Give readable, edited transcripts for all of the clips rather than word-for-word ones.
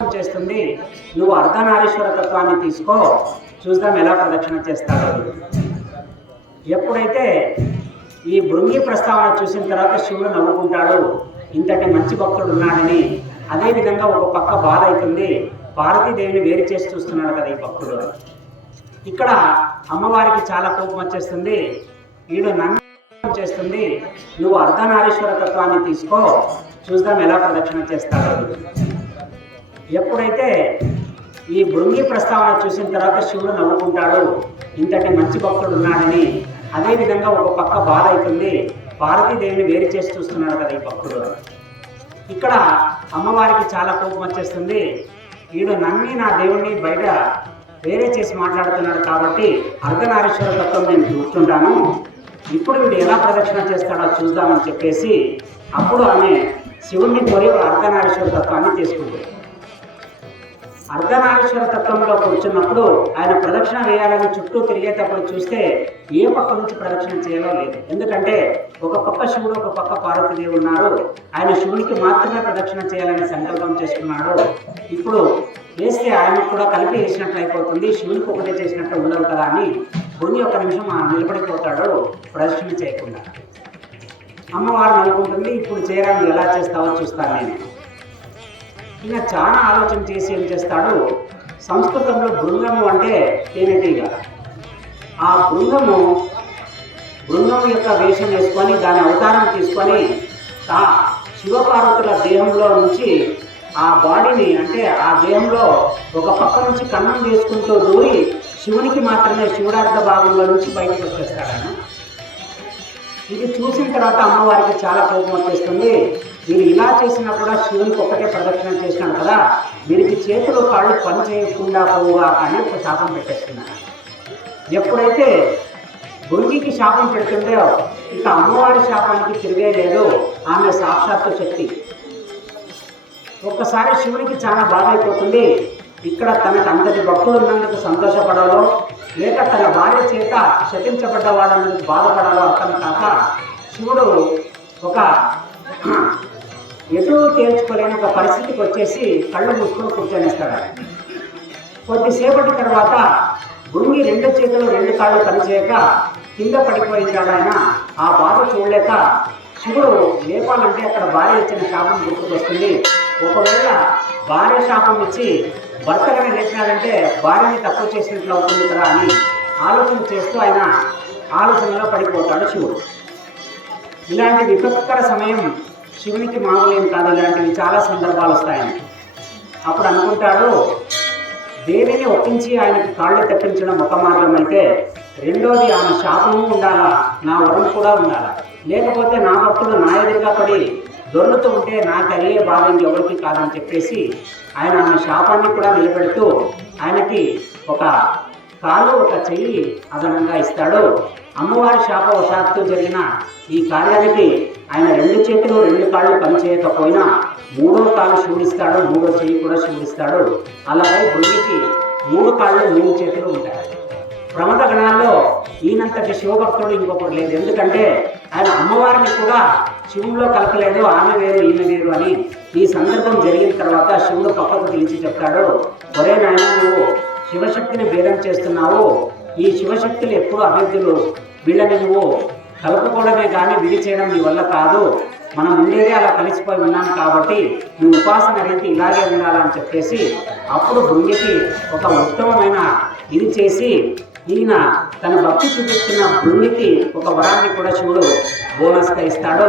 చేస్తుంది. నువ్వు అర్ధనారీశ్వర తత్వాన్ని తీసుకో, చూద్దాం ఎలా ప్రదక్షిణ చేస్తాడో. ఎప్పుడైతే ఈ భృంగి ప్రస్తావన చూసిన తర్వాత శివుడు నవ్వుకుంటాడు, ఇంతటి మంచి భక్తుడు ఉన్నాడని. అదేవిధంగా ఒక పక్క బాధ అవుతుంది, పార్వతీదేవిని వేరు చేసి చూస్తున్నాడు కదా ఈ భక్తుడు. ఇక్కడ అమ్మవారికి చాలా కోపం వచ్చేస్తుంది, వీడు నన్ను చేస్తుంది, నువ్వు అర్ధనారీశ్వర తత్వాన్ని తీసుకో, చూద్దాం ఎలా ప్రదక్షిణ చేస్తాడో. ఎప్పుడైతే ఈ భృంగి ప్రస్తావన చూసిన తర్వాత శివుడు నవ్వుకుంటాడు, ఇంతటి మంచి భక్తుడు ఉన్నాడని. అదేవిధంగా ఒక పక్క బాధ అవుతుంది, పార్వతీదేవిని వేరు చేసి చూస్తున్నాడు కదా ఈ భక్తుడు. ఇక్కడ అమ్మవారికి చాలా కోపం వచ్చేస్తుంది, వీడు నన్ను నా దేవుణ్ణి బయట వేరే చేసి మాట్లాడుతున్నాడు కాబట్టి అర్ధనారీశ్వర తత్వం నేను చూస్తుంటాను, ఇప్పుడు వీడు ఎలా ప్రదక్షిణ చేస్తాడో చూద్దామని చెప్పేసి అప్పుడు ఆమె శివుణ్ణి కోరి అర్ధనారీశ్వర తత్వాన్ని తీసుకుంటుంది. అర్ధనారీశ్వర తత్వంలో కూర్చున్నప్పుడు ఆయన ప్రదక్షిణ వేయాలని చుట్టూ తిరిగేటప్పుడు చూస్తే ఏ పక్క నుంచి ప్రదక్షిణ చేయాలో లేదు. ఎందుకంటే ఒక పక్క శివుడు, ఒక పక్క పార్వతీదేవి ఉన్నారు. ఆయన శివునికి మాత్రమే ప్రదక్షిణ చేయాలని సంకల్పం చేసుకున్నాడు. ఇప్పుడు వేస్తే ఆయనకు కూడా కలిపి వేసినట్లు అయిపోతుంది, శివునికి ఒకటే చేసినట్టు ఉండదు కదా అని భూమి ఒక నిమిషం నిలబడిపోతాడు ప్రదక్షిణ చేయకుండా. అమ్మవారు అనుకుంటుంది, ఇప్పుడు చేయడానికి ఎలా చేస్తావో చూస్తాను నేను. ఈయన చాలా ఆలోచన చేసి ఏం చేస్తాడు, సంస్కృతంలో బృంగము అంటే తేనెటీగ. ఆ బృంగం యొక్క వేషం వేసుకొని దాని అవతారం తీసుకొని శివపార్వతుల దేహంలో నుంచి ఆ బాడీని, అంటే ఆ దేహంలో ఒక పక్క నుంచి కన్నం వేసుకుంటూ దూరి శివునికి మాత్రమే శివుడార్థ భాగంలో నుంచి బయటకు వచ్చేస్తాడని. ఇది చూసిన తర్వాత అమ్మవారికి చాలా కోపం వచ్చేస్తుంది, వీరు ఇలా చేసినా కూడా శివునికి ఒక్కటే ప్రదక్షిణ చేసినాడు కదా, వీరికి చేతులు కాళ్ళు పని చేయకుండా పోవుగా అని ఒక శాపం పెట్టేస్తున్నారు. ఎప్పుడైతే భృంగికి శాపం పెడుతుందో ఇక అమ్మవారి శాపానికి తిరిగే లేదు, ఆమె సాక్షాత్తు శక్తి. ఒక్కసారి శివునికి చాలా బాధ అయిపోతుంది, ఇక్కడ తనకు అంతటి భక్తులు ఉన్నందుకు సంతోషపడాలో లేక తన భార్య చేత శపించబడ్డవాడన్నందుకు బాధపడాలో అర్థం కాక శివుడు ఒక ఎటు తేల్చుకోలేని ఒక పరిస్థితికి వచ్చేసి కళ్ళు మూసుకొని కూర్చొనిస్తాడు. కొద్దిసేపటి తర్వాత భృంగి రెండు చేతులు రెండు కాళ్ళు పనిచేయక కింద పడిపోయించాడు. ఆయన ఆ బాధ చూడలేక శివుడు లేపాలంటే అక్కడ భార్య ఇచ్చిన శాపం గుర్తుకొస్తుంది. ఒకవేళ భార్య శాపం ఇచ్చి భర్తగానే లేపినాడంటే భార్యని తక్కువ చేసినట్లు అవుతుంది కదా అని ఆలోచన చేస్తూ ఆయన ఆలోచనలో పడిపోతాడు శివుడు. ఇలాంటి విపత్కర సమయం శివునికి మామూలు ఏం కాదు, ఇలాంటివి చాలా సందర్భాలు వస్తాయని. అప్పుడు అనుకుంటాడు, దేవిని ఒప్పించి ఆయనకి కాళ్ళు తెప్పించడం ఒక మార్గం అయితే, రెండోది ఆమె శాపము ఉండాలా, నా వరం కూడా ఉండాలా, లేకపోతే నా భక్తుడు నా ఎదురుగా పడి దొర్లుతూ ఉంటే నాకు అయ్యే బాధ ఇంకెవరికి కాదని చెప్పేసి ఆయన ఆమె శాపాన్ని కూడా నిలబెడుతూ ఆయనకి ఒక కాలు ఒక చెయ్యి అదనంగా ఇస్తాడు. అమ్మవారి శాపవశాత్తు జరిగిన ఈ కార్యానికి ఆయన రెండు చేతులు రెండు కాళ్ళు పనిచేయకపోయినా మూడో కాలు శివుడిస్తాడు, మూడో చెయ్యి కూడా శివుడిస్తాడు. అలాగే భృంగికి 3 కాళ్ళు 3 చేతులు ఉంటాయి. ప్రమద గణాల్లో ఈయనంతటి శివభక్తుడు ఇంకొకటి లేదు. ఎందుకంటే ఆయన అమ్మవారిని కూడా శివుల్లో కలపలేదు, ఆమె వేరు ఈమె వేరు అని. ఈ సందర్భం జరిగిన తర్వాత శివుడు పక్కకు పిలిచి చెప్తాడు, ఒరే నాయన, నువ్వు శివశక్తిని భేదం చేస్తున్నావు, ఈ శివశక్తులు ఎప్పుడు అభేద్యులు, వీళ్ళని నువ్వు కలుపుకోవడమే కానీ విడి చేయడం నీ వల్ల కాదు, మనం ఉండేదే అలా కలిసిపోయి ఉన్నాం కాబట్టి నువ్వు ఉపాసన రీతి ఇలాగే ఉండాలని చెప్పేసి అప్పుడు భృంగికి ఒక ఉత్తమమైన ఇది చేసి ఈయన తన భక్తి చూపిస్తున్న భృంగికి ఒక వరాన్ని కూడా శివుడు బోనస్గా ఇస్తాడు.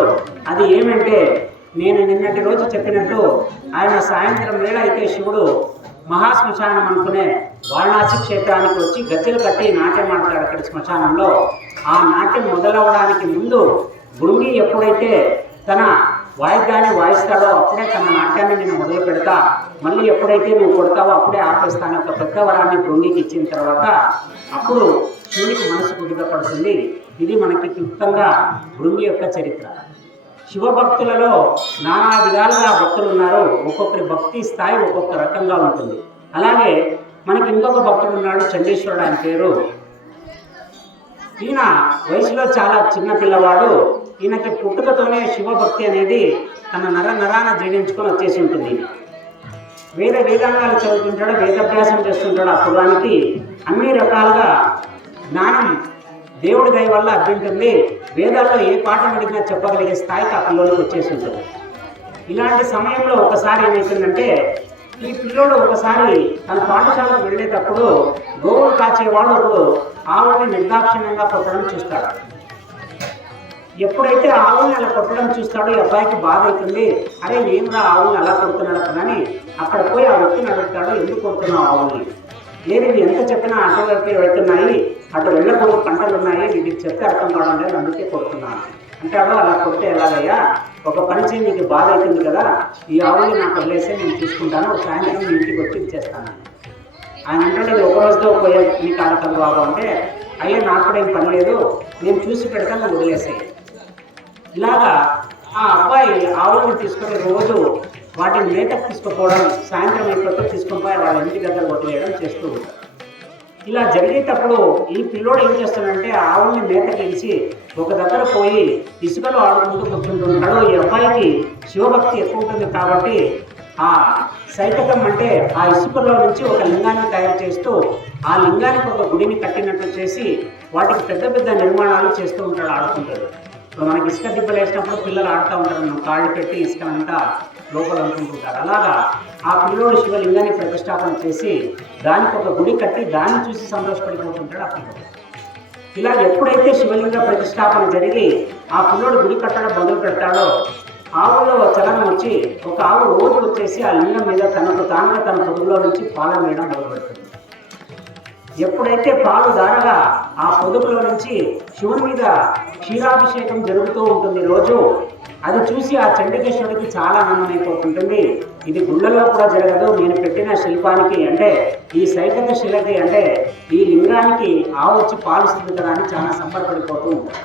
అది ఏమంటే, నేను నిన్నటి రోజు చెప్పినట్టు ఆయన సాయంత్రం వేళ అయితే శివుడు మహాశ్మశానం అనుకునే వారణాసి క్షేత్రానికి వచ్చి గజ్జలు కట్టి నాట్యం ఆడతాడు అక్కడ శ్మశానంలో. ఆ నాట్యం మొదలవడానికి ముందు భృంగి ఎప్పుడైతే తన వాయిద్యాన్ని వాయిస్తాడో అప్పుడే తన నాట్యాన్ని నేను మొదలు పెడతా, మళ్ళీ ఎప్పుడైతే నువ్వు కొడతావో అప్పుడే ఆపేస్తాను ఒక పెద్ద వరాన్ని భృంగికి ఇచ్చిన తర్వాత అప్పుడు శివునికి మనసు కుదుటపడుతుంది. ఇది మనకి క్లుప్తంగా భృంగి యొక్క చరిత్ర. శివభక్తులలో నానా విధాలుగా భక్తులు ఉన్నారు, ఒక్కొక్కరి భక్తి స్థాయి ఒక్కొక్క రకంగా ఉంటుంది. అలాగే మనకి ఇంకొక భక్తుడు ఉన్నాడు, చండీశ్వరుడు. ఆయన పేరు ఈయన వయసులో చాలా చిన్న పిల్లవాడు. ఈయనకి పుట్టుకతోనే శివభక్తి అనేది తన నరాన జీర్ణించుకొని వచ్చేసి ఉంటుంది. వేదాంగాలు చదువుతుంటాడు, వేదాభ్యాసం చేస్తుంటాడు. అప్పుడానికి అన్ని రకాలుగా జ్ఞానం దేవుడి దయ వల్ల అభ్యుంటుంది. వేదాల్లో ఏ పాఠం అడిగినా చెప్పగలిగే స్థాయికి ఆ పిల్లోడికి వచ్చేసి ఉంటుంది. ఇలాంటి సమయంలో ఒకసారి ఏమవుతుందంటే, ఈ పిల్లోడు ఒకసారి తన పాఠశాలకు వెళ్ళేటప్పుడు గోవులు కాచేవాడు ఒకడు ఆవుని నిర్దాక్షిణ్యంగా కొట్టడం చూస్తాడు. ఎప్పుడైతే ఆవుని అలా కొట్టడం చూస్తాడో ఈ అబ్బాయికి బాధ అవుతుంది. అరే ఏమిరా ఆవుని అలా కొడుతున్నాడు అని అక్కడ పోయి ఆ వ్యక్తిని అడుగుతాడు, ఎందుకు కొడుతున్నావు ఆవుని? లేదు ఇది ఎంత చెప్పినా అటువైపు వెళ్తున్నాయి, అటు వెళ్ళకూడదు, పంటలు ఉన్నాయి, వీటికి చెప్తే అర్థం కావడం లేదు, అందుకే కొడుతున్నాను అంటాడు. అలా కొడితే ఎలాగయ్యా, ఒక పని చేయి, నీకు బాధ అవుతుంది కదా, ఈ ఆవుని నాకు వదిలేస్తే నేను చూసుకుంటాను, సాయంత్రం మీ ఇంటికి వచ్చి ఇచ్చేస్తాను. ఆయన అంటాడు, ఇది ఒక రోజుతో పోయే మీ కాలకలు బాగా ఉంటే, అయ్యా నాకు కూడా ఏం పని లేదు, నేను చూసి పెడతాను, వదిలేసాయి. ఇలాగా ఆ అబ్బాయి ఆవులను తీసుకొని రోజు వాటిని మేతకు తీసుకుపోవడం, సాయంత్రం అయిపోతే తీసుకొని పోయి వాళ్ళ ఇంటి దగ్గర వదిలేయడం చేస్తూ ఉంటారు. ఇలా జరిగేటప్పుడు ఈ పిల్లోడు ఏం చేస్తాడంటే ఆవుల్ని మేతకెలిచి ఒక దగ్గర పోయి ఇసుకలో ఆడుకుంటూ కూర్చుంటుంటాడు. ఈ అబ్బాయికి శివభక్తి ఎక్కువ ఉంటుంది కాబట్టి ఆ సైకతం అంటే ఆ ఇసుకలో నుంచి ఒక లింగాన్ని తయారు చేస్తూ ఆ లింగానికి ఒక గుడిని కట్టినట్టు చేసి వాటికి పెద్ద పెద్ద నిర్మాణాలు చేస్తూ ఉంటాడు, ఆడుకుంటాడు. ఇప్పుడు మనకి ఇసుక దిబ్బలు వేసినప్పుడు పిల్లలు ఆడుతూ ఉంటారు, మనం కాళ్ళు పెట్టి ఇసుకనంతా లోపల అనుకుంటుంటారు. అలాగా ఆ పిల్లోడు శివలింగాన్ని ప్రతిష్టాపన చేసి దానికి ఒక గుడి కట్టి దాన్ని చూసి సంతోషపడిపోతుంటాడు ఆ పిల్లోడు. ఇలా ఎప్పుడైతే శివలింగ ప్రతిష్టాపన జరిగి ఆ పిల్లోడు గుడి కట్టడం మొదలు పెడతాడో ఆవులో చలనం వచ్చి ఒక ఆవు రోజు వచ్చేసి ఆ లింగం మీద తనకు తానుగా తన పొదుగులో నుంచి పాలన వేయడం మొదలు పెడుతుంది. ఎప్పుడైతే పాలు దారగా ఆ పొదుగులో నుంచి శివుని మీద క్షీరాభిషేకం జరుగుతూ ఉంటుంది రోజు, అది చూసి ఆ చండికేశ్వరుడికి చాలా ఆనందమైపోతుంటుంది. ఇది గుళ్ళలో కూడా జరగదు, నేను పెట్టిన శిల్పానికి అంటే ఈ సైకత శిలకి అంటే ఈ లింగానికి ఆవు వచ్చి పాలిస్తుంది కదా అని చాలా సంబరపడిపోతూ ఉంటారు.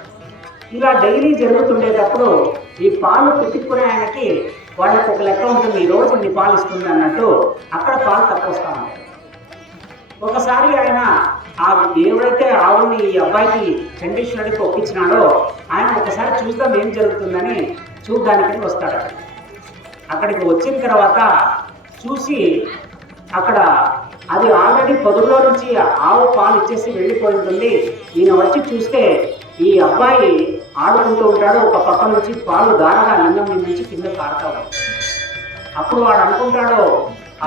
ఇలా డైలీ జరుగుతుండేటప్పుడు ఈ పాలు పెట్టుకునే ఆయనకి వాళ్ళకి ఒక లెక్క ఉంటుంది, ఈ రోజు ఇన్ని పాలు ఇస్తుంది అన్నట్టు అక్కడ పాలు తక్కువ వస్తూ ఉంటాయి. ఒకసారి ఆయన ఆ ఎవరైతే ఆవుని ఈ అబ్బాయికి చండీశ్వరుడికి ఒప్పించినాడో ఆయన ఒకసారి చూద్దాం ఏం జరుగుతుందని చూడ్డానికి వస్తాడు. అక్కడికి వచ్చిన తర్వాత చూసి అక్కడ అది ఆల్రెడీ పొదుగులో నుంచి ఆవు పాలు ఇచ్చేసి వెళ్ళిపోయి ఉంటుంది. ఈయన వచ్చి చూస్తే ఈ అబ్బాయి ఆడుకుంటూ ఉంటాడు, ఒక పక్క నుంచి పాలు దారగా లింగం నుంచి కింద కారుతాడు. అప్పుడు వాడు అనుకుంటాడు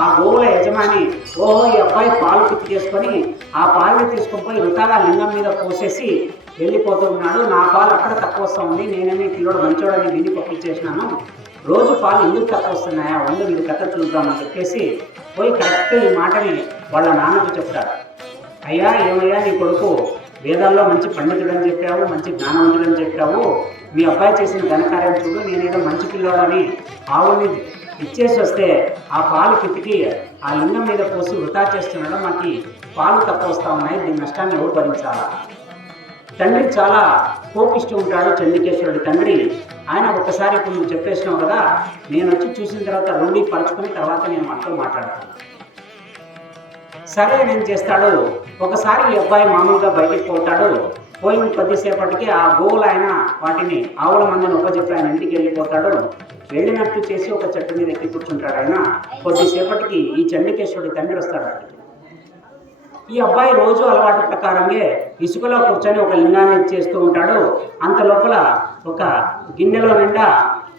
ఆ గోవుల యజమాని, ఓహో ఈ అబ్బాయి పాలు పిచ్చి చేసుకొని ఆ పాలని తీసుకొని పోయి వృతాగా లింగం మీద పోసేసి వెళ్ళిపోతూ ఉన్నాడు, నా పాలు అక్కడ తక్కువ వస్తూ ఉంది, నేనేమి పిల్లోడు మంచోడని విని పంపించేసినాను, రోజు పాలు ఎందుకు తక్కువ వస్తున్నాయా, వంద వీడి కథ చూద్దామని చెప్పేసి పోయి కరెక్ట్గా ఈ మాటని వాళ్ళ నాన్నకు చెప్తాడు. అయ్యా ఏమయ్యా నీ కొడుకు వేదాల్లో మంచి పండితుడని చెప్పావు, మంచి జ్ఞానవంతుడని చెప్పావు, మీ అబ్బాయి చేసిన ఘనకార్యం చూడు, నేనేదో మంచి పిల్లోడని ఆవుని ఇచ్చేసి వస్తే ఆ పాలు పితికి ఆ లింగం మీద పోసి వృతా చేస్తున్నాడు, మాకు పాలు తక్కువ వస్తూ ఉన్నాయి, దీని నష్టాన్ని ఎవరు భరించాలా? తండ్రి చాలా కోపిస్తూ ఉంటాడు చండికేశ్వరుడి తండ్రి. ఆయన ఒకసారి ఇప్పుడు నువ్వు చెప్పేసినావు కదా, నేను వచ్చి చూసిన తర్వాత రూఢి పరుచుకుని తర్వాత నేను మనతో మాట్లాడతాను. సరే నేను చేస్తాడు. ఒకసారి ఈ అబ్బాయి మామూలుగా బయటికి పోతాడు. పోయిన కొద్దిసేపటికి ఆ గోవులు ఆయన వాటిని ఆవుల మందిని ఉపజెప్పి ఆయన ఇంటికి వెళ్ళిపోతాడు. వెళ్ళినట్టు చేసి ఒక చెట్టు మీద ఎక్కి కూర్చుంటాడు ఆయన. కొద్దిసేపటికి ఈ చండికేశ్వరుడి తండ్రి వస్తాడు అక్కడికి. ఈ అబ్బాయి రోజు అలవాటు ప్రకారంగా ఇసుకలో కూర్చొని ఒక లింగాన్ని ఇచ్చేస్తూ ఉంటాడు. అంత లోపల ఒక గిన్నెలో నిండా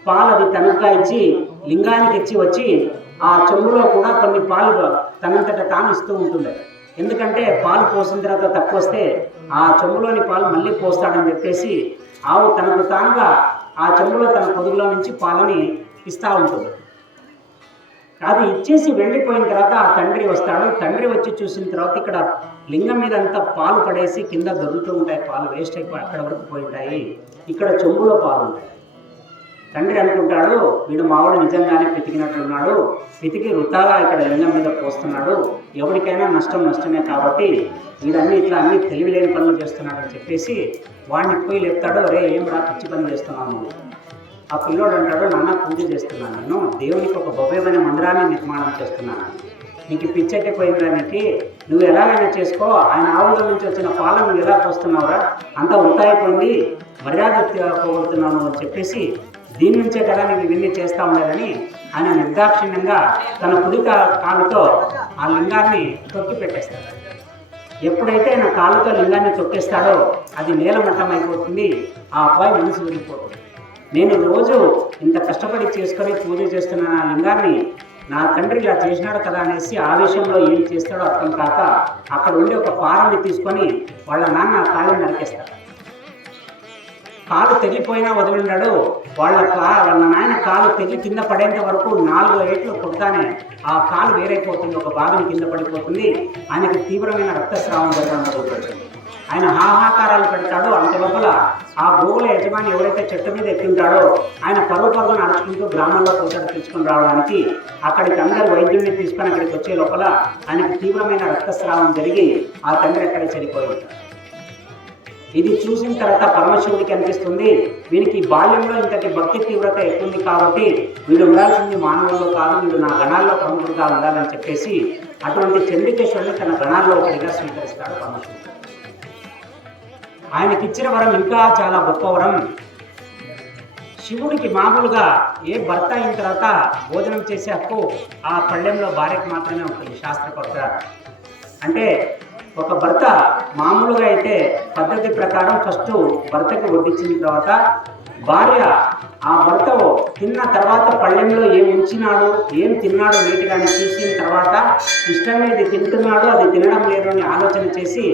పాలు తనగా ఇచ్చి లింగానికి ఇచ్చి వచ్చి ఆ చెంబులో కూడా కొన్ని పాలు తనంతట తాను ఇస్తూ ఉంటుంది. ఎందుకంటే పాలు పోసిన తర్వాత తక్కువ వస్తే ఆ చెంబులోని పాలు మళ్ళీ పోస్తాడని చెప్పేసి ఆవు తనకు తానుగా ఆ చెంబులో తన పొదుగులో నుంచి పాలని ఇస్తూ ఉంటుంది. అది ఇచ్చేసి వెళ్ళిపోయిన తర్వాత ఆ తండ్రి వస్తాడు. తండ్రి వచ్చి చూసిన తర్వాత ఇక్కడ లింగం మీద అంతా పాలు పడేసి కింద దొరుకుతూ ఉంటాయి, పాలు వేస్ట్ అయిపోయి అక్కడ వరకు పోయి ఉంటాయి, ఇక్కడ చెంబులో పాలు ఉంటాయి. తండ్రి అనుకుంటాడు, వీడు మావాడు నిజంగానే పితికినట్లున్నాడు, పితికి వృతాగా ఇక్కడ లింగం మీద పోస్తున్నాడు, ఎవరికైనా నష్టం నష్టమే కాబట్టి వీడన్నీ ఇట్లా అన్ని తెలివిలేని పనులు చేస్తున్నాడు అని చెప్పేసి వాడిని పోయి లేపుతాడు. అరే ఏం రా పిచ్చి పని చేస్తున్నాను. ఆ పిల్లోడు అంటాడు, నాన్న పూజ చేస్తున్నాను, నేను దేవునికి ఒక భవ్యమైన మందిరాన్ని నిర్మాణం చేస్తున్నాను. నీకు పిచ్చెక్కిపోయిందా, నీకు నువ్వు ఎలాగైనా చేసుకో, ఆయన ఆవుల నుంచి వచ్చిన పాలను నువ్వు ఎలా పోస్తున్నావురా, అంత ఉత్తాయిపోయింది, మర్యాద పోగొడుతున్నాను అని చెప్పేసి దీని నుంచే కదా నీకు ఇవన్నీ చేస్తా ఉండేదని ఆయన నిర్దాక్షిణ్యంగా తన కుడి కాలుతో ఆ లింగాన్ని తొక్కి పెట్టేస్తాడు. ఎప్పుడైతే ఆయన కాలుతో లింగాన్ని తొక్కేస్తాడో అది నేలమట్టం అయిపోతుంది. ఆ అబ్బాయి మనసు విరిగిపోతుంది. నేను రోజు ఇంత కష్టపడి చేసుకొని పూజ చేస్తున్న ఆ లింగాన్ని నా తండ్రి ఇలా చేసినాడు కదా అనేసి ఆవేశంలో ఏం చేస్తాడో అర్థం కాక అక్కడ ఉండి ఒక పారాన్ని తీసుకొని వాళ్ళ నాన్న కాళ్ళని నరికేస్తాడు. కాలు తెగిపోయినా వదిలిండాడు. వాళ్ళ నాయన కాలు తెగి కింద పడేంత వరకు 4 ఏట్లు కొడతానే ఆ కాలు వేరైపోతుంది, ఒక భాగం కింద పడిపోతుంది. ఆయనకి తీవ్రమైన రక్తస్రావం జరగడం మొదలుపెడుతుంది. ఆయన హాహాకారాలు పెడతాడు. అంత లోపల ఆ గోవుల యజమాని ఎవరైతే చెట్టు మీద ఎక్కింటాడో ఆయన పరుగును నడుచుకుంటూ గ్రామంలో పోతాడు తీసుకుని రావడానికి. అక్కడికి అందరు వైద్యుల్ని తీసుకొని అక్కడికి వచ్చే లోపల ఆయనకు తీవ్రమైన రక్తస్రావం జరిగి ఆ తండ్రి అక్కడే చనిపోయి ఉంటాడు. ఇది చూసిన తర్వాత పరమశివుడికి అనిపిస్తుంది, వీనికి బాల్యంలో ఇంతటి భక్తి తీవ్రత ఎక్కువ కాబట్టి వీడు ఉండాల్సింది మానవుల్లో కాదు, వీడు నా గణాల్లో ప్రముఖుడుగా ఉండాలని చెప్పేసి అటువంటి చంద్రికేశ్వరుని తన గణాల్లో ఒకటిగా స్వీకరిస్తాడు పరమశివుడు. ఆయనకిచ్చిన వరం ఇంకా చాలా గొప్ప వరం. శివుడికి మామూలుగా ఏ భర్త అయిన తర్వాత భోజనం చేసే హక్కు ఆ పళ్ళెంలో భార్యకు మాత్రమే ఉంటుంది శాస్త్రపరంగా. అంటే ఒక భర్త మామూలుగా అయితే పద్ధతి ప్రకారం ఫస్ట్ భర్తకి వడ్డించిన తర్వాత భార్య ఆ భర్త తిన్న తర్వాత పళ్ళెంలో ఏం ఉంచినాడు, ఏం తిన్నాడో నీటిగా చూసిన తర్వాత ఇష్టమే ఇది తింటున్నాడు, అది తినడం లేదు అని ఆలోచన చేసి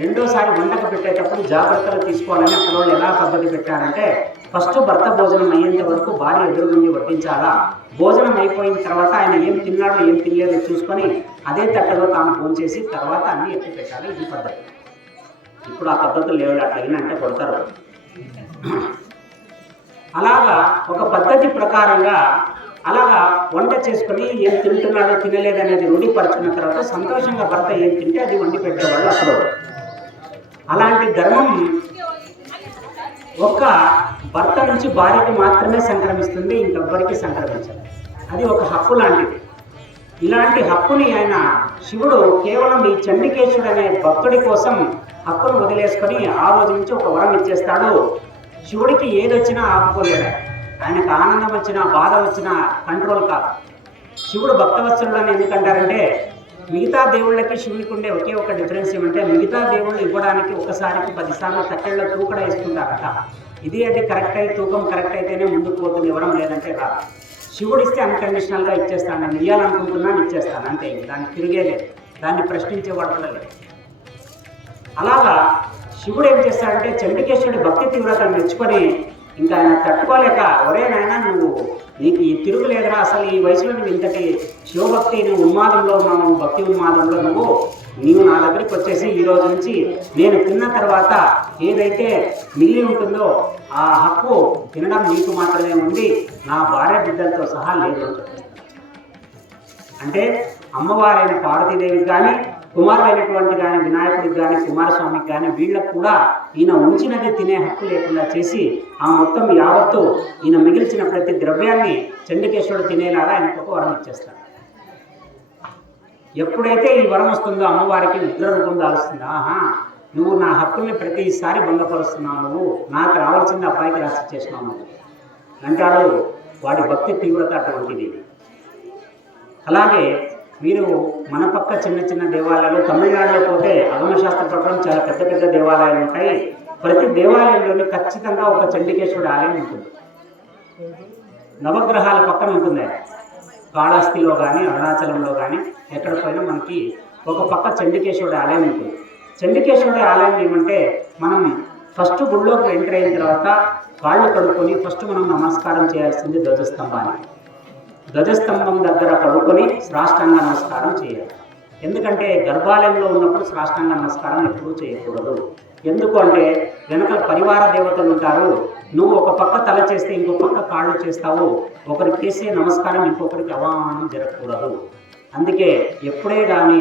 రెండోసారి వంటకు పెట్టేటప్పుడు జాగ్రత్తలు తీసుకోవాలని అక్కడ వాళ్ళు ఎలా పద్ధతి పెట్టారంటే ఫస్ట్ భర్త భోజనం అయ్యేంత వరకు భార్య ఎదురుగుండి వడ్డించాలా, భోజనం అయిపోయిన తర్వాత ఆయన ఏం తిన్నాడో ఏం తినలేదో చూసుకొని అదే తట్టలో తాను భోంచేసి తర్వాత అన్నీ ఎత్తి పెట్టాలి. ఇది పద్ధతి. ఇప్పుడు ఆ పద్ధతులు లేవు, అట్లా అంటే కొడతారు. అలాగా ఒక పద్ధతి ప్రకారంగా అలాగా వంట చేసుకుని ఏం తింటున్నాడో తినలేదనేది రూఢిపరచుకున్న తర్వాత సంతోషంగా భర్త ఏం తింటే అది వండి పెట్టేవాళ్ళు అప్పుడు. అలాంటి ధర్మం ఒక్క భర్త నుంచి భార్యకు మాత్రమే సంక్రమిస్తుంది, ఇంకెవ్వరికి సంక్రమించదు. అది ఒక హక్కు లాంటిది. ఇలాంటి హక్కుని ఆయన శివుడు కేవలం ఈ చండికేశుడు అనే భక్తుడి కోసం హక్కును వదిలేసుకొని ఆ రోజు నుంచి ఒక వరం ఇచ్చేస్తాడు. శివుడికి ఏది వచ్చినా ఆపుకోలేడు. ఆయనకు ఆనందం వచ్చినా బాధ వచ్చినా కంట్రోల్ కాదు. శివుడు భక్తవత్సలుడు అని ఎందుకంటారంటే మిగతా దేవుళ్ళకి శివుడికి ఉండే ఒకే ఒక డిఫరెన్స్ ఏమంటే మిగతా దేవుళ్ళు ఇవ్వడానికి ఒకసారికి 10 సార్లు తక్కెళ్ళ తూకడ వేసుకుంటారట. ఇది అంటే కరెక్ట్ అయి తూకం కరెక్ట్ అయితేనే ముందుకు పోతుంది, ఇవ్వడం లేదంటే రాదు. శివుడు ఇస్తే అన్కండిషనల్గా ఇచ్చేస్తాను, నేను ఇవ్వాలనుకుంటున్నాను ఇచ్చేస్తాను అంతే, దాన్ని తిరిగేలేదు, దాన్ని ప్రశ్నించేవాడు కూడా లేదు. అలాగా శివుడు ఏం చేస్తాడంటే చండికేశ్వరుడి భక్తి తీవ్రతను మెచ్చుకొని ఇంకా ఆయన తట్టుకోలేక ఒరే నాయనా నువ్వు నీకు ఈ తిరుగులేదురా, అసలు ఈ వయసులో నువ్వు ఇంతటి శివభక్తి నువ్వు ఉన్మాదంలో ఉన్నావు, భక్తి ఉన్మాదంలో నీవు నా దగ్గరికి వచ్చేసి ఈ రోజు నుంచి నేను తిన్న తర్వాత ఏదైతే మిగిలి ఉంటుందో ఆ హక్కు తినడం నీకు మాత్రమే ఉంది, నా భార్య బిడ్డలతో సహా లేదు అని చెప్పేస్తాను. అంటే అమ్మవారైన పార్వతీదేవికి కానీ కుమారుడైనటువంటి కానీ వినాయకుడికి కానీ కుమారస్వామికి కానీ వీళ్ళకు కూడా ఈయన ఉంచినది తినే హక్కు లేకుండా చేసి ఆ మొత్తం యావత్తు ఈయన మిగిల్చిన ప్రతి ద్రవ్యాన్ని చండికేశ్వరుడు తినేలాగా ఆయనకు ఒక వరం ఇచ్చేస్తాడు. ఎప్పుడైతే ఈ వరం వస్తుందో అమ్మవారికి ఉగ్రరూపం దాలుస్తుంది. ఆహా, నువ్వు నా హక్కుల్ని ప్రతిసారి భంగపరుస్తున్నావు, నువ్వు నాకు రావాల్సింది అబ్బాయికి రాసి చేసినావు అంటాడు. వాడి భక్తి తీవ్రత అటువంటిది. అలాగే మీరు మన పక్క చిన్న చిన్న దేవాలయాలు, తమిళనాడులో పోతే అగమశాస్త్ర ప్రకారం చాలా పెద్ద పెద్ద దేవాలయాలు ఉంటాయి. ప్రతి దేవాలయంలోని ఖచ్చితంగా ఒక చండికేశ్వరుడు ఆలయం ఉంటుంది. నవగ్రహాల పక్కన ఉంటుంది. కాళహస్తిలో కానీ అరుణాచలంలో కానీ ఎక్కడ పోయినా మనకి ఒక పక్క చండికేశ్వరుడి ఆలయం ఉంటుంది. చండికేశ్వరుడి ఆలయం ఏమంటే మనం ఫస్ట్ గుడిలోకి ఎంటర్ అయిన తర్వాత కాళ్ళు కడుక్కొని ఫస్ట్ మనం నమస్కారం చేయాల్సింది ధ్వజస్తంభానికి. ధ్వజస్తంభం దగ్గర పడుకొని సాష్టాంగ నమస్కారం చేయాలి. ఎందుకంటే గర్భాలయంలో ఉన్నప్పుడు సాష్టాంగ నమస్కారం ఎప్పుడూ చేయకూడదు. ఎందుకు అంటే వెనక పరివార దేవతలు ఉంటారు. నువ్వు ఒక పక్క తల చేస్తే ఇంకో పక్క కాళ్ళు చేస్తావు, ఒకరికి చేసే నమస్కారం ఇంకొకరికి అవమానం జరగకూడదు. అందుకే ఎప్పుడే కానీ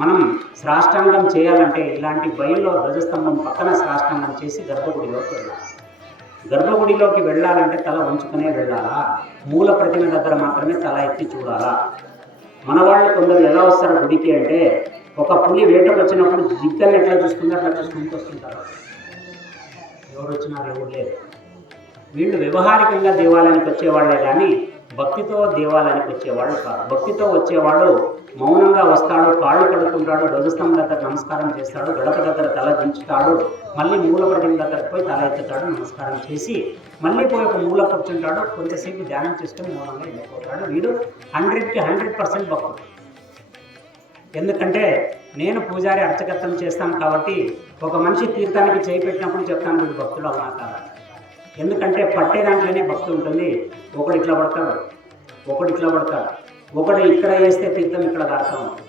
మనం సాష్టాంగం చేయాలంటే ఇలాంటి బయలులో ధ్వజస్తంభం పక్కన సాష్టాంగం చేసి గర్భగుడిలోకి వెళ్ళాలి. గర్భగుడిలోకి వెళ్ళాలంటే తల ఉంచుకునే వెళ్ళాలా, మూల ప్రతిమ దగ్గర మాత్రమే తల ఎత్తి చూడాలా. మన వాళ్ళు కొందరు ఎలా వస్తారు గుడికి అంటే, ఒక పులి వేటకు వచ్చినప్పుడు జిక్కల్ని ఎట్లా చూసుకుందో అట్లా చూసుకుంటూ వస్తుంటారు. ఎవరు వచ్చినారు, ఎవరు లేదు. వీళ్ళు వ్యవహారికంగా దేవాలయానికి వచ్చేవాళ్లే కానీ భక్తితో దేవాలయానికి వచ్చేవాళ్ళు కాదు. భక్తితో వచ్చేవాడు మౌనంగా వస్తాడు, కాళ్ళు కడుక్కుంటాడు, ధ్వజస్తంభం దగ్గర నమస్కారం చేస్తాడు, గడప దగ్గర తల దించుతాడు, మళ్ళీ మూల ప్రతిమ దగ్గరకు పోయి తల ఎత్తుతాడు, నమస్కారం చేసి మళ్ళీ పోయి ఒక మూల కూర్చుంటాడు, కొంతసేపు ధ్యానం చేసుకొని మౌనంగా వెళ్ళిపోతాడు. వీడు 100కి 100% భక్తుడు. ఎందుకంటే నేను పూజారి అర్చకత్వం చేస్తాను కాబట్టి ఒక మనిషి తీర్థానికి చేయి పెట్టినప్పుడు చెప్తాను వీడు భక్తుడు అవునా కాదా. ఎందుకంటే పట్టే దాంట్లోనే భక్తి ఉంటుంది. ఒకడు ఇట్లా పడతాడు, ఒకడు ఇట్లా పడతాడు, ఒకడు ఇక్కడ వేస్తే తీర్థం ఇక్కడ దాకా ఉంటుంది.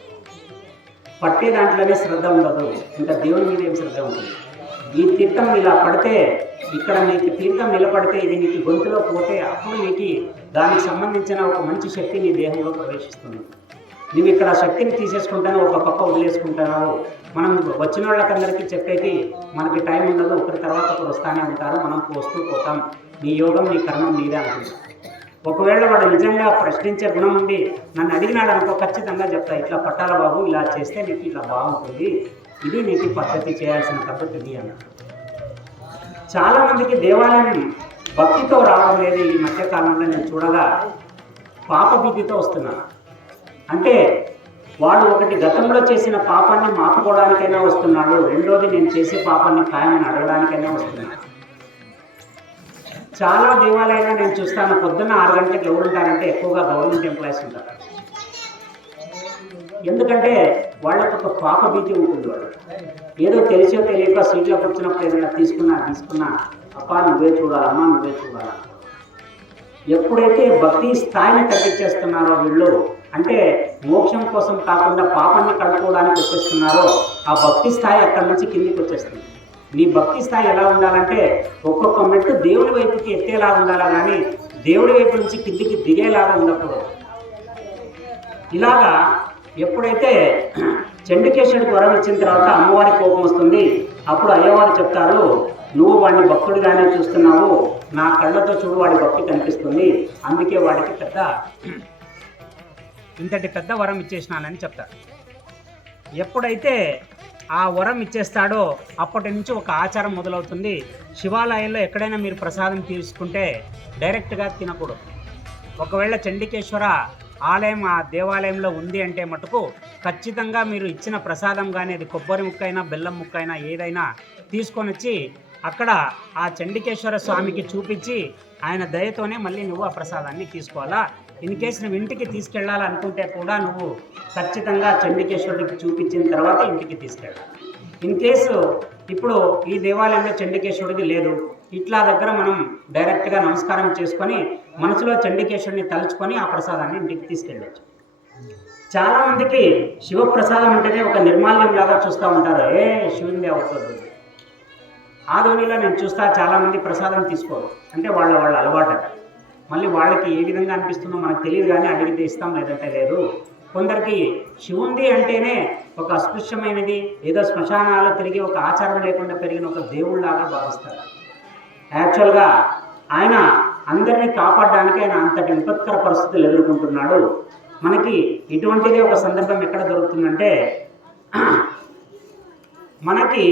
పట్టే దాంట్లోనే శ్రద్ధ ఉండదు, ఇంకా దేవుని మీద ఏం శ్రద్ధ ఉంటుంది. ఈ తీర్థం ఇలా పడితే ఇక్కడ నీకు తీర్థం నిలబడితే ఇది నీకు గొంతులో పోతే అప్పుడు నీకు దానికి సంబంధించిన ఒక మంచి శక్తి నీ దేహంలో ప్రవేశిస్తుంది. నువ్వు ఇక్కడ శక్తిని తీసేసుకుంటాను, ఒక పక్క వదిలేసుకుంటున్నావు. మనం వచ్చిన వాళ్ళకందరికీ చెప్పేకి మనకి టైం ఉండదు, ఒకరి తర్వాత ఒకరు వస్తానే ఉంటారు, మనం పోస్తూ పోతాం. నీ యోగం నీ కర్మం నీదే అనుకుంటాం. ఒకవేళ వాడు నిజంగా ప్రశ్నించే గుణం ఉండి నన్ను అడిగినాడు అనుకో, ఖచ్చితంగా చెప్తా, ఇట్లా పట్టాల బాబు, ఇలా చేస్తే నీకు ఇట్లా బాగుంటుంది, ఇది నీకు పద్ధతి, చేయాల్సిన పద్ధతి ఇది అన్నట్టు. చాలామందికి దేవాలయం భక్తితో రావడం లేదు. ఈ మధ్యకాలంలో నేను చూడగా పాపభీతితో వస్తున్నాను. అంటే వాడు ఒకటి గతంలో చేసిన పాపాన్ని మాపుకోవడానికైనా వస్తున్నాడు, రెండోది నేను చేసే పాపాన్ని ఖాయమని అడగడానికైనా వస్తున్నాడు. చాలా దేవాలయాల్లో నేను చూస్తాను, పొద్దున్న 6 గంటలకు ఎవరు ఉంటారంటే ఎక్కువగా గవర్నమెంట్ ఎంప్లాయీస్ ఉంటారు. ఎందుకంటే వాళ్ళకు ఒక పాప భీతి ఉంటుంది. వాళ్ళు ఏదో తెలిసో తెలియక సీట్లో కూర్చున్నప్పుడు ఏదైనా తీసుకున్నా అప్పా నువ్వే చూడాలమ్మా, నువ్వే చూడాలా. ఎప్పుడైతే భక్తి స్థాయిని తగ్గించేస్తున్నారో వీళ్ళు, అంటే మోక్షం కోసం కాకుండా పాపాన్ని కడుక్కోవడానికి వచ్చేస్తున్నారో, ఆ భక్తి స్థాయి అక్కడి నుంచి కిందికి వచ్చేస్తుంది. నీ భక్తి స్థాయి ఎలా ఉండాలంటే ఒక్కొక్క మెట్టు దేవుడి వైపుకి ఎత్తేలా ఉండాలా కానీ దేవుడి వైపు నుంచి కిందికి దిగేలాగా ఉండకూడదు. ఇలాగా ఎప్పుడైతే చండికేశ్వరుడికి వరం ఇచ్చిన తర్వాత అమ్మవారి కోపం వస్తుంది. అప్పుడు అయ్యవారు చెప్తారు, నువ్వు వాడిని భక్తుడిగానే చూస్తున్నావు, నా కళ్ళతో చూడు వాడి భక్తి కనిపిస్తుంది, అందుకే వాడికి ఇంతటి పెద్ద వరం ఇచ్చేసినానని చెప్తాడు. ఎప్పుడైతే ఆ వరం ఇచ్చేస్తాడో అప్పటి నుంచి ఒక ఆచారం మొదలవుతుంది. శివాలయంలో ఎక్కడైనా మీరు ప్రసాదం తీసుకుంటే డైరెక్ట్గా తినకూడదు. ఒకవేళ చండికేశ్వర ఆలయం ఆ దేవాలయంలో ఉంది అంటే మటుకు ఖచ్చితంగా మీరు ఇచ్చిన ప్రసాదం కానీ అది కొబ్బరి ముక్కైనా బెల్లం ముక్కైనా ఏదైనా తీసుకొని వచ్చి అక్కడ ఆ చండికేశ్వర స్వామికి చూపించి ఆయన దయతోనే మళ్ళీ నువ్వు ఆ ప్రసాదాన్ని తీసుకోవాలా. ఇన్ కేసు నువ్వు ఇంటికి తీసుకెళ్ళాలనుకుంటే కూడా నువ్వు ఖచ్చితంగా చండికేశ్వరుడికి చూపించిన తర్వాత ఇంటికి తీసుకెళ్ళాలి. ఇన్ కేసు ఇప్పుడు ఈ దేవాలయంలో చండికేశ్వరుడికి లేదు, ఇట్లా దగ్గర మనం డైరెక్ట్గా నమస్కారం చేసుకొని మనసులో చండికేశ్వరుని తలుచుకొని ఆ ప్రసాదాన్ని ఇంటికి తీసుకెళ్ళవచ్చు. చాలామందికి శివప్రసాదం అంటేనే ఒక నిర్మాల్యం లాగా చూస్తూ ఉంటారు, శివునిదే అవుతుంది. ఆధునిలో నేను చూస్తా చాలామంది ప్రసాదం తీసుకోరు, అంటే వాళ్ళ అలవాటు. మళ్ళీ వాళ్ళకి ఏ విధంగా అనిపిస్తుందో మనకు తెలియదు కానీ అడిగితే ఇస్తాం లేదంటే లేదు. కొందరికి శివుంది అంటేనే ఒక అస్పృశ్యమైనది, ఏదో శ్మశానాల్లో తిరిగి ఒక ఆచారం లేకుండా పెరిగిన ఒక దేవుళ్ళలాగా భావిస్తారు. యాక్చువల్గా ఆయన అందరినీ కాపాడడానికి ఆయన అంతటి విపత్కర పరిస్థితులు ఎదుర్కొంటున్నాడు. మనకి ఇటువంటిదే ఒక సందర్భం ఎక్కడ దొరుకుతుందంటే, మనకి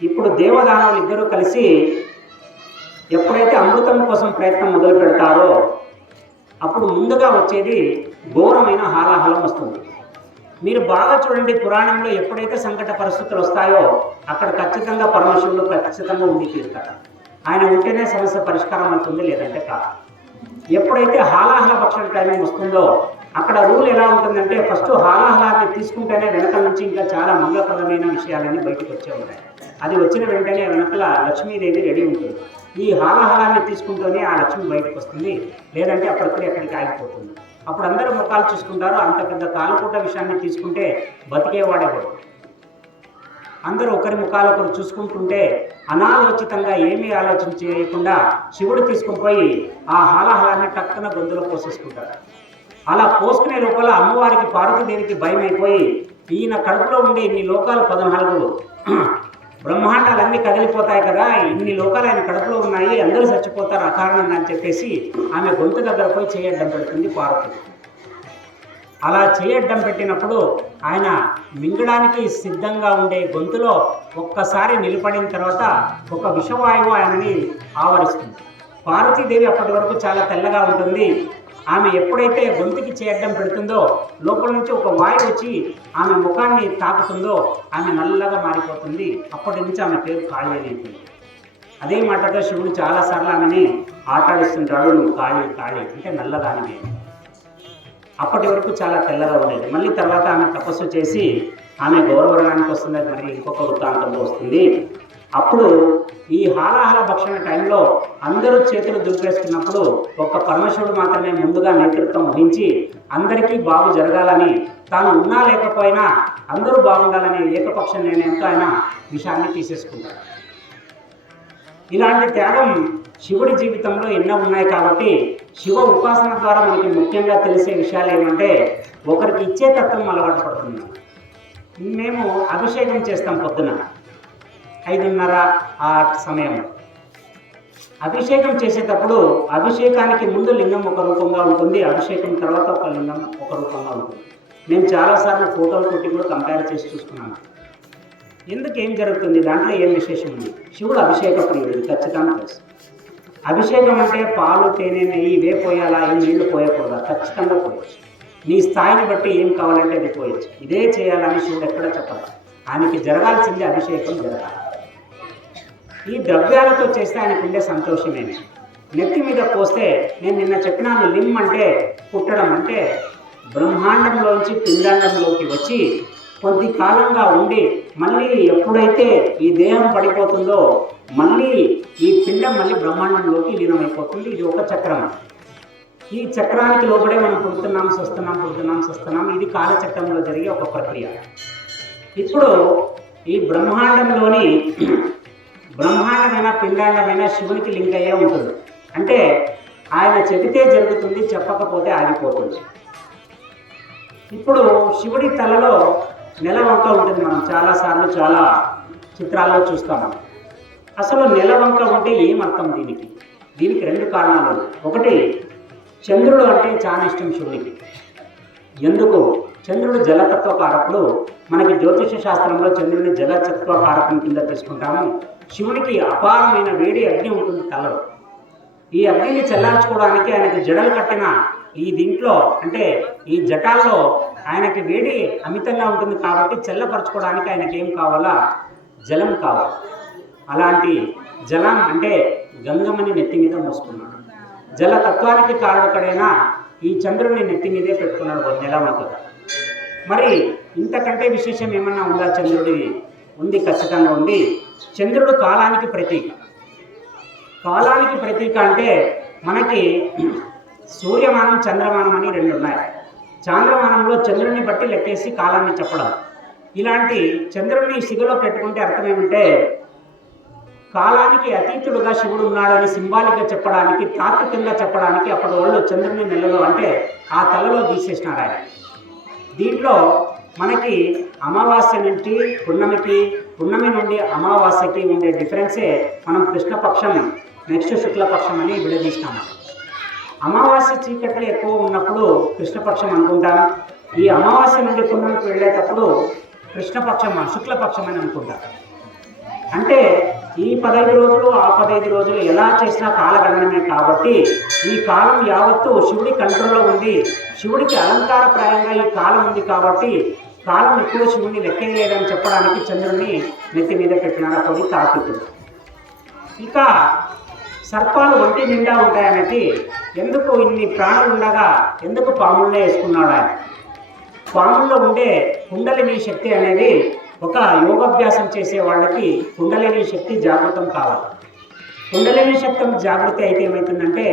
ఇప్పుడు దేవదానవులు ఇద్దరూ కలిసి ఎప్పుడైతే అమృతం కోసం ప్రయత్నం మొదలు పెడతారో అప్పుడు ముందుగా వచ్చేది ఘోరమైన హాలాహలం వస్తుంది. మీరు బాగా చూడండి, పురాణంలో ఎప్పుడైతే సంకట పరిస్థితులు వస్తాయో అక్కడ ఖచ్చితంగా పరమశివుడు ఖచ్చితంగా ఉండి తీరుతాడు. ఆయన ఉంటేనే సమస్య పరిష్కారం అవుతుంది, లేదంటే కాదు. ఎప్పుడైతే హాలాహల పక్షం టైమింగ్ వస్తుందో అక్కడ రూల్ ఎలా ఉంటుందంటే, ఫస్ట్ హాలాహలాన్ని తీసుకుంటేనే వెనక నుంచి ఇంకా చాలా మంగళప్రదమైన విషయాలన్నీ బయటకు వచ్చే ఉంటాయి. అది వచ్చిన వెంటనే వెనకల లక్ష్మీదేవి రెడీ ఉంటుంది. ఈ హాలాహలాన్ని తీసుకుంటూనే ఆ లక్ష్మి బయటకు వస్తుంది, లేదంటే అప్పటికప్పుడు ఎక్కడికి ఆగిపోతుంది. అప్పుడు అందరూ ముఖాలు చూసుకుంటారు. అంత పెద్ద తాళపూట విషయాన్ని తీసుకుంటే బతికేవాడేవాడు. అందరూ ఒకరి ముఖాలు ఒకరు చూసుకుంటుంటే అనాలోచితంగా ఏమీ ఆలోచన చేయకుండా శివుడు తీసుకుని పోయి ఆ హాలాహలాన్ని టక్కున గొంతులో పోసేసుకుంటాడు. అలా పోసుకునే లోపల అమ్మవారికి పార్వతీదేవికి భయం అయిపోయి, ఈయన కడుపులో ఉండే ఇన్ని లోకాలు 14 బ్రహ్మాండాలన్నీ కదిలిపోతాయి కదా, ఇన్ని లోకాలు ఆయన కడుపులో ఉన్నాయి, అందరూ చచ్చిపోతారు అకారణంగా అని చెప్పేసి ఆమె గొంతు దగ్గర పోయి చేయడం పెడుతుంది పార్వతి. అలా చేయడ్డం పెట్టినప్పుడు ఆయన మింగడానికి సిద్ధంగా ఉండే గొంతులో ఒక్కసారి నిలబడిన తర్వాత ఒక విషవాయువు ఆయనని ఆవరిస్తుంది. పార్వతీదేవి అప్పటి వరకు చాలా తెల్లగా ఉంటుంది. ఆమె ఎప్పుడైతే గొంతుకి చేయడ్డం పెడుతుందో లోపల నుంచి ఒక వాయువు వచ్చి ఆమె ముఖాన్ని తాకుతుందో ఆమె నల్లగా మారిపోతుంది. అప్పటి నుంచి ఆమె పేరు కాళీ అయిపోయింది. అదే మాటగా శివుడు చాలాసార్లు ఆమెని ఆటాడిస్తుంటాడు, నువ్వు కాళీ కాళీ అంటే నల్లదానివే. అప్పటి వరకు చాలా తెల్లగా ఉండేది. మళ్ళీ తర్వాత ఆమె తపస్సు చేసి ఆమె గౌరవరానికి వస్తుంది. మరి ఇంకొక వృత్తాంతంలో వస్తుంది. అప్పుడు ఈ హాలాహల భక్షణ టైంలో అందరూ చేతులు దులిపేసుకున్నప్పుడు ఒక్క పరమశివుడు మాత్రమే ముందుగా నేతృత్వం వహించి అందరికీ బాగు జరగాలని, తాను ఉన్నా లేకపోయినా అందరూ బాగుండాలనే ఏకపక్ష నిర్ణయంతో ఆయన విషయాన్ని తీసేసుకుంటాడు. ఇలాంటి త్యాగం శివుడి జీవితంలో ఎన్నో ఉన్నాయి. కాబట్టి శివ ఉపాసన ద్వారా మనకి ముఖ్యంగా తెలిసే విషయాలు ఏమంటే, ఒకరికి ఇచ్చే తత్వం అలవాటు పడుతుంది. మేము అభిషేకం చేస్తాం పొద్దున 5:30 ఆ సమయంలో. అభిషేకం చేసేటప్పుడు అభిషేకానికి ముందు లింగం ఒక రూపంగా ఉంటుంది, అభిషేకం తర్వాత ఒక లింగం ఒక రూపంగా ఉంటుంది. నేను చాలాసార్లు ఫోటోలు కొట్టి కూడా కంపేర్ చేసి చూసుకున్నాను. ఎందుకు ఏం జరుగుతుంది, దాంట్లో ఏం విశేషం ఉంది? శివుడు అభిషేక ప్రియుడు, ఖచ్చితంగా తెలుసు. అభిషేకం అంటే పాలు, తేనె, నెయ్యి ఇవే పోయాలా, ఏం నీళ్లు పోయకూడదా? ఖచ్చితంగా పోయచ్చు. నీ స్థాయిని బట్టి ఏం కావాలంటే అది పోయచ్చు. ఇదే చేయాలని శివుడు ఎక్కడ చెప్పాలి. ఆయనకి జరగాల్సింది అభిషేకం జరగాలి. ఈ ద్రవ్యాలతో చేస్తే ఆయనకు ఉండే సంతోషమేమి. నెత్తి మీద పోస్తే నేను నిన్న చెప్పినాను, లిమ్ అంటే పుట్టడం, అంటే బ్రహ్మాండంలోంచి పిండాండంలోకి వచ్చి కొద్ది కాలంగా ఉండి మళ్ళీ ఎప్పుడైతే ఈ దేహం పడిపోతుందో మళ్ళీ ఈ పిండం మళ్ళీ బ్రహ్మాండంలోకి లీనమైపోతుంది. ఇది ఒక చక్రం. ఈ చక్రానికి లోపడే మనం పుడుతున్నాం, స్వస్తున్నాం. ఇది కాలచక్రంలో జరిగే ఒక ప్రక్రియ. ఇప్పుడు ఈ బ్రహ్మాండంలోని బ్రహ్మాండమైన పిండాండమైన శివునికి లింక్ అయ్యే ఉంటుంది. అంటే ఆయన చెబితే జరుగుతుంది, చెప్పకపోతే ఆగిపోతుంది. ఇప్పుడు శివుడి తలలో నెలవంక ఉంటుంది. మనం చాలాసార్లు చాలా చిత్రాల్లో చూస్తాము. అసలు నెలవంక ఉంటే ఏమర్థం దీనికి? దీనికి 2 కారణాలు. ఒకటి, చంద్రుడు అంటే చాలా ఇష్టం శివునికి. ఎందుకు? చంద్రుడు జలతత్వ కారకుడు. మనకి జ్యోతిష శాస్త్రంలో చంద్రుడిని జలతత్వ కారకం కింద తీసుకుంటాము. శివునికి అపారమైన వేడి అగ్ని ఉంటుంది తలలో. ఈ అగ్నిని చల్లార్చుకోవడానికి ఆయనకి జడలు కట్టిన ఈ దీంట్లో అంటే ఈ జటాల్లో ఆయనకి వేడి అమితంగా ఉంటుంది. కాబట్టి చల్లపరచుకోవడానికి ఆయనకి ఏం కావాలా? జలం కావాలి. అలాంటి జలం అంటే గంగమ్మని నెత్తి మీద మోసుకున్నాడు. జలతత్వానికి కారకుడైన ఈ చంద్రుడిని నెత్తి మీదే పెట్టుకున్నాడు నెలవంక. మరి ఇంతకంటే విశేషం ఏమన్నా ఉందా చంద్రుడిది? ఉంది, ఖచ్చితంగా ఉంది. చంద్రుడు కాలానికి ప్రతీక. కాలానికి ప్రతీక అంటే మనకి సూర్యమానం, చంద్రమానం అని 2 ఉన్నాయి. చాంద్రమానంలో చంద్రుడిని బట్టి లెక్కేసి కాలాన్ని చెప్పడం. ఇలాంటి చంద్రుడిని సిగలో పెట్టుకుంటే అర్థం ఏమంటే, కాలానికి అతీతుడుగా శివుడు ఉన్నాడని సింబాలిక్గా చెప్పడానికి, తాత్వికంగా చెప్పడానికి అప్పటి వాళ్ళు చంద్రుడిని నెలలో అంటే ఆ తలలో తీసేసినారు ఆయన. దీంట్లో మనకి అమావాస్య నుంచి పున్నమికి, పున్నమి నుండి అమావాస్యకి ఉండే డిఫరెన్సే మనం కృష్ణపక్షం నెక్స్ట్ శుక్లపక్షం అని విడదీస్తాము. అమావాస్య చీకట్లు ఎక్కువ ఉన్నప్పుడు కృష్ణపక్షం అనుకుంటాం. ఈ అమావాస్య నుండి పున్నమికి వెళ్ళేటప్పుడు కృష్ణపక్షం, శుక్లపక్షం అని అనుకుంటాం. అంటే ఈ 15 రోజులు ఆ 15 రోజులు ఎలా చేసినా కాలగణనమే. కాబట్టి ఈ కాలం యావత్తు శివుడి కంట్రోల్లో ఉంది. శివుడికి అలంకారప్రాయంగా ఈ కాలం ఉంది. కాబట్టి కాలం ఎక్కువ శివుడిని లెక్కేయలేదని చెప్పడానికి చంద్రుడిని నెత్తి మీద పెట్టినాడు అప్పుడు తాత్వికుడు. ఇక సర్పాలు ఒంటి నిండా ఉంటాయనకి ఎందుకు ఇన్ని ప్రాణులు ఉండగా ఎందుకు పాములనే వేసుకున్నాడు ఆయన? పాముల్లో ఉండే కుండలిని శక్తి అనేది ఒక యోగాభ్యాసం చేసే వాళ్ళకి కుండలిని శక్తి జాగృతం కావాలి. కుండలిని శక్తి జాగృతి అయితే ఏమవుతుందంటే,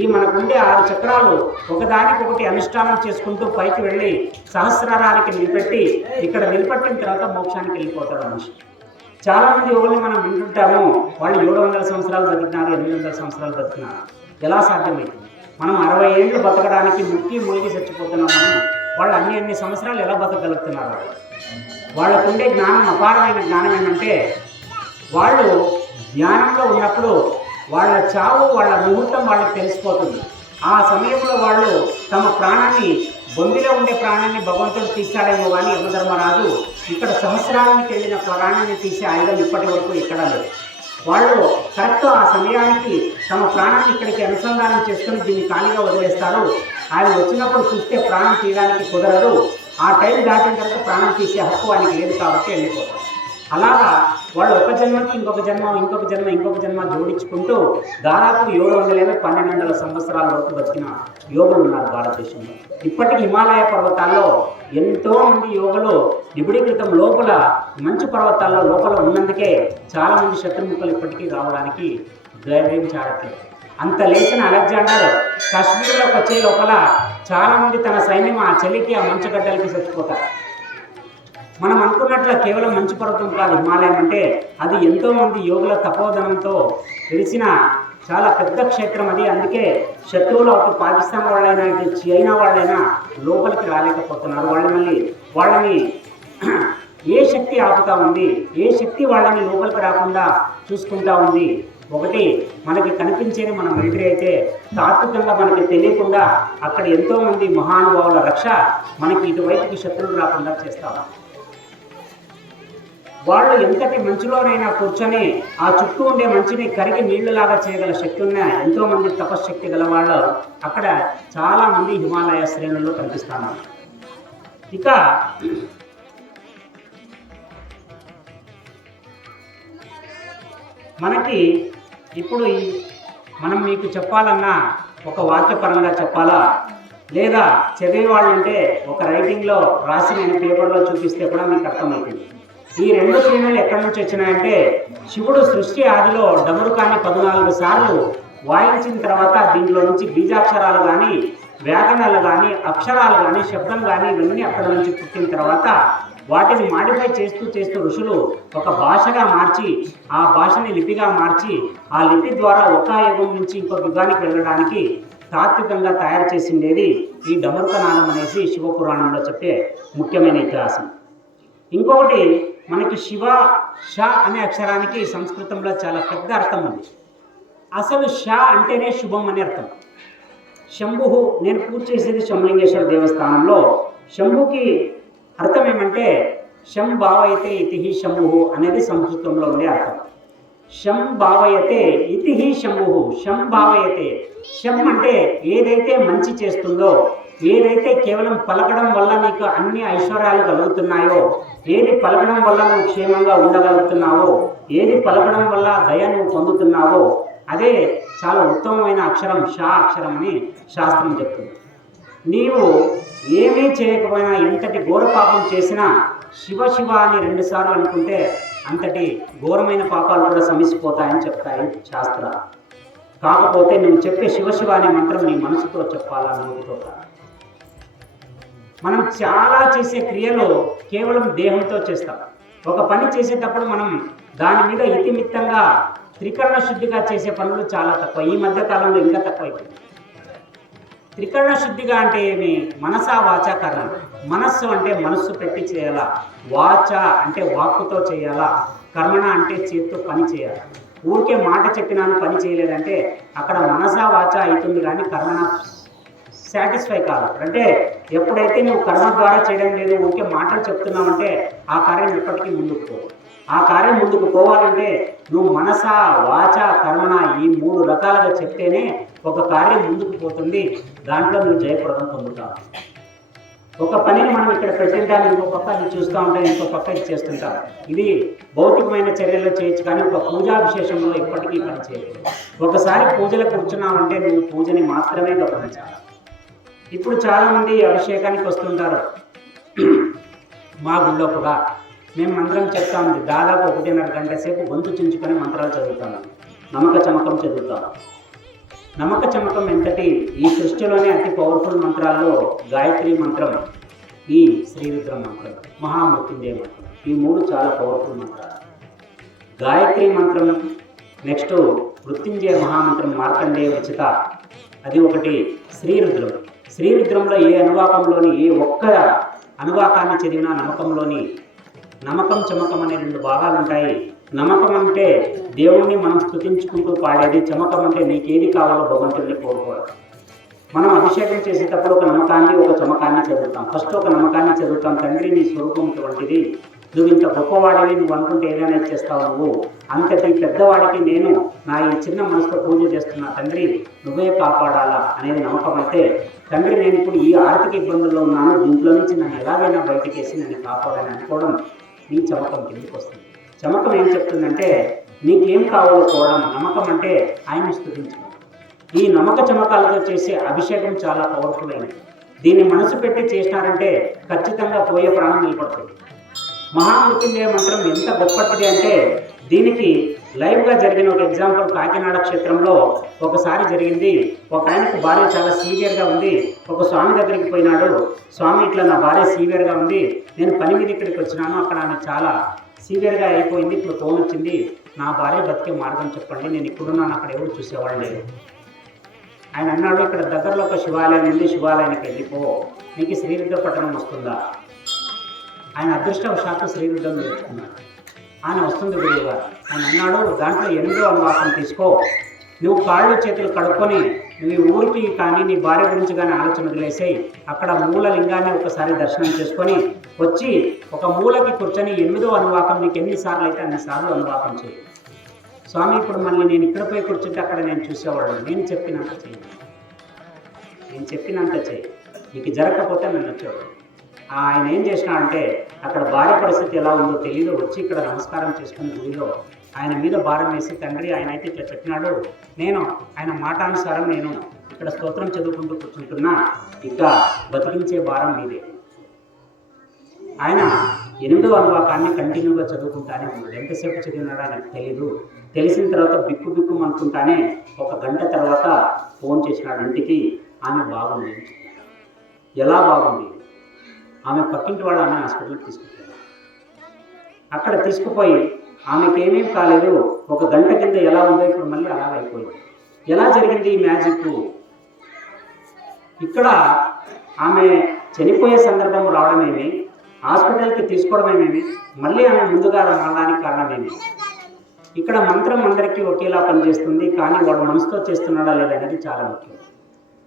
ఈ మనకుండే 6 చక్రాలు ఒకదానికొకటి అనుష్ఠానం చేసుకుంటూ పైకి వెళ్ళి సహస్రారానికి నిలబెట్టి ఇక్కడ నిలబెట్టిన తర్వాత మోక్షానికి వెళ్ళిపోతాడు మనిషి. చాలామంది యోగుల్ని మనం వింటుంటాము, వాళ్ళు 700 సంవత్సరాలు బతికినారు, 800 సంవత్సరాలు బతికినారు. ఎలా సాధ్యమవుతుంది? మనం 60 ఏళ్ళు బతకడానికి మునిగి చచ్చిపోతున్నాం. వాళ్ళు అన్ని సంవత్సరాలు ఎలా బతకగలుగుతున్నారు? వాళ్ళకుండే జ్ఞానం, అపారమైన జ్ఞానం ఏంటంటే, వాళ్ళు ధ్యానంలో ఉన్నప్పుడు వాళ్ళ చావు, వాళ్ళ ముహూర్తం వాళ్ళకి తెలిసిపోతుంది. ఆ సమయంలో వాళ్ళు తమ ప్రాణాన్ని బొందిలో ఉండే ప్రాణాన్ని భగవంతుడు తీస్తాడేమో కానీ యమధర్మరాజు ఇక్కడ సహస్రానికి వెళ్ళిన ప్రాణాన్ని తీసే ఆయుధం ఇప్పటి వరకు ఎక్కడా లేదు. వాళ్ళు కరెక్ట్ ఆ సమయానికి తమ ప్రాణాన్ని ఇక్కడికి అనుసంధానం చేసుకుని దీన్ని ఖాళీగా వదిలేస్తారు. ఆయన వచ్చినప్పుడు చూస్తే ప్రాణం తీయడానికి కుదరదు. ఆ టైం దాటిన తర్వాత ప్రాణం తీసే హక్కు ఆయనకి లేదు కాబట్టి వెళ్ళిపోతారు. అలాగా వాళ్ళు ఒక జన్మకి ఇంకొక జన్మ జోడించుకుంటూ దాదాపు 700-1200 సంవత్సరాల వరకు బతికిన యోగులు ఉన్నారు భారతదేశంలో. ఇప్పటికీ హిమాలయ పర్వతాల్లో ఎంతో మంది యోగులు నిబిడీకృతం లోపల మంచు పర్వతాల్లో లోపల ఉన్నందుకే చాలామంది శత్రుముఖులు ఇప్పటికీ రావడానికి ధైర్యం చాడట్లేదు. అంత లేచిన అలెగ్జాండర్ కాశ్మీర్లోకి వచ్చే లోపల చాలామంది తన సైన్యం ఆ చలికి ఆ మంచు గడ్డలకి చచ్చిపోతారు. మనం అనుకున్నట్ల కేవలం మంచు పర్వతం కాదు హిమాలయం అంటే. అది ఎంతోమంది యోగుల తపోధనంతో తెలిసిన చాలా పెద్ద క్షేత్రం అది. అందుకే శత్రువులు అటు పాకిస్తాన్ వాళ్ళైనా ఇటు చైనా వాళ్ళైనా లోపలికి రాలేకపోతున్నారు. వాళ్ళని ఏ శక్తి ఆపుతా ఉంది, ఏ శక్తి వాళ్ళని లోపలికి రాకుండా చూసుకుంటా ఉంది? ఒకటి మనకి కనిపించేది మన మిలిటరీ అయితే, తాత్వికంగా మనకి తెలియకుండా అక్కడ ఎంతోమంది మహానుభావుల రక్ష మనకి ఇటువైపుకి శత్రువులు రాకుండా చేస్తాము. వాళ్ళు ఎంతటి మంచులోనైనా కూర్చొని ఆ చుట్టూ ఉండే మంచుని కరిగి నీళ్లులాగా చేయగల శక్తి ఉన్న ఎంతోమంది తపశ్శక్తి గల వాళ్ళు అక్కడ చాలామంది హిమాలయ శ్రేణుల్లో కనిపిస్తున్నారు. ఇక మనకి ఇప్పుడు మనం మీకు చెప్పాలన్నా ఒక వాక్యపరంగా చెప్పాలా, లేదా చదివే వాళ్ళు అంటే ఒక రైటింగ్లో రాసి నేను పేపర్లో చూపిస్తే కూడా మీకు అర్థమవుతుంది. ఈ 2 శ్రేణులు ఎక్కడి నుంచి వచ్చినాయంటే, శివుడు సృష్టి ఆదిలో డమరుకాన్ని 14 సార్లు వాయించిన తర్వాత దీంట్లో నుంచి బీజాక్షరాలు కానీ, వ్యాకరణాలు కానీ, అక్షరాలు కానీ, శబ్దం కానీ ఇవన్నీ అక్కడ నుంచి పుట్టిన తర్వాత వాటిని మాడిఫై చేస్తూ ఋషులు ఒక భాషగా మార్చి, ఆ భాషని లిపిగా మార్చి, ఆ లిపి ద్వారా ఒక యుగం నుంచి ఇంకో యుగానికి వెళ్ళడానికి తాత్వికంగా తయారు చేసిండేది ఈ డమరుకనాదం అనేసి శివపురాణంలో చెప్పే ముఖ్యమైన ఇతిహాసం. ఇంకొకటి మనకి శివ ష అనే అక్షరానికి సంస్కృతంలో చాలా పెద్ద అర్థం ఉంది. అసలు ష అంటేనే శుభం అనే అర్థం. శంభు, నేను పూజ చేసేది శంభులింగేశ్వర దేవస్థానంలో. శంభుకి అర్థం ఏమంటే శం భావయతే ఇతిహి శంభు అనేది సంస్కృతంలో ఉండే అర్థం. శం భావయతే ఇతిహి శంభు. శం భావయతే, శం అంటే ఏదైతే మంచి చేస్తుందో, ఏదైతే కేవలం పలకడం వల్ల నీకు అన్ని ఐశ్వర్యాలు కలుగుతున్నాయో, ఏది పలకడం వల్ల నువ్వు క్షేమంగా ఉండగలుగుతున్నావో, ఏది పలకడం వల్ల దయ నువ్వు పొందుతున్నావో అదే చాలా ఉత్తమమైన అక్షరం షా అక్షరం అని శాస్త్రం చెప్తుంది. నీవు ఏమీ చేయకపోయినా, ఎంతటి ఘోర పాపం చేసినా శివ శివ అని 2 సార్లు అనుకుంటే అంతటి ఘోరమైన పాపాలు కూడా శమిసిపోతాయని చెప్తాయి శాస్త్రాలు. కాకపోతే నువ్వు చెప్పే శివ శివ అనే మంత్రం నీ మనసుతో చెప్పాలా, నోటితో. మనం చాలా చేసే క్రియలు కేవలం దేహంతో చేస్తాం. ఒక పని చేసేటప్పుడు మనం దాని మీద ఇతిమిత్తంగా త్రికరణ శుద్ధిగా చేసే పనులు చాలా తక్కువ. ఈ మధ్య కాలంలో ఇంకా తక్కువైపోయింది. త్రికరణ శుద్ధిగా అంటే ఏమి? మనసా వాచా కర్మ. మనస్సు అంటే మనస్సు పెట్టి చేయాలా, వాచ అంటే వాక్కుతో చేయాలా, కర్మణ అంటే చేతితో పని చేయాలి. ఊరికే మాట చెప్పినాను పని చేయలేదంటే అక్కడ మనసా వాచ అవుతుంది కానీ కర్మణ సాటిస్ఫై కాదు. అంటే ఎప్పుడైతే నువ్వు కర్మ ద్వారా చేయడం లేదు, ఊరికే మాటలు చెప్తున్నావంటే ఆ కార్యం ఎప్పటికీ ముందుకు పోవు. ఆ కార్యం ముందుకు పోవాలంటే నువ్వు మనస వాచ కర్మణ ఈ 3 రకాలుగా చెప్తేనే ఒక కార్యం ముందుకు పోతుంది. దాంట్లో నువ్వు జయప్రదం పొందుతావు. ఒక పనిని మనం ఇక్కడ పెట్టింటాను, ఇంకో పక్క అది చూస్తూ ఉంటాం, ఇంకో పక్క ఇది చేస్తుంటాం. ఇది భౌతికమైన చర్యల్లో చేయొచ్చు కానీ ఒక పూజా విశేషంలో ఎప్పటికీ పని చేయలేదు. ఒకసారి పూజలో కూర్చున్నావంటే నువ్వు పూజని మాత్రమే గమనించాలి. ఇప్పుడు చాలామంది అభిషేకానికి వస్తుంటారు. మా గుళ్ళో కూడా మేము మంత్రం చెప్తాము. దాదాపు 1.5 గంట సేపు గొంతు చించుకొని మంత్రాలు చదువుతాము. నమక చమకం చదువుతాము. నమక చమకం ఎంతటి ఈ సృష్టిలోనే అతి పవర్ఫుల్ మంత్రాల్లో గాయత్రి మంత్రం, ఈ శ్రీరుద్ర మంత్రం, మహామృత్యుంజయ మంత్రం, ఈ 3 చాలా పవర్ఫుల్ మంత్రాలు. గాయత్రి మంత్రం, నెక్స్ట్ మృత్యుంజయ మహామంత్రం మార్కండేయ విచిత, అది ఒకటి. శ్రీరుద్రం, శ్రీరుద్రంలో ఏ అనువాకంలోని ఏ ఒక్క అనువాకాన్ని చదివినా నమ్మకంలోని నమ్మకం చమకం అనే 2 భాగాలు ఉంటాయి. నమ్మకం అంటే దేవుణ్ణి మనం స్తుతించుకుంటూ పాడేది, చమకం అంటే నీకేది కావాలో భగవంతుడిని కోరుకోవడం. మనం అభిషేకం చేసేటప్పుడు ఒక నమ్మకాన్ని ఒక చమకాన్ని చదువుతాం. ఫస్ట్ ఒక నమ్మకాన్ని చదువుతాం, తండ్రి నీ స్వరూపం ఇటువంటిది, నువ్వు ఇంత గొప్పవాడివి, నువ్వు అనుకుంటే ఏదైనా చేస్తావు, నువ్వు అంతటి పెద్దవాడికి నేను నా ఈ చిన్న మనసుతో పూజ చేస్తున్నా, తండ్రి నువ్వే కాపాడాలా అనేది నమ్మకం అయితే, తండ్రి నేను ఇప్పుడు ఈ ఆర్థిక ఇబ్బందుల్లో ఉన్నాను, దీంట్లో నుంచి నన్ను ఎలాగైనా బయటకేసి నన్ను కాపాడని అనుకోవడం నీ చమకం కిందకి వస్తుంది. చమకం ఏం చెప్తుందంటే నీకేం కావాలో కోవడం. నమ్మకం అంటే ఆయన స్తుతించడం. ఈ నమ్మక చమకాలతో చేసే అభిషేకం చాలా పవర్ఫుల్ అయినది. దీన్ని మనసు పెట్టి చేసినారంటే ఖచ్చితంగా పోయే ప్రాణం నిలబడుతుంది. మహామృత్యుంజయ మంత్రం ఎంత గొప్పటిది అంటే దీనికి లైవ్గా జరిగిన ఒక ఎగ్జాంపుల్ కాకినాడ క్షేత్రంలో ఒకసారి జరిగింది. ఒక ఆయనకు భార్య చాలా సీవియర్గా ఉంది. ఒక స్వామి దగ్గరికి పోయినాడు. స్వామి ఇట్లా నా భార్య సీవియర్గా ఉంది, నేను పని మీద ఇక్కడికి వచ్చినాను, అక్కడ ఆమె చాలా సీవియర్గా అయిపోయింది, ఇప్పుడు ఫోన్ వచ్చింది, నా భార్య బతికే మార్గం చెప్పండి, నేను ఇక్కడున్నాను, అక్కడ ఎవరు చూసేవాళ్ళు లేదు. ఆయన అన్నాడు, ఇక్కడ దగ్గరలో ఒక శివాలయం ఉంది, శివాలయానికి వెళ్ళిపో, నీకు శ్రీరుద్ర పట్టణం వస్తుందా. ఆయన అదృష్టవశాత్తు శ్రీరుద్రం నేర్చుకున్నాడు. ఆయన వస్తుంది గురువుగా. ఆయన అన్నాడు, దాంట్లో 8వ అనువాకం తీసుకో, నువ్వు కాళ్ళు చేతులు కడుక్కొని నువ్వు ఊరికి కానీ నీ భార్య గురించి కానీ ఆలోచన వదిలేసాయి, అక్కడ మూల లింగాన్ని ఒకసారి దర్శనం చేసుకొని వచ్చి ఒక మూలకి కూర్చొని 8వ అనువాకం నీకు ఎన్నిసార్లు అయితే అన్నిసార్లు అనువాకం చేయి. స్వామి ఇప్పుడు మళ్ళీ నేను ఇక్కడ పోయి కూర్చుంటే అక్కడ నేను చూసేవాడు, నేను చెప్పినంత చెయ్యి, నేను చెప్పినంత చెయ్యి, నీకు జరగకపోతే నన్ను వచ్చాడు. ఆయన ఏం చేసినాడంటే అక్కడ భార్య పరిస్థితి ఎలా ఉందో తెలియదు, వచ్చి ఇక్కడ నమస్కారం చేసుకుని గుడిలో ఆయన మీద భారం వేసి, తండ్రి ఆయన అయితే ఇట్లా చెప్పినాడు, నేను ఆయన మాటానుసారం నేను ఇక్కడ స్తోత్రం చదువుకుంటూ కూర్చుంటున్నా, ఇక బతికించే భారం మీదే. ఆయన 8వ అనువాకాన్ని కంటిన్యూగా చదువుకుంటానే ఉన్నాడు. ఎంతసేపు చదివినాడో ఆయనకు తెలీదు. తెలిసిన తర్వాత బిక్కు బిక్కు అనుకుంటానే 1 గంట తర్వాత ఫోన్ చేసినాడు ఇంటికి. ఆమె బాగుంది. ఎలా బాగుంది? ఆమె పక్కింటి వాళ్ళు ఆమె హాస్పిటల్కి తీసుకుపోయారు. అక్కడ తీసుకుపోయి ఆమెకి ఏమేం కాలేదు, 1 గంట కింద ఎలా ఉందో ఇప్పుడు మళ్ళీ అలా అయిపోయింది. ఎలా జరిగింది ఈ మ్యాజిక్? ఇక్కడ ఆమె చనిపోయే సందర్భం రావడమేమి, హాస్పిటల్కి తీసుకోవడమేమేమి, మళ్ళీ ఆమె ముందుగా రావడానికి కారణమేమి? ఇక్కడ మంత్రం అందరికీ ఒకేలా పనిచేస్తుంది, కానీ వాడు మనసుతో చేస్తున్నాడా లేదనేది చాలా ముఖ్యం.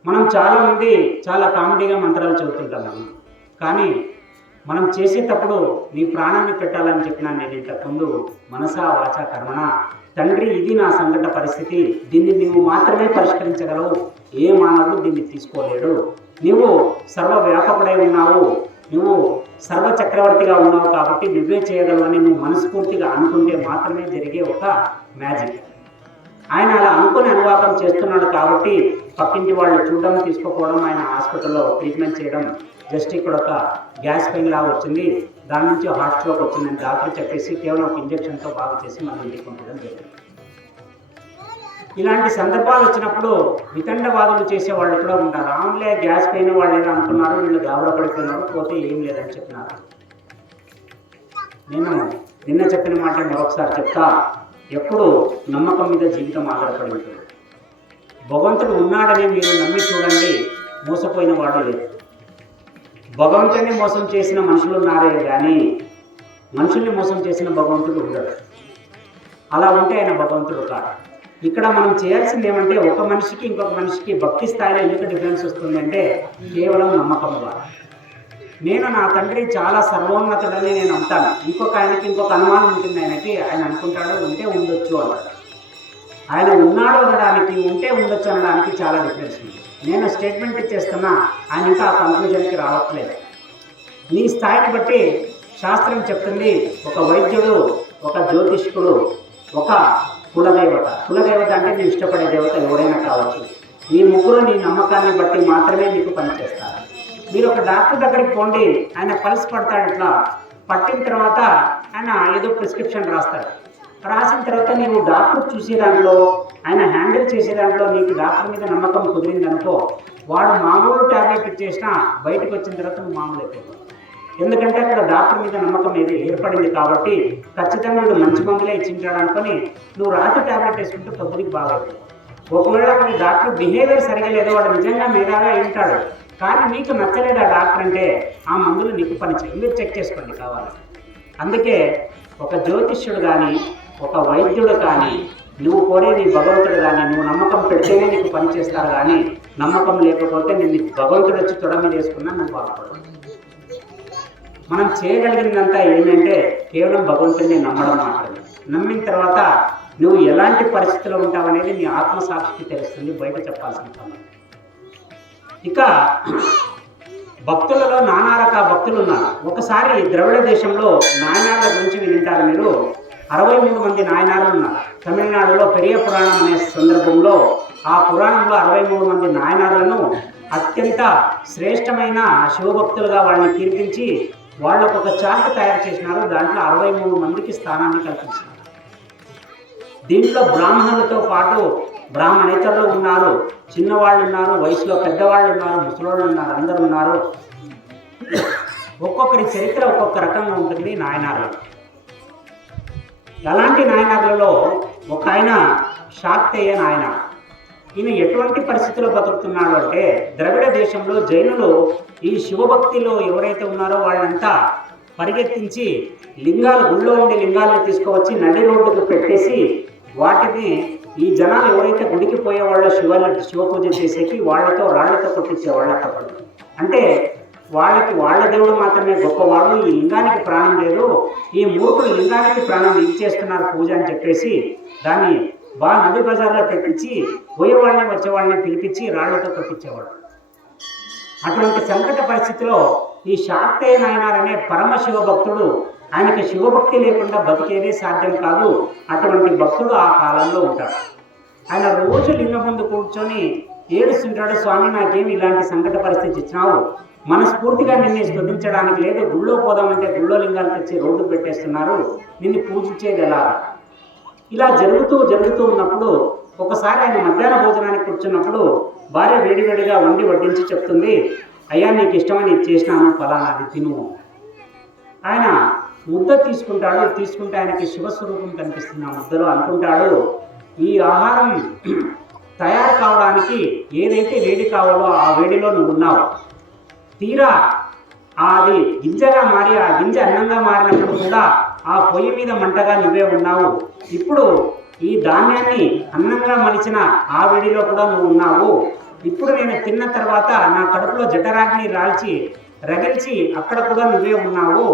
మనం చాలామంది చాలా కామెడీగా మంత్రాలు చదువుతుంటాము, కానీ మనం చేసేటప్పుడు నీ ప్రాణాన్ని పెట్టాలని చెప్పినా నేను ఇంతకుముందు మనసా వాచ కర్మణ, తండ్రి ఇది నా సంకట పరిస్థితి, దీన్ని నువ్వు మాత్రమే పరిష్కరించగలవు, ఏ మానవుడు దీన్ని తీసుకోలేడు, నువ్వు సర్వవ్యాపకుడై ఉన్నావు, నువ్వు సర్వ చక్రవర్తిగా ఉన్నావు కాబట్టి నువ్వే చేయగలవని నువ్వు మనస్ఫూర్తిగా అనుకుంటే మాత్రమే జరిగే ఒక మ్యాజిక్. ఆయన అలా అనుకుని అనువాకం చేస్తున్నాడు కాబట్టి పక్కింటి వాళ్ళు చూడడం, తీసుకోపోవడం, ఆయన హాస్పిటల్లో ట్రీట్మెంట్ చేయడం, జస్ట్ ఇక్కడ ఒక గ్యాస్ పెయిన్ లాగా వచ్చింది, దాని నుంచి హార్ట్ స్ట్రోక్ వచ్చిందని డాక్టర్ చెప్పేసి కేవలం ఒక ఇంజక్షన్తో బాగా చేసి మనం ఇంటికి పంపడం జరిగింది. ఇలాంటి సందర్భాలు వచ్చినప్పుడు వితండవాదులు చేసే వాళ్ళు కూడా ఉంటారు. ఆమెలే గ్యాస్ పెయిన్ వాళ్ళు ఏదో అనుకున్నారు, వీళ్ళు గాబరా పడిపోయినారు, పోతే ఏం లేదని చెప్పినారు. నేను నిన్న చెప్పిన మాట మరొకసారి చెప్తా, ఎప్పుడు నమ్మకం మీద జీవితం ఆధారపడి ఉంటుంది. భగవంతుడు ఉన్నాడని మీరు నమ్మి చూడండి, మోసపోయిన వాడు లేదు. భగవంతుడిని మోసం చేసిన మనుషులు ఉన్నారే కానీ మనుషుల్ని మోసం చేసిన భగవంతుడు ఉండడు. అలా ఉంటే ఆయన భగవంతుడు కాదు. ఇక్కడ మనం చేయాల్సింది ఏమంటే, ఒక మనిషికి ఇంకొక మనిషికి భక్తి స్థాయిలో ఎందుకు డిఫరెన్స్ వస్తుంది అంటే కేవలం నమ్మకం ద్వారా. నేను నా తండ్రి చాలా సర్వోన్నతుడని నేను అంటాను, ఇంకొక ఆయనకి ఇంకొక అనుమానం ఉంటుంది, ఆయన అనుకుంటాడు ఉంటే ఉండొచ్చు అన్నాడు. ఆయన ఉన్నాడు అనడానికి ఉంటే ఉండొచ్చు అనడానికి చాలా డిఫరెన్స్ ఉంది. నేను స్టేట్మెంట్ ఇచ్చేస్తున్నా, ఆయన ఇంకా ఆ కంక్లూజన్కి రావట్లేదు. నీ స్థాయిని బట్టి శాస్త్రం చెప్తుంది, ఒక వైద్యుడు, ఒక జ్యోతిష్కుడు, ఒక కులదేవత అంటే నీ ఇష్టపడే దేవత ఎవరైనా కావచ్చు, ఈ ముగ్గురు నీ నమ్మకాన్ని బట్టి మాత్రమే నీకు పనిచేస్తారు. మీరు ఒక డాక్టర్ దగ్గరికి పోండి, ఆయన పల్స్ పడతాడు, ఇట్లా పట్టిన తర్వాత ఆయన ఏదో ప్రిస్క్రిప్షన్ రాస్తాడు. రాసిన తర్వాత నీవు డాక్టర్ చూసే దాంట్లో, ఆయన హ్యాండిల్ చేసే దాంట్లో నీకు డాక్టర్ మీద నమ్మకం కుదిరిందనుకో, వాడు మామూలు ట్యాబ్లెట్ ఇచ్చేసినా బయటకు వచ్చిన తర్వాత నువ్వు మామూలు అయిపోతావు. ఎందుకంటే అక్కడ డాక్టర్ మీద నమ్మకం ఏర్పడింది కాబట్టి ఖచ్చితంగా నువ్వు మంచి మందులే ఇచ్చింటాడు అనుకొని నువ్వు రాత్రి ట్యాబ్లెట్ వేసుకుంటే పొద్దునికి బాగా అవుతుంది. ఒకవేళ అక్కడ డాక్టర్ బిహేవియర్ సరిగా లేదో, వాడు నిజంగా మీరాగా ఉంటాడు, కానీ నీకు నచ్చలేదు ఆ డాక్టర్ అంటే ఆ మందులు నీకు పనిచేయవు. మీరు చెక్ చేసుకోండి కావాలి. అందుకే ఒక జ్యోతిష్యుడు కానీ, ఒక వైద్యుడు కానీ, నువ్వు కోరేది భగవంతుడు కానీ, నువ్వు నమ్మకం పెడితేనే నీకు పని చేస్తారు కానీ నమ్మకం లేకపోతే నిన్ను భగవంతుడు వచ్చి తొడ మీద వేసుకున్నా నువ్వు బాగుపడవు. మనం చేయగలిగిందంతా ఏంటంటే కేవలం భగవంతుడిని నమ్మడం మాత్రమే. నమ్మిన తర్వాత నువ్వు ఎలాంటి పరిస్థితిలో ఉంటావనేది నీ ఆత్మసాక్షికి తెలుస్తుంది, బయట చెప్పాల్సిన పని. ఇక భక్తులలో నానా రకాల భక్తులు ఉన్నారు. ఒకసారి ద్రవిడ దేశంలో నాయనార్ల గురించి వింటారు మీరు. 63 మంది నాయనార్లు ఉన్నారు. తమిళనాడులో పెరియ పురాణం అనే సందర్భంలో ఆ పురాణంలో 63 మంది నాయనార్లను అత్యంత శ్రేష్టమైన శివభక్తులుగా వాళ్ళని కీర్తించి వాళ్ళకు ఒక చార్ట్ తయారు చేసినారు. దాంట్లో 63 మందికి స్థానాన్ని కల్పించారు. దీంట్లో బ్రాహ్మణులతో పాటు బ్రాహ్మణేతరులు ఉన్నారు, చిన్నవాళ్ళు ఉన్నారు, వయసులో పెద్దవాళ్ళు ఉన్నారు, ముసలోళ్ళు ఉన్నారు, అందరూ ఉన్నారు. ఒక్కొక్కరి చరిత్ర ఒక్కొక్క రకంగా ఉంటుంది నాయనార్లు. అలాంటి నాయనార్లలో ఒక ఆయన శాక్తేయ నాయన. ఈయన ఎటువంటి పరిస్థితుల్లో బతుకుతున్నాడు అంటే, ద్రవిడ దేశంలో జైనులు ఈ శివభక్తిలో ఎవరైతే ఉన్నారో వాళ్ళంతా పరిగెత్తించి లింగాలు, గుళ్ళో ఉండే లింగాలను తీసుకువచ్చి నడి రోడ్డుకు పెట్టేసి వాటిని ఈ జనాలు ఎవరైతే గుడికి పోయేవాళ్ళో శివ పూజ చేసేకి వాళ్ళతో రాళ్లతో కొట్టించేవాళ్ళు. అక్కడ అంటే వాళ్ళ దేవుడు మాత్రమే గొప్పవాడు, ఈ లింగానికి ప్రాణం లేదు, ఈ మూర్ఖులు లింగానికి ప్రాణం ఇచ్చేస్తున్నారు పూజ అని చెప్పేసి దాన్ని బాగా నది బజార్లో పెట్టించి పోయేవాళ్ళని వచ్చేవాళ్ళని పిలిపించి రాళ్లతో కొట్టించేవాడు. అటువంటి సంకట పరిస్థితిలో ఈ శాక్తేయ నాయనార్ అనే పరమశివ భక్తుడు, ఆయనకి శివభక్తి లేకుండా బతికేదే సాధ్యం కాదు. అటువంటి భక్తుడు ఆ కాలంలో ఉంటాడు. ఆయన రోజు లింగం ముందు కూర్చొని ఏడుస్తుంటాడు, స్వామి నాకేమి ఇలాంటి సంకట పరిస్థితి ఇచ్చినావు, మనస్ఫూర్తిగా నిన్ను స్తుతించడానికి లేదు, గుళ్ళో పోదామంటే గుళ్ళో లింగాలు తెచ్చి రోడ్డు పెట్టేస్తున్నారు, నిన్ను పూజించేది ఎలా? ఇలా జరుగుతూ ఉన్నప్పుడు ఒకసారి ఆయన మధ్యాహ్న భోజనానికి కూర్చున్నప్పుడు భార్య వేడివేడిగా వండి వడ్డించి చెప్తుంది, అయ్యా నీకు ఇష్టమని చేసినాను, ఫలానాది తిను. ఆయన ముద్ద తీసుకుంటాడు. తీసుకుంటే ఆయనకి శివస్వరూపం కనిపిస్తుంది ఆ ముద్దలో. అనుకుంటాడు, ఈ ఆహారం తయారు కావడానికి ఏదైతే వేడి కావాలో ఆ వేడిలో నువ్వు ఉన్నావు. తీరా అది గింజగా మారి ఆ గింజ అన్నంగా మారినప్పుడు కూడా ఆ పొయ్యి మీద మంటగా నువ్వే ఉన్నావు. ఇప్పుడు ఈ ధాన్యాన్ని అన్నంగా మలిచిన ఆ వేడిలో కూడా నువ్వు ఉన్నావు. ఇప్పుడు నేను తిన్న తర్వాత నా కడుపులో జఠరాగ్ని రగిల్చి అక్కడ కూడా నువ్వే ఉన్నావు.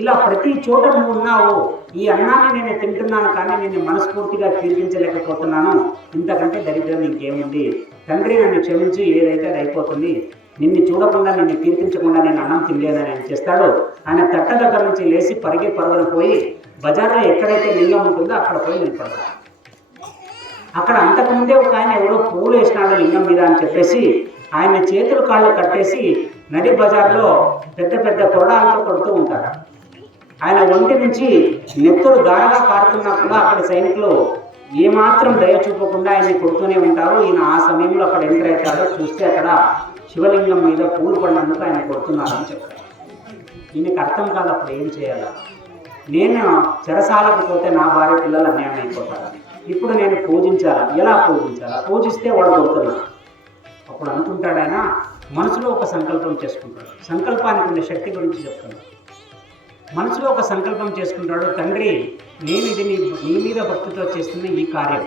ఇలా ప్రతి చోట నువ్వు ఉన్నావు. ఈ అన్నాన్ని నేను తింటున్నాను కానీ నేను మనస్ఫూర్తిగా కీర్తించలేకపోతున్నాను. ఇంతకంటే దరిద్రం ఇంకేముంది? తండ్రి నన్ను క్షమించి, ఏదైతే అది అయిపోతుంది. నిన్ను చూడకుండా, నిన్ను కీర్తించకుండా నేను అన్నం తినలేదని ఆయన చేస్తాడు. ఆయన తట్ట దగ్గర నుంచి లేచి పరుగున పోయి బజార్లో ఎక్కడైతే లింగం ఉంటుందో అక్కడ పోయి నిలబడతాడు. అక్కడ అంతకుముందే ఒక ఆయన ఎవడో పూలు వేసినాడు లింగం మీద అని చెప్పేసి ఆయన చేతులు కాళ్ళు కట్టేసి నడి బజార్లో పెద్ద కొరడాలతో కొడుతూ ఉంటారు. ఆయన ఒంటి నుంచి నెత్తురు దారగా పారుతున్నా కూడా అక్కడ సైనికులు ఏమాత్రం దయ చూపకుండా ఆయన్ని కొడుతూనే ఉంటారు. ఈయన ఆ సమయంలో అక్కడ ఎంటర్ అవుతాడో చూస్తే అక్కడ శివలింగం మీద పూలు పడినందుకు ఆయన కొడుతున్నారని చెప్పారు. ఈయనకి అర్థం కాదు అప్పుడు ఏం చేయాలా. నేను చెరసాలకు పోతే నా భార్య పిల్లలు అన్యాయం అయిపోతారు. ఇప్పుడు నేను పూజించాలా, ఎలా పూజించాలా? పూజిస్తే వాడు కొడుతున్నాడు. అప్పుడు అనుకుంటాడు ఆయన, మనసులో ఒక సంకల్పం చేసుకుంటాడు. సంకల్పానికి ఉండే శక్తి గురించి చెప్తున్నాడు. మనసులో ఒక సంకల్పం చేసుకుంటాడు, తండ్రి నేను ఇది నీ మీద భక్తితో చేస్తున్న ఈ కార్యం,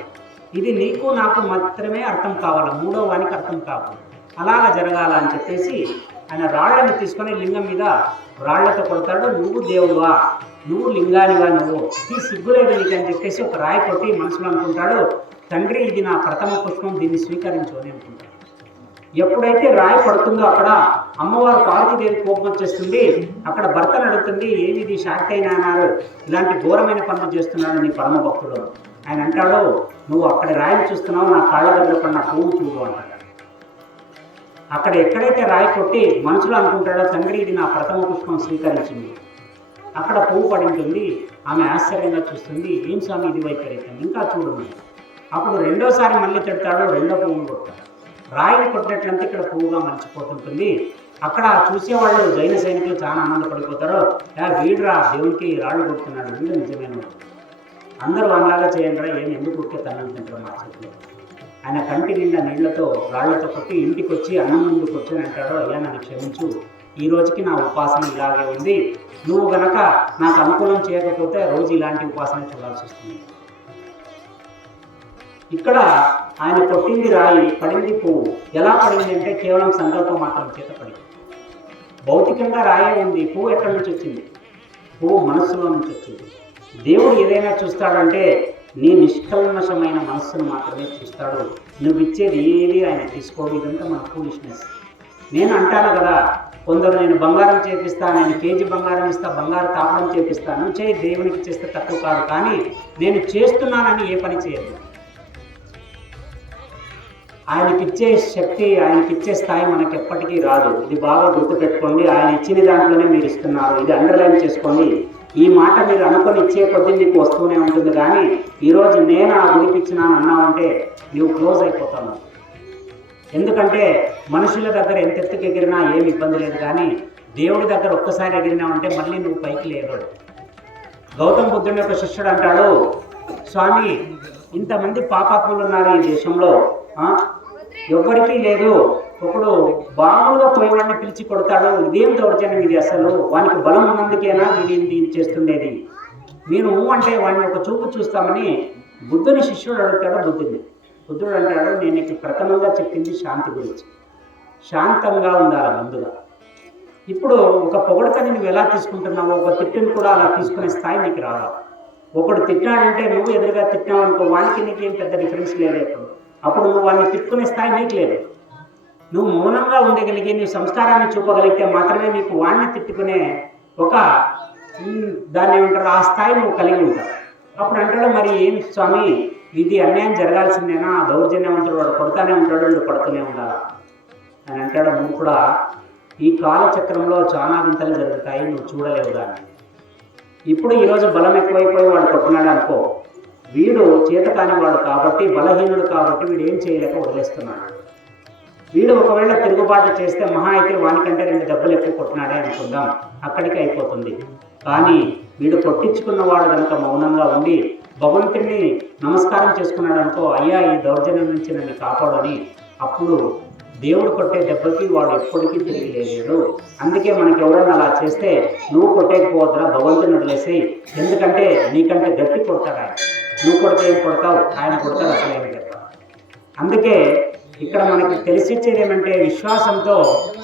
ఇది నీకు నాకు మాత్రమే అర్థం కావాలి, మూడో వానికి అర్థం కావాలి, అలాగా జరగాల అని చెప్పేసి ఆయన రాళ్లను తీసుకొని లింగం మీద రాళ్లతో కొడతాడు. నువ్వు దేవుడువా, నువ్వు లింగానివా, నువ్వు ఇది సిగ్గులేదు నీకు అని చెప్పేసి ఒక రాయి కొట్టి మనసులో అనుకుంటాడు, తండ్రి ఇది నా ప్రథమ పుష్పం, దీన్ని స్వీకరించు అని అనుకుంటాడు. ఎప్పుడైతే రాయి పడుతుందో అక్కడ అమ్మవారు పార్వతీదేవి కోపం వచ్చేస్తుంది. అక్కడ భర్తను అడుగుతుంది, ఏది ఇది శాక్తేయ అన్నారు, ఇలాంటి ఘోరమైన పనులు చేస్తున్నాడు నీ పరమ భక్తుడు. ఆయన అంటాడు, నువ్వు అక్కడ రాయిని చూస్తున్నావు, నా కాళ్ళ దగ్గర పడిన పువ్వు చూడు అంటాడు. అక్కడ ఎక్కడైతే రాయి కొట్టి మనసులో అనుకుంటాడో, తండ్రి ఇది నా ప్రథమ పుష్పం స్వీకరించింది, అక్కడ పువ్వు పడి ఉంటుంది. ఆమె ఆశ్చర్యంగా చూస్తుంది, ఏం స్వామి ఇది వైపరీత్యం, ఇంకా చూడు. అప్పుడు రెండోసారి మళ్ళీ తిడతాడు, రెండో పువ్వును కొడతాడు. రాయిని కొట్టినట్లంతా ఇక్కడ పువ్వుగా మర్చిపోతుంటుంది. అక్కడ చూసేవాళ్ళు జైన సైనికులు చాలా ఆనందపడిపోతారు, వీడురా దేవునికి రాళ్ళు కొడుతున్నాడు, వీడు నిజమైన అందరూ వాళ్ళలాగా చేయండి రా, ఏమి ఎందుకు కొట్టే తనని తింటారు మా చేతిలో. ఆయన కంటి నిండా నీళ్లతో రాళ్లతో కొట్టి ఇంటికి వచ్చి అన్నం ముందుకు వచ్చి అంటాడు, అయ్యా నన్ను క్షమించు, ఈ రోజుకి నా ఉపాసన ఇలాగే ఉంది, నువ్వు గనక నాకు అనుకూలం చేయకపోతే రోజు ఇలాంటి ఉపాసన చూడాల్సి వస్తుంది. ఇక్కడ ఆయన కొట్టింది రాయి, పడింది పువ్వు. ఎలా పడింది అంటే కేవలం సంకల్పం మాత్రం చేత పడింది. భౌతికంగా రాయే ఉంది, పువ్వు ఎక్కడి నుంచి వచ్చింది? పువ్వు మనస్సులో నుంచి వచ్చింది. దేవుడు ఏదైనా చూస్తాడంటే నీ నిష్కల్మషమైన మనస్సును మాత్రమే చూస్తాడు. నువ్వు ఇచ్చేది ఏది ఆయన తీసుకోడు. ఇదంతా మన ఫూలిష్నెస్. నేను అంటాను కదా, కొందరు నేను బంగారం చేపిస్తాను, నేను కేజీ బంగారం ఇస్తా, బంగారు తాపడం చేపిస్తాను, చేయి దేవునికి చేస్తే తక్కువ కాదు. కానీ నేను చేస్తున్నానని ఏ పని చేయదు. ఆయనకిచ్చే శక్తి, ఆయనకిచ్చే స్థాయి మనకి ఎప్పటికీ రాదు. ఇది బాగా గుర్తుపెట్టుకోండి. ఆయన ఇచ్చిన దాంట్లోనే మీరు ఇస్తున్నారు. ఇది అండర్లైన్ చేసుకోండి. ఈ మాట మీరు అనుకొని ఇచ్చే కొద్దీ మీకు వస్తూనే ఉంటుంది. కానీ ఈరోజు నేను ఆ గుడికి ఇచ్చినాను అన్నావంటే నువ్వు క్లోజ్ అయిపోతావు. ఎందుకంటే మనుషుల దగ్గర ఎంత ఎత్తుకు ఎగిరినా ఏమి ఇబ్బంది లేదు. కానీ దేవుడి దగ్గర ఒక్కసారి ఎగిరినావంటే మళ్ళీ నువ్వు పైకి లేదు. గౌతమ బుద్ధుని యొక్క శిష్యుడు అంటాడు, స్వామి ఇంతమంది పాపాత్ములు ఉన్నారు ఈ దేశంలో, ఎవ్వరికీ లేదు. ఒకడు బాగుగా పోయేవాడిని పిలిచి కొడతాడు. ఇదేం దౌర్జన్యం ఇది? అసలు వానికి బలం ఉన్నందుకేనా వీడి చేస్తుండేది? మీరు అంటే వాడిని ఒక చూపు చూస్తామని బుద్ధుని శిష్యుడు అడుగుతాడు బుద్ధుని. బుద్ధుడు అంటాడు, నేను నీకు ప్రథమంగా చెప్పింది శాంతి గురించి. శాంతంగా ఉండాలి ముందుగా. ఇప్పుడు ఒక పొగడతని నువ్వు ఎలా తీసుకుంటున్నావో ఒక తిట్టుని కూడా అలా తీసుకునే స్థాయి నీకు రావాలి. ఒకడు తిట్టాడంటే నువ్వు ఎదురుగా తిట్టావు అనుకో, వానికి నీకేం పెద్ద డిఫరెన్స్ లేదు. అప్పుడు నువ్వు వాడిని తిట్టుకునే స్థాయి నీకు లేదు. నువ్వు మౌనంగా ఉండగలిగి నీ సంస్కారాన్ని చూపగలిగితే మాత్రమే నీకు వాడిని తిట్టుకునే ఒక దాన్ని ఏమంటారు ఆ స్థాయి నువ్వు కలిగి ఉంటావు. అప్పుడు అంటాడు, మరి ఏం స్వామి ఇది అన్యాయం జరగాల్సిందేనా? దౌర్జన్యవంతుడు వాడు కొడతానే ఉంటాడు, వాడు పడుతూనే ఉండాలా అని అంటాడు. నువ్వు కూడా ఈ కాలచక్రంలో చాలా వింతలు జరుగుతాయి, నువ్వు చూడలేవు దాన్ని. ఇప్పుడు ఈరోజు బలం ఎక్కువైపోయి వాడు కొట్టున్నాడు అనుకో, వీడు చేత కాని వాడు కాబట్టి, బలహీనుడు కాబట్టి వీడు ఏం చేయలేక వదిలేస్తున్నాడు. వీడు ఒకవేళ తిరుగుబాటు చేస్తే మహా అయితే వానికంటే 2 దెబ్బలు ఎక్కువ కొట్టినాడే అనుకుందాం, అక్కడికి అయిపోతుంది. కానీ వీడు కొట్టించుకున్నవాడు కనుక మౌనంగా ఉండి భగవంతుడిని నమస్కారం చేసుకున్నాడు అనుకో, అయ్యా ఈ దౌర్జన్యం నుంచి నన్ను కాపాడని, అప్పుడు దేవుడు కొట్టే దెబ్బకి వాడు ఎప్పటికీ తిరిగి లేడు. అందుకే మనకి ఎవరైనా అలా చేస్తే నువ్వు కొట్టేకపోవద్దురా, భగవంతుని వదిలేసి. ఎందుకంటే నీకంటే గట్టి కొడతాడు ఆయన. నువ్వు కొడితే ఏం కొడతావు, ఆయన కొడతాడు అసలైన దెబ్బ. అందుకే ఇక్కడ మనకి తెలిసిచ్చేది ఏమంటే, విశ్వాసంతో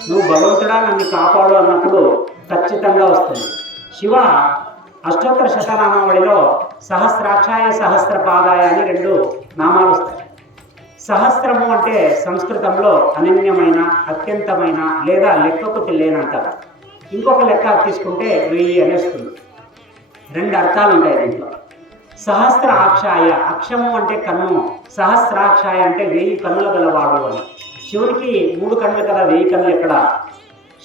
నువ్వు భగవంతుడా నన్ను కాపాడు అన్నప్పుడు ఖచ్చితంగా వస్తుంది. శివ అష్టోత్తర శతనామావళిలో సహస్రాక్షాయ సహస్రపాదాయ అని 2 నామాలు వస్తాయి. సహస్రము అంటే సంస్కృతంలో అనన్యమైన, అత్యంతమైన లేదా లెక్కకు తెలియనంత. ఇంకొక లెక్క తీసుకుంటే 1000 అనేస్తుంది. 2 అర్థాలు ఉంటాయి దీంట్లో. సహస్రాక్షాయ, అక్షము అంటే కన్ను, సహస్రాక్షాయ అంటే 1000 కన్నులు గలవాడు అని. శివునికి 3 కన్నులు కదా, 1000 కన్నులు ఎక్కడ?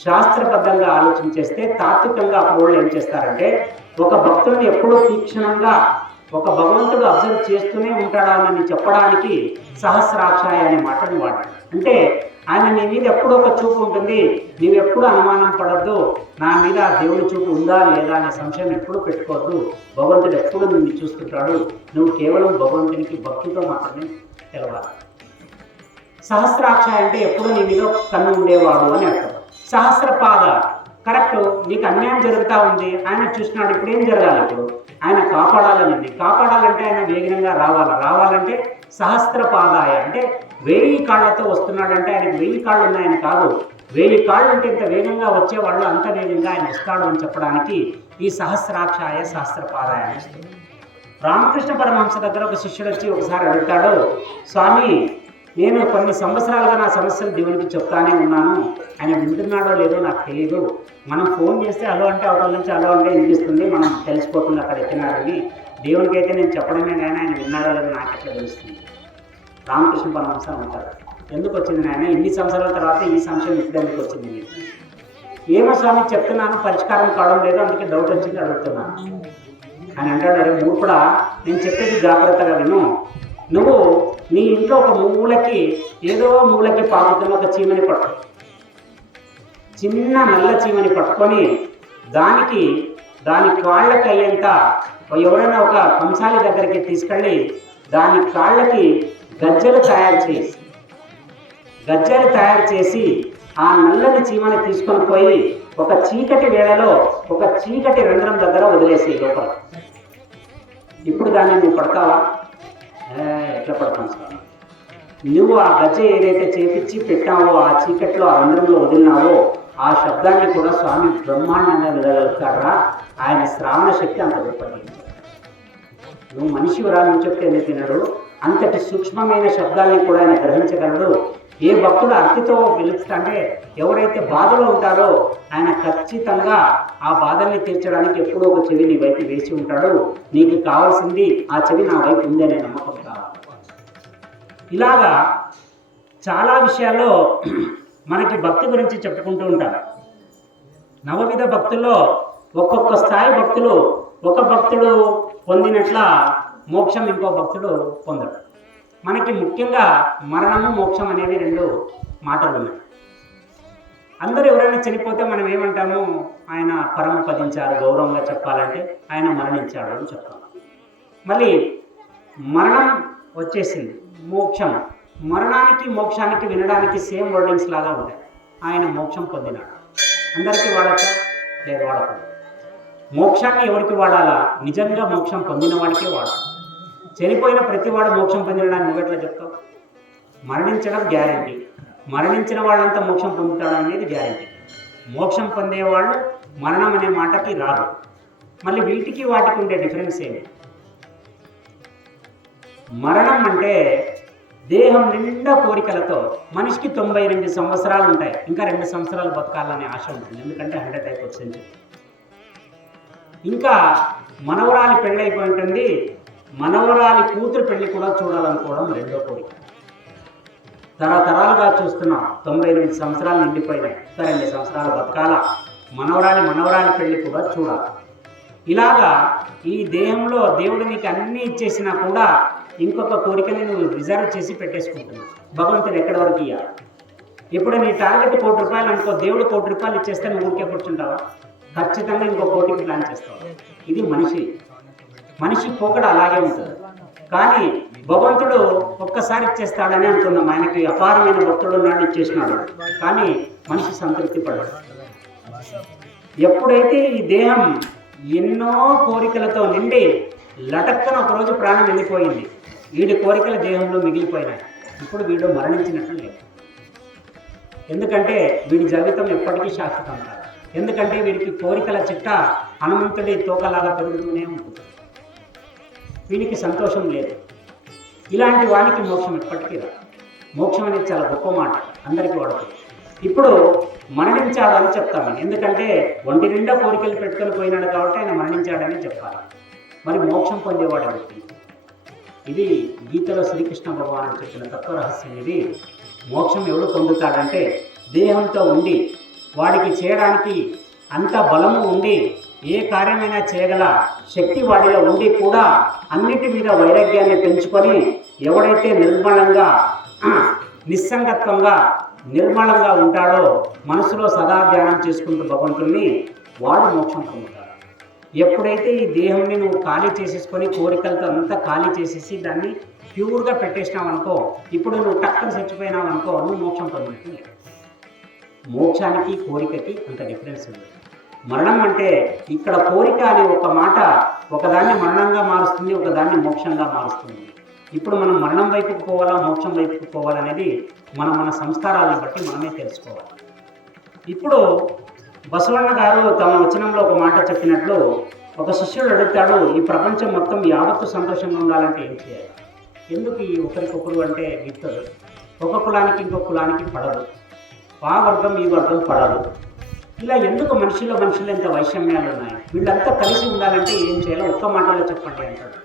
శాస్త్రబద్ధంగా ఆలోచించేస్తే తాత్వికంగా అప్పుడు ఏం చేస్తారంటే, ఒక భక్తుడిని ఎప్పుడూ తీక్షణంగా ఒక భగవంతుడు అబ్జర్వ్ చేస్తూనే ఉంటాడని చెప్పడానికి సహస్రాక్షాయ అనే మాటను వాడాడు. అంటే ఆయన నీ మీద ఎప్పుడూ ఒక చూపు ఉంటుంది, నీవెప్పుడు అనుమానం పడద్దు, నా మీద దేవుడి చూపు ఉందా లేదా అనే సంశయం ఎప్పుడు పెట్టుకోవద్దు. భగవంతుడు ఎప్పుడు నిన్ను చూస్తుంటాడు, నువ్వు కేవలం భగవంతునికి భక్తితో మాత్రమే తెలవాలి. సహస్రాక్షాయ అంటే ఎప్పుడు నీ మీద కన్ను ఉండేవాడు అని అర్థం. సహస్రపాద కరెక్ట్, నీకు అన్యాయం జరుగుతూ ఉంది, ఆయన చూసినాడు, ఇప్పుడు ఏం జరగాలి? ఇప్పుడు ఆయన కాపాడాలని. కాపాడాలంటే ఆయన వేగంగా రావాలంటే సహస్రపాదాయ అంటే 1000 కాళ్ళతో వస్తున్నాడంటే ఆయనకు 1000 కాళ్ళు ఉన్నాయని కాదు, 1000 కాళ్ళు ఉంటే ఇంత వేగంగా వచ్చేవాళ్ళు అంత వేగంగా ఆయన వస్తాడు అని చెప్పడానికి ఈ సహస్రాక్షాయ సహస్రపాదాయ అని. రామకృష్ణ పరమహంస దగ్గర ఒక శిష్యుడు వచ్చి ఒకసారి అడుగుతాడు, స్వామి నేను కొన్ని సంవత్సరాలుగా నా సమస్యలు దేవునికి చెప్తానే ఉన్నాను, ఆయన వింటున్నాడో లేదో నాకు తెలియదు. మనం ఫోన్ చేస్తే అలో అంటే అవతల నుంచి అలో అంటే వినిపిస్తుంది, మనం తెలిసిపోతుంది అక్కడ ఎత్తినాడని. దేవునికి అయితే నేను చెప్పడమే కానీ ఆయన విన్నాడో లేదో నాకు ఎట్లా తెలుస్తుంది. రామకృష్ణ పరమహంస అంటారు, ఎందుకు వచ్చింది నాయన ఇన్ని సంవత్సరాల తర్వాత ఈ సంశయం ఇప్పుడు ఎందుకు వచ్చింది? ఏమో స్వామి చెప్తున్నాను, పరిష్కారం కావడం లేదు, అందుకే డౌట్ వచ్చింది అడుగుతున్నాను అని అంటాడు. అరే మూర్ఖుడా, నేను చెప్పేది జాగ్రత్తగా విను. నువ్వు నీ ఇంట్లో ఒక మూలకి ఏదో మూలకి పాకుతున్న ఒక చీమని పట్టు, చిన్న నల్ల చీమని పట్టుకొని దాని కాళ్ళకి అయ్యేంత ఎవరైనా ఒక కంసాలి దగ్గరికి తీసుకెళ్ళి దాని కాళ్ళకి గజ్జలు తయారు చేసి ఆ నల్లని చీమని తీసుకొని పోయి ఒక చీకటి వేళలో ఒక చీకటి రంధ్రం దగ్గర వదిలేసి లోపల. ఇప్పుడు దాన్ని నువ్వు పడతావా? ఎట్లా పడతాను స్వామి, నువ్వు ఆ గజ్జ ఏదైతే చేపించి పెట్టావో ఆ చీకట్లో ఆ రంధ్రంలో వదిలినావో ఆ శబ్దాన్ని కూడా స్వామి బ్రహ్మాండంగా నిలగలుగుతాడా. ఆయన శ్రావణ శక్తి అంత గొప్పది. నువ్వు మనిషి వరాలను చెప్తే ఎందుకు తినడు, అంతటి సూక్ష్మమైన శబ్దాన్ని కూడా ఆయన గ్రహించగలడు. ఏ భక్తుడు అర్థితో పిలుస్తా అంటే ఎవరైతే బాధలో ఉంటారో ఆయన ఖచ్చితంగా ఆ బాధల్ని తీర్చడానికి ఎప్పుడో ఒక చెవి నీ వైపు వేసి ఉంటాడు. నీకు కావాల్సింది ఆ చెవి నా వైపు ఉంది అనే నమ్మకం కావాలి. ఇలాగా చాలా విషయాల్లో మనకి భక్తి గురించి చెప్పుకుంటూ ఉంటారు. నవవిధ భక్తుల్లో ఒక్కొక్క స్థాయి భక్తులు, ఒక భక్తుడు పొందినట్ల మోక్షం ఇంకో భక్తుడు పొందడు. మనకి ముఖ్యంగా మరణము మోక్షం అనేవి రెండు మాటలు ఉన్నాయి. అందరూ ఎవరైనా చనిపోతే మనం ఏమంటాము, ఆయన పరమపదించారు, గౌరవంగా చెప్పాలంటే ఆయన మరణించాడు అని చెప్తాం. మళ్ళీ మరణం వచ్చేసింది, మోక్షం, మరణానికి మోక్షానికి వినడానికి సేమ్ వర్డింగ్స్ లాగా ఉంటాయి. ఆయన మోక్షం పొందినాడు, అందరికీ వాడచ్చా? లేదు, వాడకూడదు. మోక్షాన్ని ఎవరికి వాడాలా? నిజంగా మోక్షం పొందిన వాడికే వాడాలి. చనిపోయిన ప్రతివాడు మోక్షం పొందినడానికి నువ్వెట్లా చెప్తావు? మరణించడం గ్యారంటీ, మరణించిన వాళ్ళంతా మోక్షం పొందుతాడు అనేది గ్యారంటీ. మోక్షం పొందేవాళ్ళు మరణం అనే మాటకి రాదు. మళ్ళీ వీటికి వాటికి ఉండే డిఫరెన్స్ ఏంటి? మరణం అంటే దేహం నిండా కోరికలతో, మనిషికి 92 సంవత్సరాలు ఉంటాయి, ఇంకా 2 సంవత్సరాలు బతకాలనే ఆశ ఉంటుంది, ఎందుకంటే 100 అయిపోతుంది. ఇంకా మనవరాలి పెళ్ళి అయిపోయి ఉంటుంది, మనవరాలి కూతురు పెళ్లి కూడా చూడాలనుకోవడం రెండో కోరిక. తరతరాలుగా చూస్తున్నాం, 98 సంవత్సరాలు నిండిపోయినాయి, ఇంకా 2 సంవత్సరాలు బతకాల, మనవరాలి పెళ్లి కూడా చూడాలి. ఇలాగా ఈ దేహంలో దేవుడు నీకు అన్నీ ఇచ్చేసినా కూడా ఇంకొక కోరికని నువ్వు రిజర్వ్ చేసి పెట్టేసుకుంటున్నావు. భగవంతుడు ఎక్కడి వరకు ఇవ్వాలి? ఇప్పుడు నీ టార్గెట్ ₹1,00,00,000 అనుకో, దేవుడు ₹1,00,00,000 ఇచ్చేస్తే నువ్వు ఊరికే కూర్చుంటావా? ఖచ్చితంగా ఇంకో 1,00,00,000 ప్లాన్ చేస్తావు. ఇది మనిషి పోకడ అలాగే ఉంటుంది. కానీ భగవంతుడు ఒక్కసారి ఇచ్చేస్తాడని అనుకుందాం, ఆయనకి అపారమైన భక్తుడు ఉన్నాడు, ఇచ్చేసినాడు. కానీ మనిషి సంతృప్తి పడ్డాడు. ఎప్పుడైతే ఈ దేహం ఎన్నో కోరికలతో నిండి లటక్కన ఒకరోజు ప్రాణం వెళ్ళిపోయింది, వీడి కోరికల దేహంలో మిగిలిపోయినాయి. ఇప్పుడు వీడు మరణించినట్లు లేదు. ఎందుకంటే వీడి జీవితం ఎప్పటికీ శాశ్వతం కాదు. ఎందుకంటే వీడికి కోరికల చిట్ట హనుమంతుడి తోకలాగా పెరుగుతూనే ఉంటుంది. వీడికి సంతోషం లేదు. ఇలాంటి వానికి మోక్షం ఎప్పటికీ రాదు. మోక్షం అనేది చాలా గొప్ప మాట, అందరికీ వాడుతుంది. ఇప్పుడు మరణించాడు అని చెప్తామని, ఎందుకంటే ఒంటి నిండా కోరికలు పెట్టుకొని పోయినాడు కాబట్టి ఆయన మరణించాడని చెప్పాలి. మరి మోక్షం పొందేవాడు వ్యక్తి, ఇది గీతలో శ్రీకృష్ణ భగవానుడు చెప్పిన తత్వ రహస్యం. ఇది మోక్షం ఎవడు పొందుతాడంటే దేహంతో ఉండి వాడికి చేయడానికి అంత బలము ఉండి ఏ కార్యమైనా చేయగల శక్తి వాడిలో ఉండి కూడా అన్నిటి మీద వైరాగ్యాన్ని పెంచుకొని ఎవడైతే నిర్మలంగా నిస్సంగత్వంగా నిర్మలంగా ఉంటాడో, మనసులో సదా ధ్యానం చేసుకుంటూ భగవంతుణ్ణి, వాడు మోక్షం పొందుతాడు. ఎప్పుడైతే ఈ దేహంని నువ్వు ఖాళీ చేసేసుకొని కోరికలతో అంతా ఖాళీ చేసేసి దాన్ని ప్యూర్గా పెట్టేసినావు అనుకో, ఇప్పుడు నువ్వు టక్కన చచ్చిపోయినావు అనుకో, నువ్వు మోక్షం పొందుతుంది. మోక్షానికి కోరికకి అంత డిఫరెన్స్ ఉంది. మరణం అంటే ఇక్కడ కోరిక అనే ఒక మాట ఒకదాన్ని మరణంగా మారుస్తుంది, ఒకదాన్ని మోక్షంగా మారుస్తుంది. ఇప్పుడు మనం మరణం వైపుకు పోవాలా, మోక్షం వైపుకు పోవాలనేది మన సంస్కారాలను బట్టి మనమే తెలుసుకోవాలి. ఇప్పుడు బసవన్న గారు తమ వచనంలో ఒక మాట చెప్పినట్లు, ఒక శిష్యుడు అడుగుతాడు, ఈ ప్రపంచం మొత్తం యావత్తు సంతోషంగా ఉండాలంటే ఏం చేయాలి? ఎందుకు ఈ ఒకరికొకరు అంటే గిట్టదు, ఒక కులానికి ఇంకో కులానికి పడదు, ఆ వర్గం ఈ వర్గం పడదు, ఇలా ఎందుకు మనుషుల్లో ఇంత వైషమ్యాలు ఉన్నాయి? వీళ్ళంతా కలిసి ఉండాలంటే ఏం చేయాలో ఒక్క మాటలో చెప్పండి అంటాడు.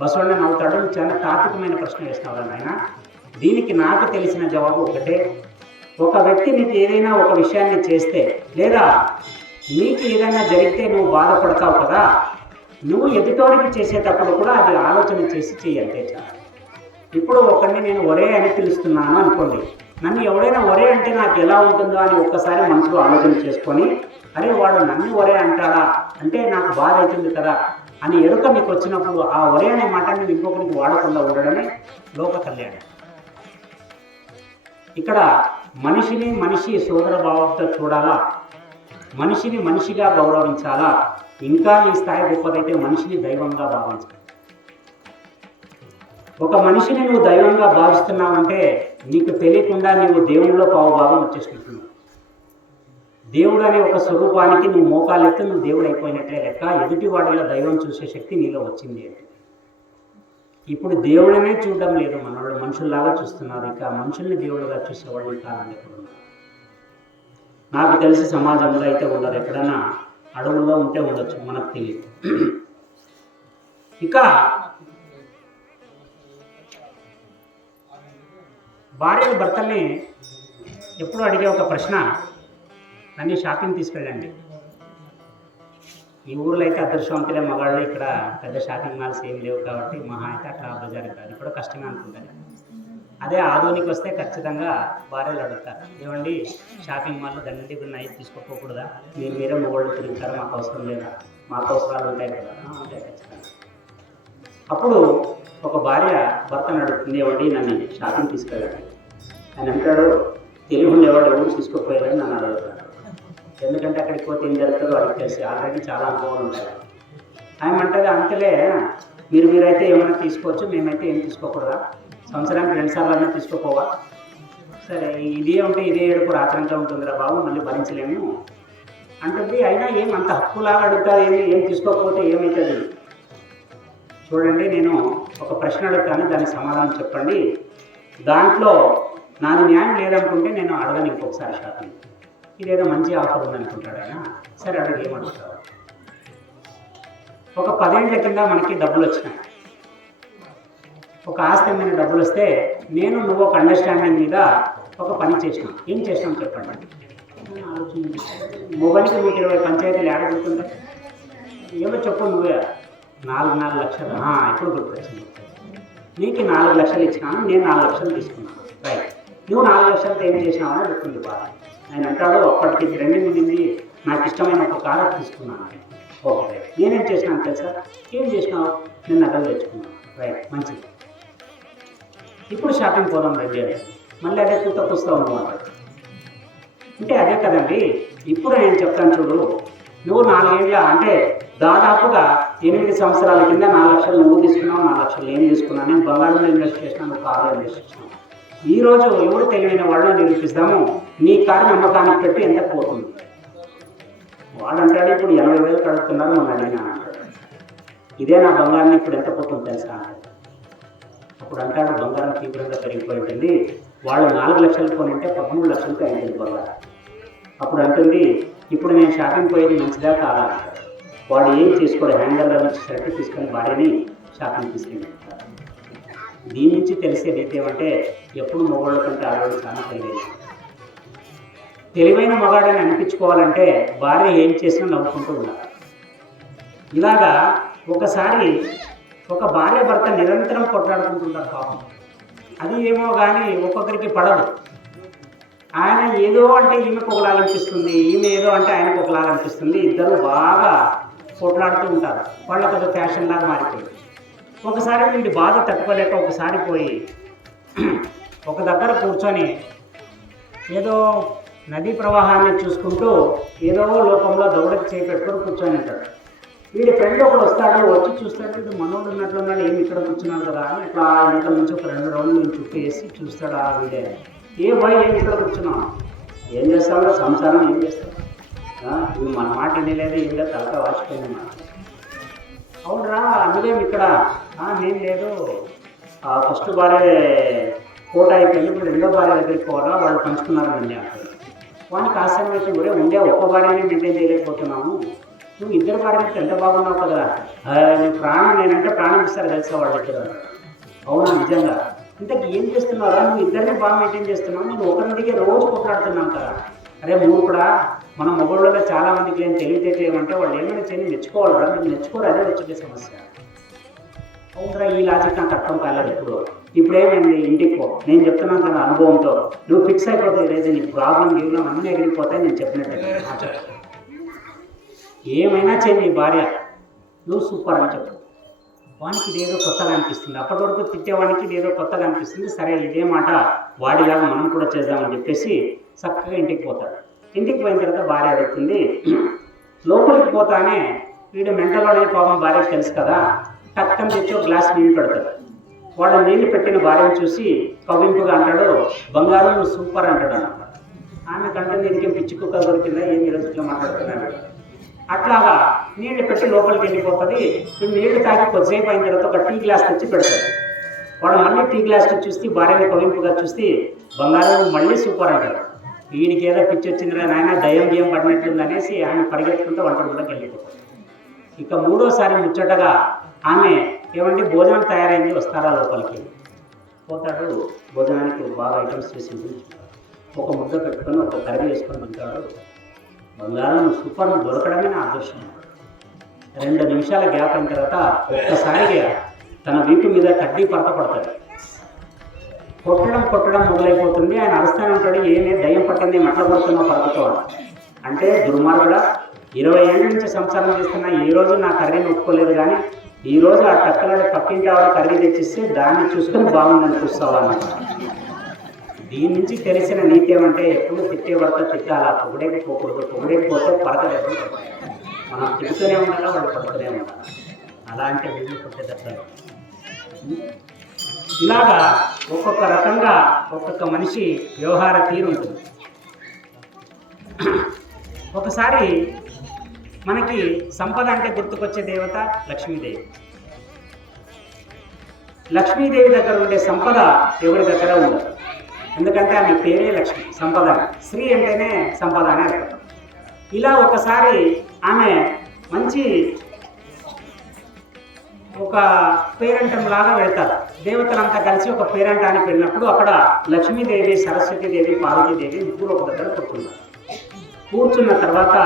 బసవన్న నవ్వుతాడు, చాలా తాత్వికమైన ప్రశ్న వేసినావు ఆయన, దీనికి నాకు తెలిసిన జవాబు ఒకటే. ఒక వ్యక్తి నీకు ఏదైనా ఒక విషయాన్ని చేస్తే, లేదా నీకు ఏదైనా జరిగితే నువ్వు బాధపడతావు కదా, నువ్వు ఎదుటోడికి చేసేటప్పుడు కూడా అది ఆలోచన చేసి చెయ్యాలి. ఇప్పుడు ఒకరిని నేను ఒరే అని పిలుస్తున్నాను అనుకోండి, నన్ను ఎవడైనా ఒరే అంటే నాకు ఎలా ఉంటుందో అని ఒక్కసారి మనసులో ఆలోచన చేసుకొని, అరే వాడు నన్ను ఒరే అంటాడా అంటే నాకు బాధ అవుతుంది కదా అని ఎరుక మీకు వచ్చినప్పుడు ఆ ఒరే అనే మాటని ఇంకొకరికి వాడకుండా ఉండడమే లోక కళ్యాణం. ఇక్కడ మనిషి సోదర భావంతో చూడాలా, మనిషిని మనిషిగా గౌరవించాలా, ఇంకా ఈ స్థాయి గొప్పదైతే మనిషిని దైవంగా భావించాలి. ఒక మనిషిని నువ్వు దైవంగా భావిస్తున్నావంటే నీకు తెలియకుండా నీవు దేవునిలో పావుభాగం వచ్చేసుకుంటున్నావు. దేవుడు అనే ఒక స్వరూపానికి నువ్వు మోకాలెత్తి నువ్వు దేవుడు అయిపోయినట్లే లెక్క. ఎదుటి వాడిలో దైవం చూసే శక్తి నీలో వచ్చింది అంటే ఇప్పుడు దేవుడనే చూడడం లేదు, మనవాళ్ళు మనుషుల్లాగా చూస్తున్నారు. ఇక మనుషుల్ని దేవుడుగా చూసేవాళ్ళు కాదండి. ఇప్పుడు నాకు తెలిసి సమాజంలో అయితే ఉండరు, ఎక్కడైనా అడవుల్లో ఉంటే ఉండొచ్చు, మనకు తెలియదు. ఇక భార్యలు భర్తల్ని ఎప్పుడు అడిగే ఒక ప్రశ్న, నన్ను షాపింగ్ తీసుకెళ్ళండి. ఈ ఊర్లో అయితే అదృష్టవంతులే మగాళ్ళు, ఇక్కడ పెద్ద షాపింగ్ మాల్స్ ఏం లేవు కాబట్టి మహా అయితే అట్లా బజార్కి అది కూడా కష్టంగా అనుకుంటారు. అదే ఆధునిక వస్తే ఖచ్చితంగా భార్యలు అడుగుతారు, ఏమండి షాపింగ్ మాల్లో దండి ఉన్నాయి తీసుకోకూడదా, మీరే మొగోళ్ళు తిరుగుతారు, మాకు అవసరం లేదా, మాకు అవసరాలు ఉంటాయి కదా. ఉంటాయి ఖచ్చితంగా. అప్పుడు ఒక భార్య భర్తను అడుగుతుంది, ఏమండి నన్ను షాపింగ్ తీసుకెళ్ళండి. ఆయన అంటాడు, తెలివి ఉండేవాడు ఎవరు తీసుకోపోయారని నన్ను అడుగుతాడు. ఎందుకంటే అక్కడికి పోతే ఏం జరుగుతుందో అడిగి తెలిసి ఆల్రెడీ చాలా అనుభవాలు ఉంటాయి. ఆయన అంటది, అంతలే మీరైతే ఏమైనా తీసుకోవచ్చు, మేమైతే ఏం తీసుకోకూడదా, సంవత్సరానికి 2 సార్లు అయినా తీసుకోపోవా, సరే ఇదే ఉంటే ఇదే ఏడుపు రాత్రంతా ఉంటుందిరా బాబు, మళ్ళీ భరించలేము అంటుంది. అయినా ఏం అంత హక్కులాగా అడుగుతారు, ఏం తీసుకోకపోతే ఏమవుతుంది. చూడండి, నేను ఒక ప్రశ్న అడుగుతాను, దానికి సమాధానం చెప్పండి, దాంట్లో నాది న్యాయం లేదనుకుంటే నేను అడగను ఇంకొకసారి షాపింగ్. ఇదేదో మంచి ఆఫర్ ఉందనుకుంటాడు ఆయన, సరే అడుగు ఏమడుగుతాడు. ఒక 10 ఏళ్ల కింద మనకి డబ్బులు వచ్చినాయి, ఒక ఆస్తి మీద డబ్బులు వస్తే నువ్వు ఒక అండర్స్టాండింగ్ మీద ఒక పని చేసినాం. ఏం చేసినాం చెప్పండి. మొబైల్కి 120 పంచాయతీలు ఏడబడుతుంటాయి, ఏమో చెప్పు నువ్వే. 4 లక్షలు. ఇప్పుడు గుర్తొచ్చింది, నీకు 4 లక్షలు ఇచ్చినాను, నేను 4 లక్షలు తీసుకున్నాను, రైట్. నువ్వు 4 లక్షలతో ఏం చేసినావు అని అడుగుతుంది బాగా. ఆయన అంటాడు, అప్పటికి ట్రెండింగ్ ఉండింది, నాకు ఇష్టమైన ఒక కారు తీసుకున్నాను. ఓకే, నేనేం చేసినాను తెలుసా, ఏం చేసినావు, నేను నగలు తెచ్చుకున్నాను, రైట్, మంచిది. ఇప్పుడు షాపింగ్ పోదాం రెడీ అని మళ్ళీ అదే కూత పుస్తకం అనమాట. అంటే అదే కదండి. ఇప్పుడు నేను చెప్తాను చూడు, నువ్వు 4 ఏళ్ళ అంటే దాదాపుగా 8 సంవత్సరాల కింద 4 లక్షలు నువ్వు తీసుకున్నావు, 4 లక్షలు నేను తీసుకున్నాను. నేను బంగారంలో ఇన్వెస్ట్ చేసినాను, కారులో ఇన్వెస్ట్ చేసినాను. ఈరోజు ఎవరు తెలివైన వాళ్ళని నిరూపిస్తాము, నీ కారు నమ్మకానికి పెట్టి ఎంత పోతుంది. వాడంటాడు, ఇప్పుడు 80,000 కడుగుతున్నారు, మనం అడిగినా అంటాడు, ఇదే నా బంగారం ఇప్పుడు ఎంత పోతుంది తెలుసా అంటాడు. అప్పుడు అంటాడు, బంగారం తీవ్రంగా పెరిగిపోయి ఉంటుంది, వాళ్ళు 4 లక్షలు కొనింటే 13 లక్షలకి అయింది బంగారం. అప్పుడు అంటుంది, ఇప్పుడు నేను షాపింగ్ పోయేది మంచిదా కాదా అంటాడు. వాడు ఏం చేసుకోడు, హ్యాంగర్లో నుంచి షర్ట్ తీసుకొని భార్యని షాపింగ్ తీసుకెళ్ళి. దీని నుంచి తెలిసేది ఏంటంటే ఎప్పుడు మగవాళ్ళ కంటే ఆడవాళ్ళు చాలా తెలివైన మగాడని అనిపించుకోవాలంటే భార్య ఏం చేసినా నవ్వుకుంటూ ఉండాలి. ఇలాగా ఒకసారి ఒక భార్య భర్త నిరంతరం కొట్లాడుకుంటుంటారు పాపం. అది ఏమో కానీ ఒక్కొక్కరికి పడదు. ఆయన ఏదో అంటే ఈమెకు ఒకలాగా అనిపిస్తుంది, ఈమె ఏదో అంటే ఆయనకు ఒకలాగా అనిపిస్తుంది. ఇద్దరు బాగా కొట్లాడుతూ ఉంటారు, వాళ్ళకి ఒక ఫ్యాషన్ లాగా మారిపోయింది. ఒకసారి వీడి బాధ తట్టుకోలేక ఒకసారి పోయి ఒక దగ్గర కూర్చొని ఏదో నదీ ప్రవాహాన్ని చూసుకుంటూ ఏదో లోకంలో దౌడకి చేపెట్టుకొని కూర్చొని ఉంటాడు. వీడి ఫ్రెండ్ ఒకడు వస్తాడు, వచ్చి చూస్తాడు, ఇది మనోడు ఉన్నట్లున్నాడు, ఏమి ఇక్కడ కూర్చున్నాడు కదా అని ఇట్లా ఇంట్లో నుంచి ఒక 2 రౌండ్లు చుట్టూ వేసి చూస్తాడు. ఆ వీడే, ఏ భయ ఏమి ఇక్కడ కూర్చున్నావు, ఏం చేస్తావు, సంసారం ఏం చేస్తావు, ఇది మన మాట వినలేదు, ఏం లేదు, తలక వాచిపోయింది మాట. అవునరా అందుకేమి ఇక్కడ, నేను లేదు, ఫస్ట్ భార్య కోట అయిపోయింది, ఇప్పుడు 2వ భార్య దగ్గరికి పోవాలా, వాళ్ళు పంచుకున్నారండి అంటారు. వానికి ఆశ్చర్యం వేసి కూడా ఉండే ఒక్క భార్యనే మెయింటైన్ చేయలేకపోతున్నాము, నువ్వు 2 భార్యలకి ఎంత బాగున్నావు కదా, నువ్వు ప్రాణం నేనంటే ప్రాణం ఇస్తారు తెలుసా వాళ్ళ దగ్గర. అవునా నిజంగా, ఇంతకు ఏం చేస్తున్నారా, నువ్వు 2ని బాగా మెయింటైన్ చేస్తున్నావు, నేను ఒకరిదిగే రోజు కొట్లాడుతున్నాం కదా. అరే మూర్ఖుడా, మన మొగోళ్ళలో చాలా మందికి ఏం తెలివితేటలు ఏమంటే వాళ్ళు ఏమైనా చేయని మెచ్చుకోవాలరా, మీరు మెచ్చుకోరు, అదే వచ్చే సమస్య. అవునరా, ఈ లాజిక్ నాకు అర్థం కాలేదు. ఇప్పుడేమైంది, ఇంటికి పో, నేను చెప్తున్నాను కదా అనుభవంతో, నువ్వు ఫిక్స్ అయిపోతాయి, రేజు నీ ప్రాబ్లం జీవనం అన్నీ ఎగిరిపోతాయి, నేను చెప్పినట్టు. ఏమైనా చేయి నీ భార్య, నువ్వు సూపర్ అని చెప్పు. వానికి ఇదేదో కొత్తగా అనిపిస్తుంది, అప్పటి వరకు తిట్టేవానికి ఇదేదో కొత్తగా అనిపిస్తుంది. సరే ఇదే మాట వాడిలాగా మనం కూడా చేద్దామని చెప్పేసి చక్కగా ఇంటికి పోతాడు. ఇంటికి పోయిన తర్వాత భార్య అడుగుతుంది. లోపలికి పోతానే వీడు మెంటలోనే పాపం భార్యకు తెలుసు కదా, టక్కని తెచ్చి ఒక గ్లాస్ నీళ్ళు పెడతాడు. వాడు నీళ్లు పెట్టిన భార్యను చూసి కవ్వింపుగా అంటాడు, బంగారం నువ్వు సూపర్ అంటాడు అన్నమాట. ఆమె కంటే నీకేం పిచ్చి కుక్క దొరికిందా, ఏం ఈరోజు ఇట్లా మాట్లాడుతున్నాడు. అట్లాగా నీళ్లు పెట్టి లోపలికి వెళ్ళిపోతుంది. నీళ్లు తాగి కొద్దిసేపు అయిన తర్వాత ఒక టీ గ్లాస్ తెచ్చి పెడతాడు. వాడు మళ్ళీ టీ గ్లాస్ చూస్తే భార్యని కవింపుగా చూస్తే బంగారం మళ్ళీ సూపర్ అంటాడు. వీడికి ఏదో పిచ్చి వచ్చిందిరా నాయన, దయ్యం బియ్యం పడినట్టుంది అనేసి ఆమె పరిగెత్తుకుంటూ వంటగదిలోకి వెళ్ళిపోతుంది. ఇక మూడోసారి ముచ్చటగా ఆమె ఏమంటే భోజనం తయారైంది, వస్తారా లోపలికి. పోతాడు, భోజనానికి బాగా ఐటమ్స్ చేసి ఒక ముద్ద పెట్టుకొని ఒక కర్రీ వేసుకొని తింటాడు. బంగారం సూపర్ దొరకడమే నా అదృష్టం. 2 నిమిషాల గ్యాప్ అయిన తర్వాత ఒక్కసారిగా తన వీపు మీద కడ్డీ పడత పడతాడు. కొట్టడం మొదలైపోతుంది. ఆయన అరుస్తానే ఉంటాడు, ఏమే దయ్యం పట్టింది, మట్ల పడుతున్నా పడుతూ. అంటే దుర్మార్గుడా, 20 ఏళ్ళ నుంచి సంసారం చేస్తున్నా ఏ రోజు నా కర్రీని ఒప్పుకోలేదు, కానీ ఈరోజు ఆ టక్కలలో పక్కింటి ఆవిడ కర్రీ తెచ్చిస్తే దాన్ని చూసుకొని బాగుందని చూస్తావా అన్నమాట. దీని నుంచి తెలిసిన నీతి ఏమంటే, ఎప్పుడు తిట్టే భర్త తిట్టాలా, పొగిడేకపోకూడదు. పొగిడేకపోతే పరక దెబ్బలు పడతాయి. మనం తిడుతూనే ఉండాలా, వాళ్ళు పడుతూనే ఉండాలి. అలా అంటే వీళ్ళు కొట్టేదట్లేదు. ఇలాగా ఒక్కొక్క రకంగా ఒక్కొక్క మనిషి వ్యవహార తీరు ఉంటుంది. ఒకసారి మనకి సంపద అంటే గుర్తుకొచ్చే దేవత లక్ష్మీదేవి. లక్ష్మీదేవి దగ్గర ఉండే సంపద ఎవరి దగ్గర ఉండదు. ఎందుకంటే ఆమె పేరే లక్ష్మి, సంపద. శ్రీ అంటేనే సంపద అని అర్థం. ఇలా ఒకసారి ఆమె మంచి ఒక పేరంటం లాగా వెళ్తారు. దేవతలంతా కలిసి ఒక పేరంటానికి వెళ్ళినప్పుడు అక్కడ లక్ష్మీదేవి, సరస్వతీదేవి, పార్వతీదేవి ముగ్గురు ఒక దగ్గర కూర్చున్నారు. కూర్చున్న తర్వాత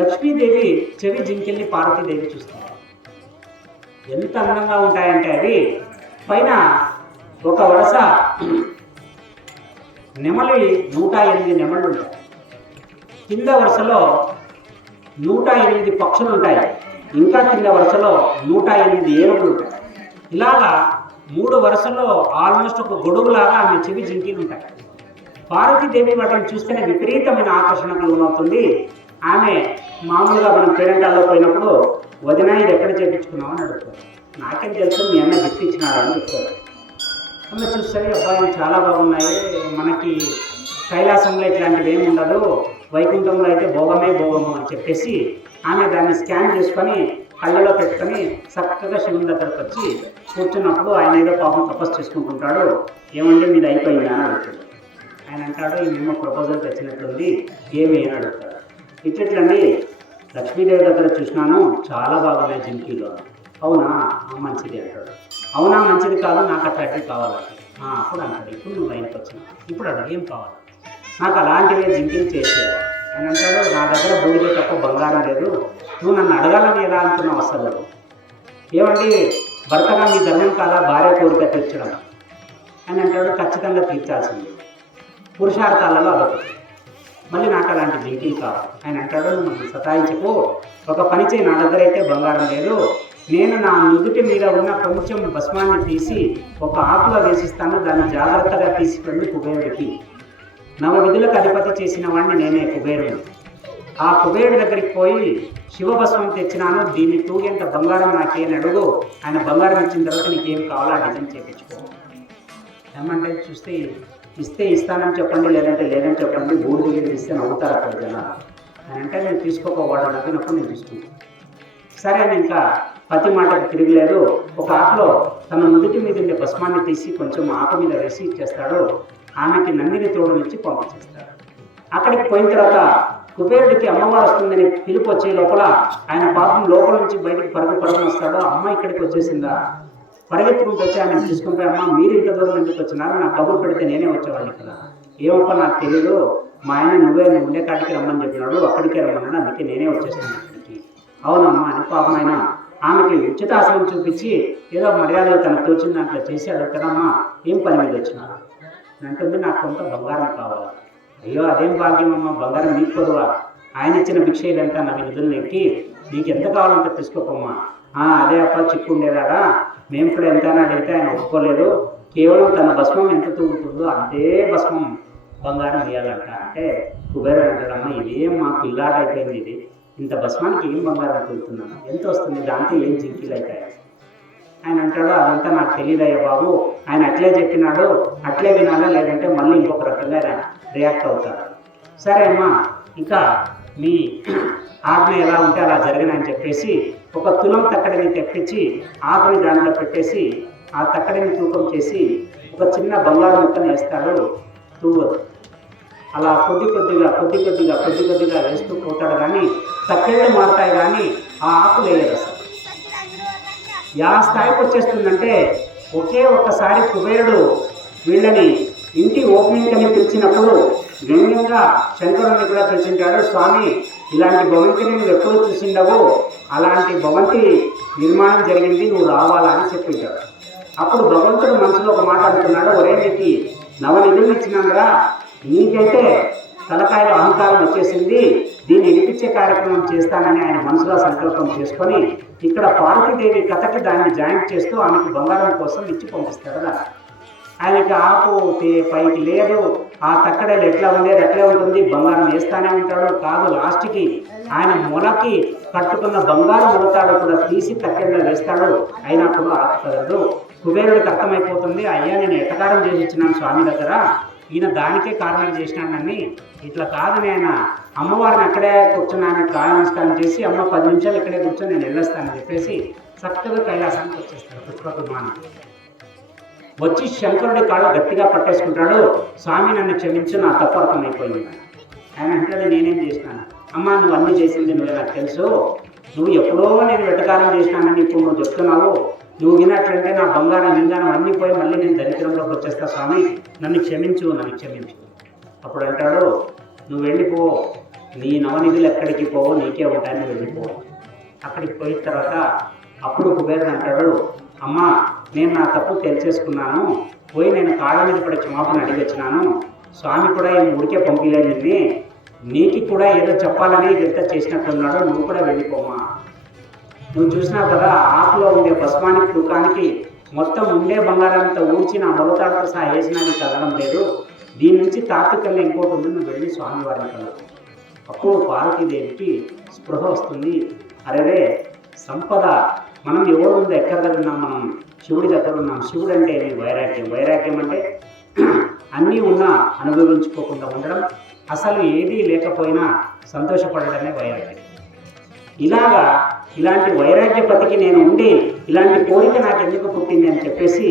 లక్ష్మీదేవి చెవి జింకెళ్ళి పార్వతీదేవి చూస్తారు. ఎంత అందంగా ఉంటాయంటే అవి పైన ఒక వరుస నెమలి 108 నెమళ్ళు ఉంటాయి. కింద వరుసలో 108 పక్షులు ఉంటాయి. ఇంకా కింద వరుసలో 108 ఏనుగులు ఉంటాయి. ఇలాగా 3 వరుసలో ఆల్మోస్ట్ ఒక గొడుగులాగా ఆమె చెవి జింకీలు ఉంటాయి. పార్వతీదేవి వాటిని చూస్తేనే విపరీతమైన ఆకర్షణకు లోనవుతుంది. ఆమె మామూలుగా మనం పేరెంటాల్లో పోయినప్పుడు వదిన ఇది ఎక్కడ చేయించుకున్నామని అడుగుతారు. నాకేం తెలుసు, మీ అన్న గిఫ్ట్ ఇచ్చినాడు అని చెప్తారు. అన్న చూస్తే అబ్బాయి చాలా బాగున్నాయి, మనకి కైలాసంలో ఇట్లాంటివి ఏమి ఉండదు, వైకుంఠంలో అయితే భోగము అని చెప్పేసి ఆమె దాన్ని స్కాన్ చేసుకొని కళ్ళలో పెట్టుకొని చక్కగా శివుని దగ్గరకు వచ్చి కూర్చున్నప్పుడు ఆయన ఏదో పాపం తపస్సు చేసుకుంటుంటాడు. ఏమంటే మీది అయిపోయిందా అని అడుగుతాడు. ఆయన అంటాడు, ఈ మేము ప్రపోజల్ తెచ్చినట్లుంది, ఏమి అని అడుగుతాడు. ఇట్లండి లక్ష్మీదేవి దగ్గర చూసినాను, చాలా బాగున్నాయి జింకీలో. అవునా, మంచిది అంటాడు. అవునా, మంచిది కాదు, నాకు అట్లాంటివి కావాలంటే. అప్పుడు అంటాడు, ఇప్పుడు నువ్వు లైన్కి వచ్చినావు, ఇప్పుడు అడుగు ఏం కావాలి, నాకు అలాంటివే జింకీలు చేసేయాలి. ఆయన అంటాడు, నా దగ్గర బూడిద తప్ప బంగారం లేదు, నువ్వు నన్ను అడగాలని ఎలా అంటున్నావు అసలు. ఏమండి భర్తగా మీ ధర్మం కాదా భార్య కోరిక తీర్చడం అని అంటాడు. ఖచ్చితంగా తీర్చాల్సింది, పురుషార్థాలలో అదొకటి. మళ్ళీ నాకు అలాంటి జింకీలు కావాలి. ఆయన అంటాడు, నువ్వు సతాయించుకో, ఒక పని చేయి, నా దగ్గర అయితే బంగారం లేదు, నేను నా నుదుటి మీద ఉన్న కొంచెం భస్మాన్ని తీసి ఒక ఆకులో వేసిస్తాను, దాన్ని జాగ్రత్తగా తీసుకెళ్ళి కుబేరుడికి. నవవిధులకు అధిపతి చేసిన వాడిని నేనే, కుబేరుడు. ఆ కుబేరుడి దగ్గరికి పోయి శివభస్మం తెచ్చినాను, దీన్ని తూగేంత బంగారం నాకేం అడుగు, ఆయన బంగారం ఇచ్చిన తర్వాత నీకేం కావాలో ఆ డిజైన్ చేయించుకో. ఏమంటే చూస్తే ఇస్తే ఇస్తానని చెప్పండి, లేదంటే లేదని చెప్పండి, బూడి దగ్గర ఇస్తే నవ్వుతారు అక్కడ జనాలు. అని అంటే నేను తీసుకోకపోవడం నవ్వినప్పుడు నేను తీసుకుంటాను. సరే అని ఇంకా పతి మాటకు తిరగలేదు. ఒక ఆకులో తన నుదుటి మీద ఉండే భస్మాన్ని తీసి కొంచెం ఆకు మీద వేసి ఇచ్చేస్తాడు. ఆమెకి నందిని తోడునిచ్చి పంపించేస్తాడు. అక్కడికి పోయిన తర్వాత కుబేరుడికి అమ్మవారు వస్తుందని పిలుపు వచ్చే లోపల ఆయన పాపం లోపల నుంచి బయటకు పరుగు వస్తాడు. అమ్మ ఇక్కడికి వచ్చేసిందా, పరిగెత్తుకుంటూ వచ్చి ఆయన తీసుకుంటే, అమ్మ మీరు ఇంత దూరం ఎందుకు వచ్చినారు, నాకు కబురు పెడితే నేనే వచ్చేవాడిని కదా. ఏమప్ప నాకు తెలియదు, మా ఆయన నువ్వు ఉండే కాటికి రమ్మని చెప్పినాడు, అక్కడికే రమ్మన్నాడు, అందుకే నేనే వచ్చేసాను ఇక్కడికి. అవునమ్మా అని పాపం ఆయన ఆమెకి ఉచితాసనం చూపించి ఏదో మర్యాదలు తనకు తోచిన దాంట్లో చేసి అడుగుతాడమ్మా ఏం పని మీద వచ్చినారు అంటుంది. నాకు కొంత బంగారం కావాలి. అయ్యో అదేం భాగ్యం అమ్మ, బంగారం నీకు కొడువా, ఆయన ఇచ్చిన భిక్ష ఇదంతా నా నిధులను ఎక్కి నీకు ఎంత కావాలంటే తీసుకోపమ్మా. అదే అప్ప చిక్కుండేదారా, మేము కూడా ఎంత అని అడిగితే ఆయన ఒప్పుకోలేదు, కేవలం తన భస్మం ఎంత తూగుతుందో అంతే భస్మం బంగారం వేయాలంట. అంటే కుబేరుడు అంటాడమ్మా, ఇదేం మా పిల్లాట అయిపోయింది, ఇది ఇంత భస్మానికి ఏం బంగారం తూగుతున్నాను, ఎంత వస్తుంది, దాంట్లో ఏం జింకీలు అవుతాయి. ఆయన అంటాడు, అదంతా నాకు తెలియదయ్యా బాబు, ఆయన అట్లే చెప్పినాడు, అట్లే వినాలా, లేదంటే మళ్ళీ ఇంకొక రకంగా ఆయన రియాక్ట్ అవుతాడు. సరే అమ్మా, ఇంకా మీ ఆజ్ఞ ఎలా ఉంటే అలా జరిగినని చెప్పేసి ఒక తులం తక్కడిని తెప్పించి ఆకుని దాంట్లో పెట్టేసి ఆ తక్కడిని తూకం చేసి ఒక చిన్న బంగారు ముక్కను వేస్తాడు. తూవదు. అలా కొద్ది కొద్దిగా వేస్తూ పోతాడు. కానీ తక్కెళ్ళు మారుతాయి, కానీ ఆ ఆకులు వేయదు అసలు. యా స్థాయికి వచ్చేస్తుందంటే ఒకే ఒక్కసారి కుబేరుడు వీళ్ళని ఇంటి ఓపెనింగ్ అని పిలిచినప్పుడు వ్యంగ్యంగా శంకరుని కూడా పిలిచింటాడు. స్వామి, ఇలాంటి భవంతిని నువ్వు ఎప్పుడు చూసిండవు, అలాంటి భవంతి నిర్మాణం జరిగింది, నువ్వు రావాలా అని చెప్పింటాడు. అప్పుడు భగవంతుడు మనసులో ఒక మాట అంటున్నాడు, ఒరే నీకు నవనిధులు ఇచ్చినారా, నీకైతే తలకాయలో అహంకారం వచ్చేసింది, దీన్ని విడిపించే కార్యక్రమం చేస్తానని ఆయన మనసులో సంకల్పం చేసుకొని ఇక్కడ పార్వతీదేవి కథకి దాన్ని జాయింట్ చేస్తూ ఆమెకు బంగారం కోసం ఇచ్చి పంపిస్తాడు. ఆయనకి ఆకు పైకి లేదు, ఆ తక్కడలు ఎట్లా ఉండేది అట్లే ఉంటుంది, బంగారం వేస్తానే ఉంటాడు. కాదు, లాస్ట్కి ఆయన మొలకి కట్టుకున్న బంగారు మొలతాడు కూడా తీసి తక్కెడలో వేస్తాడు. అయినప్పుడు ఆకుపడదు. కుబేరుడికి అర్థమైపోతుంది, అయ్యా నేను ఎటకారం చేసి ఇచ్చినాను స్వామి దగ్గర, ఈయన దానికే కారణం చేసినానని. ఇట్లా కాదని ఆయన అమ్మవారిని అక్కడే కూర్చున్నాను కాయ నమస్కారం చేసి, అమ్మ 10 నిమిషాలు ఇక్కడే కూర్చొని నేను వెళ్ళొస్తానని చెప్పేసి చక్కగా కైలాసానికి వచ్చేస్తాడు. పుష్పక విమానం వచ్చి శంకరుడి కాళ్ళు గట్టిగా పట్టేసుకుంటాడు. స్వామి నన్ను క్షమించు, నా తప్పు అర్థమైపోయింది. ఆయన అంటాడు, నేనేం చేసినాను? అమ్మ, నువ్వు అన్నీ చేసింది నువ్వే, నాకు తెలుసు. నువ్వు ఎప్పుడో నేను వెటకారం చేసినానని ఇప్పుడు నువ్వు చెప్తున్నావు. నువ్వు వినట్లంటే నా బంగారం వింగానం అన్నీ పోయి మళ్ళీ నేను దరిద్రంలోకి వచ్చేస్తా స్వామి, నన్ను క్షమించు. అప్పుడు అంటాడు, నువ్వు వెళ్ళిపో, నీ నవనిధులు ఎక్కడికి పోవో నీకే ఉంటాయని వెళ్ళిపో. అక్కడికి పోయిన తర్వాత అప్పుడు కుబేరుడు అంటాడు, అమ్మా, నేను నా తప్పు తెలిసేసుకున్నాను, పోయి నేను కాళ్ళ మీద పడి క్షమాపణ అడిగి వచ్చినాను. స్వామి కూడా ఏం ఊరికే పంపిలేని, నీకు కూడా ఏదో చెప్పాలని ఇదంతా చేసినట్టున్నాడు, నువ్వు కూడా వెళ్ళిపోమా. నువ్వు చూసినావు కదా, ఆకులో ఉండే భస్మానికి తూకానికి మొత్తం ఉండే బంగారంతో ఊడ్చి నా మొలతాడుతో సహా వేసినానికి కదలడం లేదు. దీని నుంచి తాత్వికంగా ఇంకోటి ఉంది, నువ్వు వెళ్ళి స్వామివారిని కలవు. అప్పుడు పార్వతీదేవికి స్పృహ వస్తుంది. అరే, సంపద మనం ఎవరు ముందు ఎక్కడ దగ్గర ఉన్నాం, మనం శివుడి దగ్గర ఉన్నాం. శివుడు అంటే వైరాగ్యం అంటే అన్నీ ఉన్నా అనుభవించుకోకుండా ఉండడం, అసలు ఏదీ లేకపోయినా సంతోషపడడమే వైరాగ్యం. ఇలాంటి వైరాగ్యపతికి నేను ఉండి ఇలాంటి కోరిక నాకు ఎందుకు పుట్టింది అని చెప్పేసి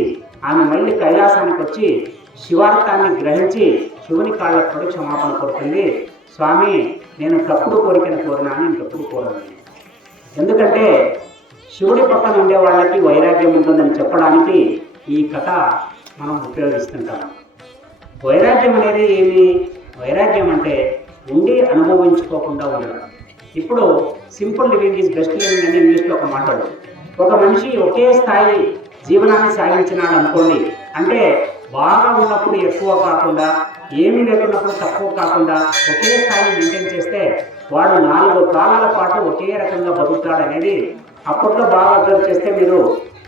ఆమె మళ్ళీ కైలాసానికి వచ్చి శివార్థాన్ని గ్రహించి శివుని కాళ్ళకు పడి క్షమాపణ కోరుతుంది. స్వామి, నేను తప్పుడు కోరికను కోరినా, నేను తప్పుడు కోరను. ఎందుకంటే శివుడి పక్కన ఉండే వాళ్ళకి వైరాగ్యం ఉంటుందని చెప్పడానికి ఈ కథ మనం ఉపయోగిస్తుంటాం. వైరాగ్యం అనేది ఏమి? వైరాగ్యం అంటే ఉండి అనుభవించుకోకుండా ఉండడం. ఇప్పుడు simple living is best living అని ఇంగ్లీష్లో ఒక మాట. ఒక మనిషి ఒకే స్థాయి జీవనాన్ని సాగించినాడు అనుకోండి, అంటే బాగా ఉన్నప్పుడు ఎక్కువ కాకుండా, ఏమీ లేకున్నప్పుడు తక్కువ కాకుండా ఒకే స్థాయిని మెయింటైన్ చేస్తే వాడు 4 కాలాల పాటు ఒకే రకంగా బతుకుతాడు అనేది అప్పట్లో బాగా అబ్జర్వ్ చేస్తే మీరు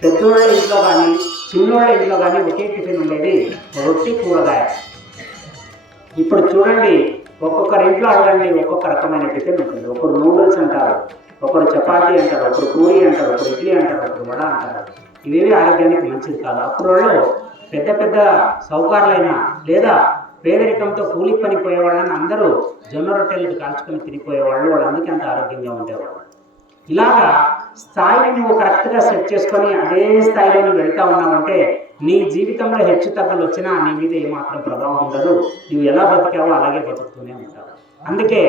పెద్దోళ్ళ ఇంట్లో కానీ చిన్నోళ్ళ ఇంట్లో కానీ ఒకే టిఫిన్ ఉండేది, రొట్టి కూరగాయ. ఇప్పుడు చూడండి, ఒక్కొక్కరి ఇంట్లో అడగండి, ఒక్కొక్క రకమైన టిఫిన్ ఉంటుంది. ఒకరు నూడిల్స్ అంటారు, ఒకరు చపాతీ అంటారు, ఒకరు పూరి అంటారు, ఒకరు ఇడ్లీ అంటారు, ఒకరు వడ అంటారు. ఇవేవి ఆరోగ్యానికి మంచిది కాదు. అప్పుడు వాళ్ళు పెద్ద పెద్ద సౌకర్యాలైన లేదా పేదరికంతో కూలి పనిపోయేవాళ్ళని అందరూ జొన్న రొట్టెలకు కాల్చుకొని తినిపోయేవాళ్ళు. వాళ్ళు అందుకే అంత ఆరోగ్యంగా ఉండేవాళ్ళు. ఇలాగా స్థాయిని నువ్వు కరెక్ట్గా సెట్ చేసుకొని అదే స్థాయిలో నువ్వు వెళ్తా ఉన్నావంటే నీ జీవితంలో హెచ్చు తగ్గులు వచ్చినా నీ మీద ఏమాత్రం ప్రభావం ఉండదు. నువ్వు ఎలా బతికావో అలాగే బతుకుతూనే ఉంటావు. అందుకే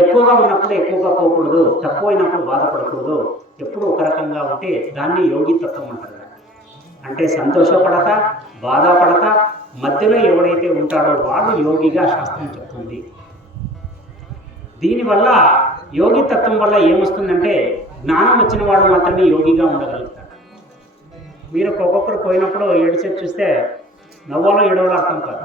ఎక్కువగా ఉన్నప్పుడు ఎక్కువగా పోకూడదు, తక్కువైనప్పుడు బాధపడకూడదు. ఎప్పుడు ఒక రకంగా ఉంటే దాన్ని యోగితత్వం అంటారు. అంటే సంతోషపడక బాధపడక మధ్యలో ఎవడైతే ఉంటాడో వాడు యోగిగా శాస్త్రం చెప్తుంది. దీనివల్ల యోగితత్వం వల్ల ఏమొస్తుందంటే జ్ఞానం వచ్చిన వాడు మాత్రమే యోగిగా ఉండగలుగుతాడు. మీరు ఒక్కొక్కరు పోయినప్పుడు ఏడ్చేది చూస్తే నవ్వాలో ఏడవలో అర్థం కాదు.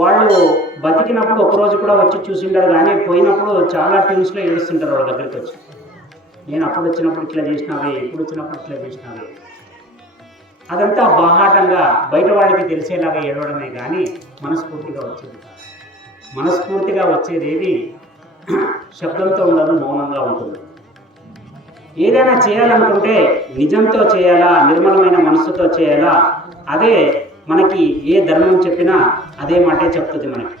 వాళ్ళు బతికినప్పుడు ఒకరోజు కూడా వచ్చి చూసింటారు, కానీ పోయినప్పుడు చాలా టీమ్స్లో ఏడుస్తుంటారు వాళ్ళ దగ్గరికి వచ్చి. నేను అప్పుడు వచ్చినప్పుడు ఇట్లా చేసినావే, ఇప్పుడు వచ్చినప్పుడు ఇట్లా చేసినావే. అదంతా బాహాటంగా బయట వాళ్ళకి తెలిసేలాగా ఏడవడమే కానీ మనస్ఫూర్తిగా వచ్చేది. మనస్ఫూర్తిగా వచ్చేది ఏది శబ్దంతో ఉండదు, మౌనంగా ఉంటుంది. ఏదైనా చేయాలనుకుంటే నిజంతో చేయాలా, నిర్మలమైన మనసుతో చేయాలా. అదే మనకి ఏ ధర్మం చెప్పినా అదే మాటే చెప్తుంది మనకి.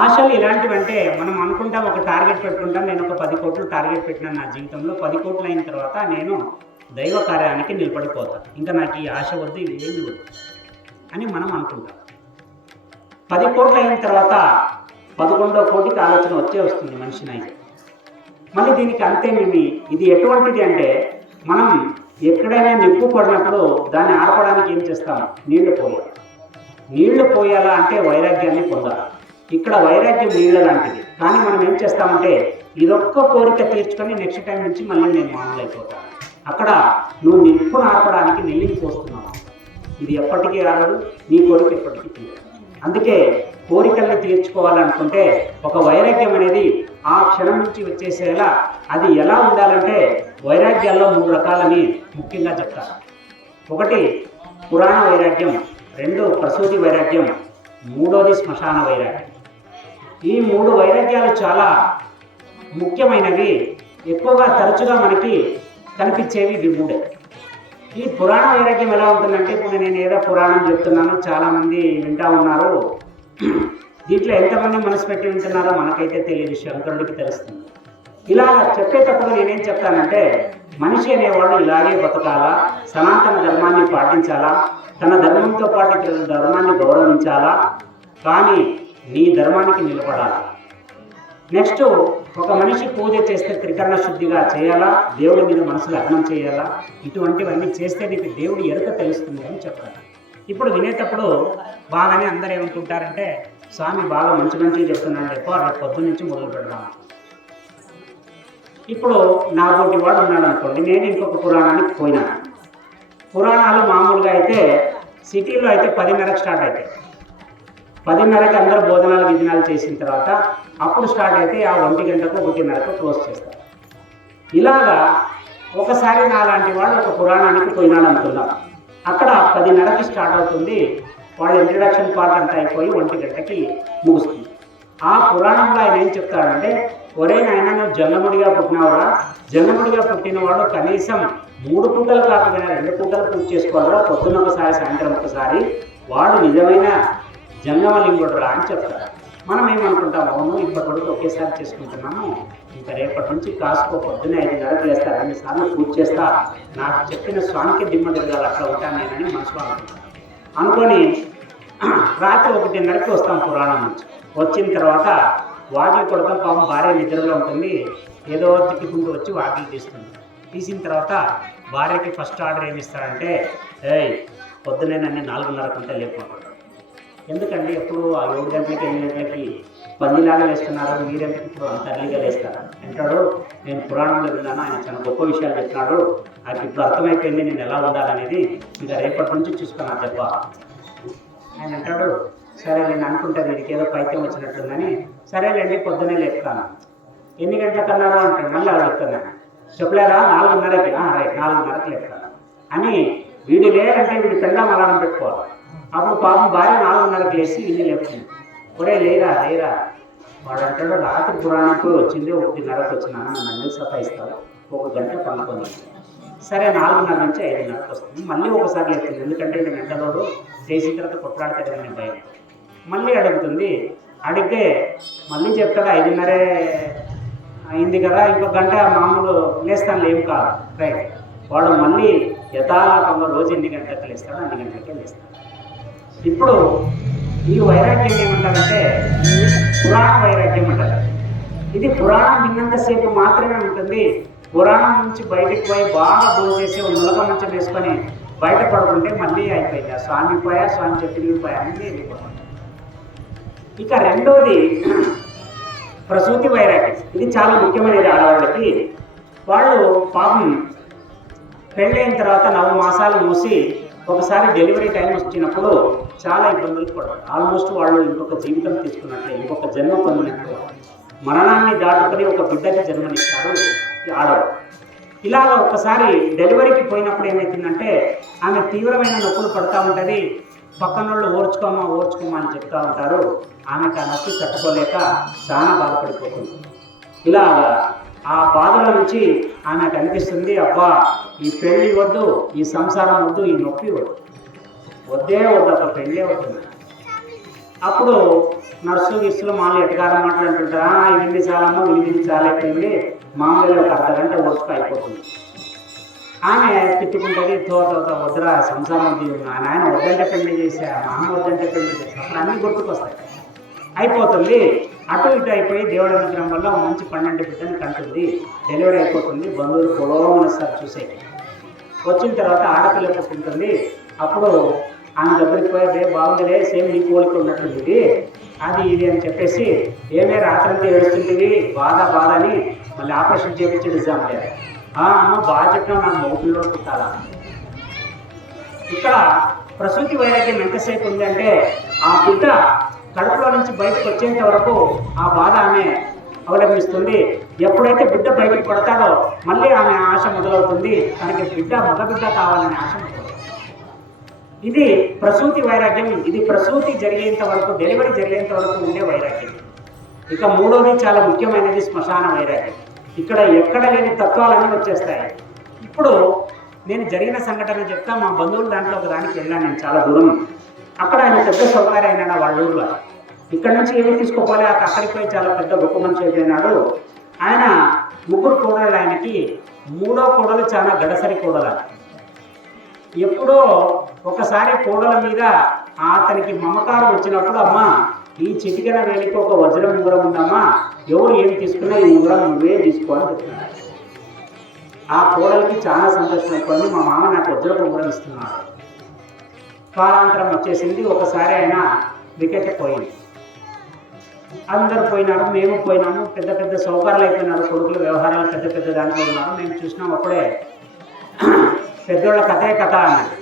ఆశలు ఇలాంటివంటే మనం అనుకుంటాం, ఒక టార్గెట్ పెట్టుకుంటాం. నేను ఒక 10 కోట్లు టార్గెట్ పెట్టినాను నా జీవితంలో. 10 కోట్లు అయిన తర్వాత నేను దైవ కార్యానికి నిలబడిపోతాను, ఇంకా నాకు ఈ ఆశ వద్దు, ఇది ఏమి వద్దు అని మనం అనుకుంటాం. 10 కోట్లు అయిన తర్వాత 11వ కోటికి ఆలోచన వస్తుంది మనిషిని అయితే. మళ్ళీ దీనికి అంతేమేమి, ఇది ఎటువంటిది అంటే, మనం ఎక్కడైనా నిప్పు పడినప్పుడు దాన్ని ఆర్పడానికి ఏం చేస్తాం, నీళ్లు పోయాలి. నీళ్లు పోయాలా అంటే వైరాగ్యాన్ని పొందాలి. ఇక్కడ వైరాగ్యం నీళ్ళ లాంటిది. కానీ మనం ఏం చేస్తామంటే, ఇదొక్క కోరిక తీర్చుకొని నెక్స్ట్ టైం నుంచి మళ్ళీ నేను మామూలు అయిపోతాను. అక్కడ నువ్వు నిప్పును ఆర్పడానికి నెల్లిని పోస్తున్నావు. ఇది ఎప్పటికీ ఆగదు, నీ కోరిక ఎప్పటికీ తీరదు. అందుకే కోరికల్ని తీర్చుకోవాలనుకుంటే ఒక వైరాగ్యం అనేది ఆ క్షణం నుంచి వచ్చేసేలా. అది ఎలా ఉండాలంటే, వైరాగ్యాల్లో 3 రకాలని ముఖ్యంగా చెప్తారు. 1 పురాణ వైరాగ్యం, 2 ప్రసూతి వైరాగ్యం, 3వది శ్మశాన వైరాగ్యం. ఈ 3 వైరాగ్యాలు చాలా ముఖ్యమైనవి. ఎక్కువగా తరచుగా మనకి కనిపించేవి ఇవి 3. ఈ పురాణ వైరాగ్యం ఎలా ఉంటుందంటే, ఇప్పుడు నేను ఏదో పురాణం చెప్తున్నాను, చాలామంది వింటా ఉన్నారు. దీంట్లో ఎంతమంది మనసు పెట్టి వింటున్నారో మనకైతే తెలియదు, శంకరుడికి తెలుస్తుంది. ఇలా చెప్పేటప్పుడు నేనేం చెప్తానంటే, మనిషి అనేవాడు ఇలాగే బతకాలా, సనాతన ధర్మాన్ని పాటించాలా, తన ధర్మంతో పాటు ఇతరుల ధర్మాన్ని గౌరవించాలా, కానీ నీ ధర్మానికి నిలబడాలా. నెక్స్ట్, ఒక మనిషి పూజ చేస్తే త్రికరణ శుద్ధిగా చేయాలా, దేవుడి మీద మనసు లగ్నం చేయాలా. ఇటువంటివన్నీ చేస్తే నీకు దేవుడి ఎరుక తెలుస్తుంది అని చెప్తాను. ఇప్పుడు వినేటప్పుడు బాగానే అందరూ ఏమనుకుంటారంటే, స్వామి బాగా మంచిగా చెప్తున్నాను, రేపు పొద్దున్న నుంచి మొదలు పెడదాం. ఇప్పుడు నా తోటి వాడు ఉన్నాడు అనుకోండి, నేను ఇంకొక పురాణానికి పోయినాను. పురాణాలు మామూలుగా అయితే సిటీలో అయితే 10:30కి స్టార్ట్ అవుతాయి. 10:30కి అందరూ భోజనాలు గిజనాలు చేసిన తర్వాత అప్పుడు స్టార్ట్ అయితే ఆ 1 గంటకు 1:30కు క్లోజ్ చేస్తారు. ఇలాగా ఒకసారి నాలాంటి వాడు ఒక పురాణానికి పోయినాడు అనుకుందాం. అక్కడ 10:30కి స్టార్ట్ అవుతుంది, వాళ్ళ ఇంట్రడక్షన్ పార్ట్ అంతా అయిపోయి 1 గంటకి ముగుస్తుంది. ఆ పురాణంలో ఆయన ఏం చెప్తాడంటే, ఒరే నాయన, నువ్వు జంగముడిగా పుట్టినవాడా, జంగముడిగా పుట్టినవాడు కనీసం 3 పూటలు కాకపోయినా 2 పూటలు పూజ చేసుకోవాలా, పొద్దున ఒకసారి సాయంత్రం ఒకసారి, వాడు నిజమైన జంగమలింగుడురా అని చెప్తారు. మనం ఏమనుకుంటాం, అవును ఇప్పటి వరకు ఒకేసారి చేసుకుంటున్నాము, ఇంకా రేపటి నుంచి కాసుకో, పొద్దున్నే 5:30కి లేస్తా, 2 సార్లు పూజ చేస్తా, నాకు చెప్పిన స్వామికి దిమ్మ తిరగాలి, అట్లా ఉంటాను నేనని మనసులో అనుకొని రాత్రి 1:30కి వస్తాం పురాణం నుంచి. వచ్చిన తర్వాత వాకిలి కొడతాం. పాపం భార్య నిద్రలో ఉంటుంది, ఏదో తిట్టుకుంటూ వచ్చి వాకిలి తీస్తుంది. తీసిన తర్వాత భార్యకి ఫస్ట్ ఆర్డర్ ఏమి ఇస్తాడంటే, పొద్దునే నన్ను 4:30 లేకపోతాడు. ఎందుకండి ఎప్పుడు ఆ 7 గంటలకి 8 గంటలకి పందిలాగా వేస్తున్నారు, మీరెందుకు ఇప్పుడు అంత అర్లీగా లేస్తారు అంటాడు. నేను పురాణంలో విన్నాను, ఆయన చాలా గొప్ప విషయాలు చెప్తున్నాడు, నాకు ఇప్పుడు అర్థమైపోయింది నేను ఎలా ఉండాలనేది, ఇంకా రేపటి నుంచి చూసుకున్నా దెబ్బ ఆయన అంటాడు. సరే నేను అనుకుంటాను వీడికి ఏదో పైత్యం వచ్చినట్టుందని, సరేలేండి పొద్దునే లేపుతాను. ఎన్ని గంటలకు అన్నారు అంటాడు. మళ్ళీ అడుగుతున్నాను, చెప్పలేదా 4:30కి, రైట్ 4:30కి లేపుతాను అని. వీడు లేదంటే వీడు పెళ్ళాం అలారం పెట్టుకోవాలి. అప్పుడు పాపం భార్య 4:30కి లేచి వీడిని లేపుతుంది. ఒరే లేరా లేరా. వాడు అంటాడు, రాత్రి పురాణానికి వచ్చింది 1:30కి వచ్చినాను, నన్ను ఎందుకు సతాయిస్తాడు, 1 గంట పనుకొని. సరే 4:30 నుంచి 5:30కి వస్తుంది. మళ్ళీ ఒకసారి లేపుతుంది, ఎందుకంటే నేను వెంటలోడు చేసిన తర్వాత కొట్లాడతాడని భయం. మళ్ళీ అడుగుతుంది, అడిగితే మళ్ళీ చెప్తాడు 5:30 అయింది కదా, ఇంకొక గంట మామూలు లేస్తాను ఏం కాదు, రైట్. వాడు మళ్ళీ యథాలాపంగా రోజు ఎన్ని గంటలకు లేస్తాడో అన్ని గంటలకే లేస్తాడు. ఇప్పుడు ఈ వైరాగ్యం ఏమంటారంటే పురాణ వైరాగ్యం అంటారు. ఇది పురాణం విన్నంతసేపు మాత్రమే ఉంటుంది. పురాణం నుంచి బయటకు పోయి బాగా భోజేసి నులక మంచం వేసుకొని బయట పడుకుంటే మళ్ళీ అయిపోయింది. ఆ స్వామి పోయా, స్వామి చెప్పినవి పోయా అన్నీ వెళ్ళిపోతాయి. ఇక రెండోది ప్రసూతి వైరాగ్యం. ఇది చాలా ముఖ్యమైనది ఆడవాళ్ళకి. వాళ్ళు పాపం పెళ్ళైన తర్వాత 9 మాసాలు మూసి ఒకసారి డెలివరీ టైం వచ్చినప్పుడు చాలా ఇబ్బందులు పడతారు. ఆల్మోస్ట్ వాళ్ళు ఇంకొక జీవితం తీసుకున్నట్లే, ఇంకొక జన్మ పొందినట్టు, మరణాన్ని దాటుకొని ఒక బిడ్డకి జన్మనిస్తారు ఆడవాళ్ళు. ఇలాగ ఒకసారి డెలివరీకి పోయినప్పుడు ఏమవుతుందంటే, ఆమె తీవ్రమైన నొప్పులు పడుతూ ఉంటుంది. పక్కన వాళ్ళు ఓర్చుకోమా అని చెప్తూ ఉంటారు. ఆమెకు ఆ నొప్పి తట్టుకోలేక చాలా బాధపడిపోతుంది. ఇలా ఆ బాధల నుంచి ఆమెకు అనిపిస్తుంది, అబ్బా ఈ పెళ్ళి వద్దు, ఈ సంసారం వద్దు, ఈ నొప్పి వద్దు, వద్దే వద్దు, అబ్బా పెళ్ళే వద్దు. అప్పుడు నర్సు గిస్సులు మామూలు ఎటకారం మాట్లాడుతుంటారా, ఇవన్నీ చాలమ్మా, విని చాలైపోయింది, మామూలుగా ఒక అర్ధగంట ఓర్చుకు అయిపోతుంది. ఆమె తిట్టుకుంటుంది, వద్దురా సంసారం ఆయన వద్దంటే పెళ్లి చేశా, మా అమ్మ వద్దంటే పెళ్లి చేశా, అప్పుడు అన్నీ గుర్తుకొస్తాయి. అయిపోతుంది, అటు ఇటు అయిపోయి దేవుడి అనుగ్రహం వల్ల మంచి 12 బిడ్డని కంటుంది, డెలివరీ అయిపోతుంది. బంధువులు పొడవని వస్తారు చూసే. వచ్చిన తర్వాత ఆడపిల్ల పుట్టింటుంది. అప్పుడు ఆమె దగ్గరికి పోయి, బాగుందిలే, సేమ్ నీ పోలిక ఉన్నట్టుంది ఇది, అది ఇది అని చెప్పేసి, ఏమే రాత్రంతా ఏడుస్తుంటుంది, బాధ అని మళ్ళీ ఆపరేషన్ చేయించి నిజాం లేదు. అమ్మ బాగా చెప్పినా నాకు మౌతుల్లో పుట్టాలా. ఇక్కడ ప్రసూతి వైరాగ్యం ఎంతసేపు ఉంది అంటే, ఆ బిడ్డ కడుపులో నుంచి బయటకు వచ్చేంత వరకు ఆ బాధ ఆమె అవలంబిస్తుంది. ఎప్పుడైతే బిడ్డ బయటకు పడతాడో మళ్ళీ ఆమె ఆశ మొదలవుతుంది, తనకి మగ బిడ్డ కావాలనే ఆశ మొదలవుతుంది. ఇది ప్రసూతి వైరాగ్యం. ఇది ప్రసూతి జరిగేంత వరకు, డెలివరీ జరిగేంత వరకు ఉండే వైరాగ్యం. ఇక మూడోది చాలా ముఖ్యమైనది శ్మశాన వైరాగ్యం. ఇక్కడ ఎక్కడ లేని తత్వాలన్నీ వచ్చేస్తాయి. ఇప్పుడు నేను జరిగిన సంఘటన చెప్తా. మా బంధువుల దాంట్లో ఒక దానికి వెళ్ళాను నేను, చాలా దూరం. అక్కడ ఆయన పెద్ద సౌకర్యం అయినాడు వాళ్ళ ఊళ్ళో. ఇక్కడ నుంచి ఏమి తీసుకోవాలి, అక్కడికి పోయి చాలా పెద్ద గొప్ప మనిషి అయిపోయినాడు. ఆయన 3 కోడలు, ఆయనకి 3వ కోడలు చాలా గడసరి కోడలు. ఎప్పుడో ఒకసారి కోడల మీద అతనికి మమకారం వచ్చినప్పుడు, అమ్మ ఈ చిటికెన వేలికి ఒక వజ్రం ఉంగరం ఉందమ్మా, ఎవరు ఏం తీసుకున్నా ఈ ఉంగరం నువ్వే తీసుకోవాలని చెప్తున్నాడు. ఆ కోడలికి చాలా సంతోషం అయిపోయింది, మా మామ నాకు వజ్రపు ఉంగరం ఇస్తున్నాడు. కాలాంతరం వచ్చేసింది. ఒకసారి ఆయన వికెట్ పోయింది, అందరు పోయినారు, మేము పోయినాము. పెద్ద పెద్ద సౌకర్యాలు అయిపోయినారు, కొడుకుల వ్యవహారాలు పెద్ద పెద్ద దాంట్లో ఉన్నారు. మేము చూసినాం. అప్పుడే పెద్దోళ్ళ కథే కథ అన్నారు.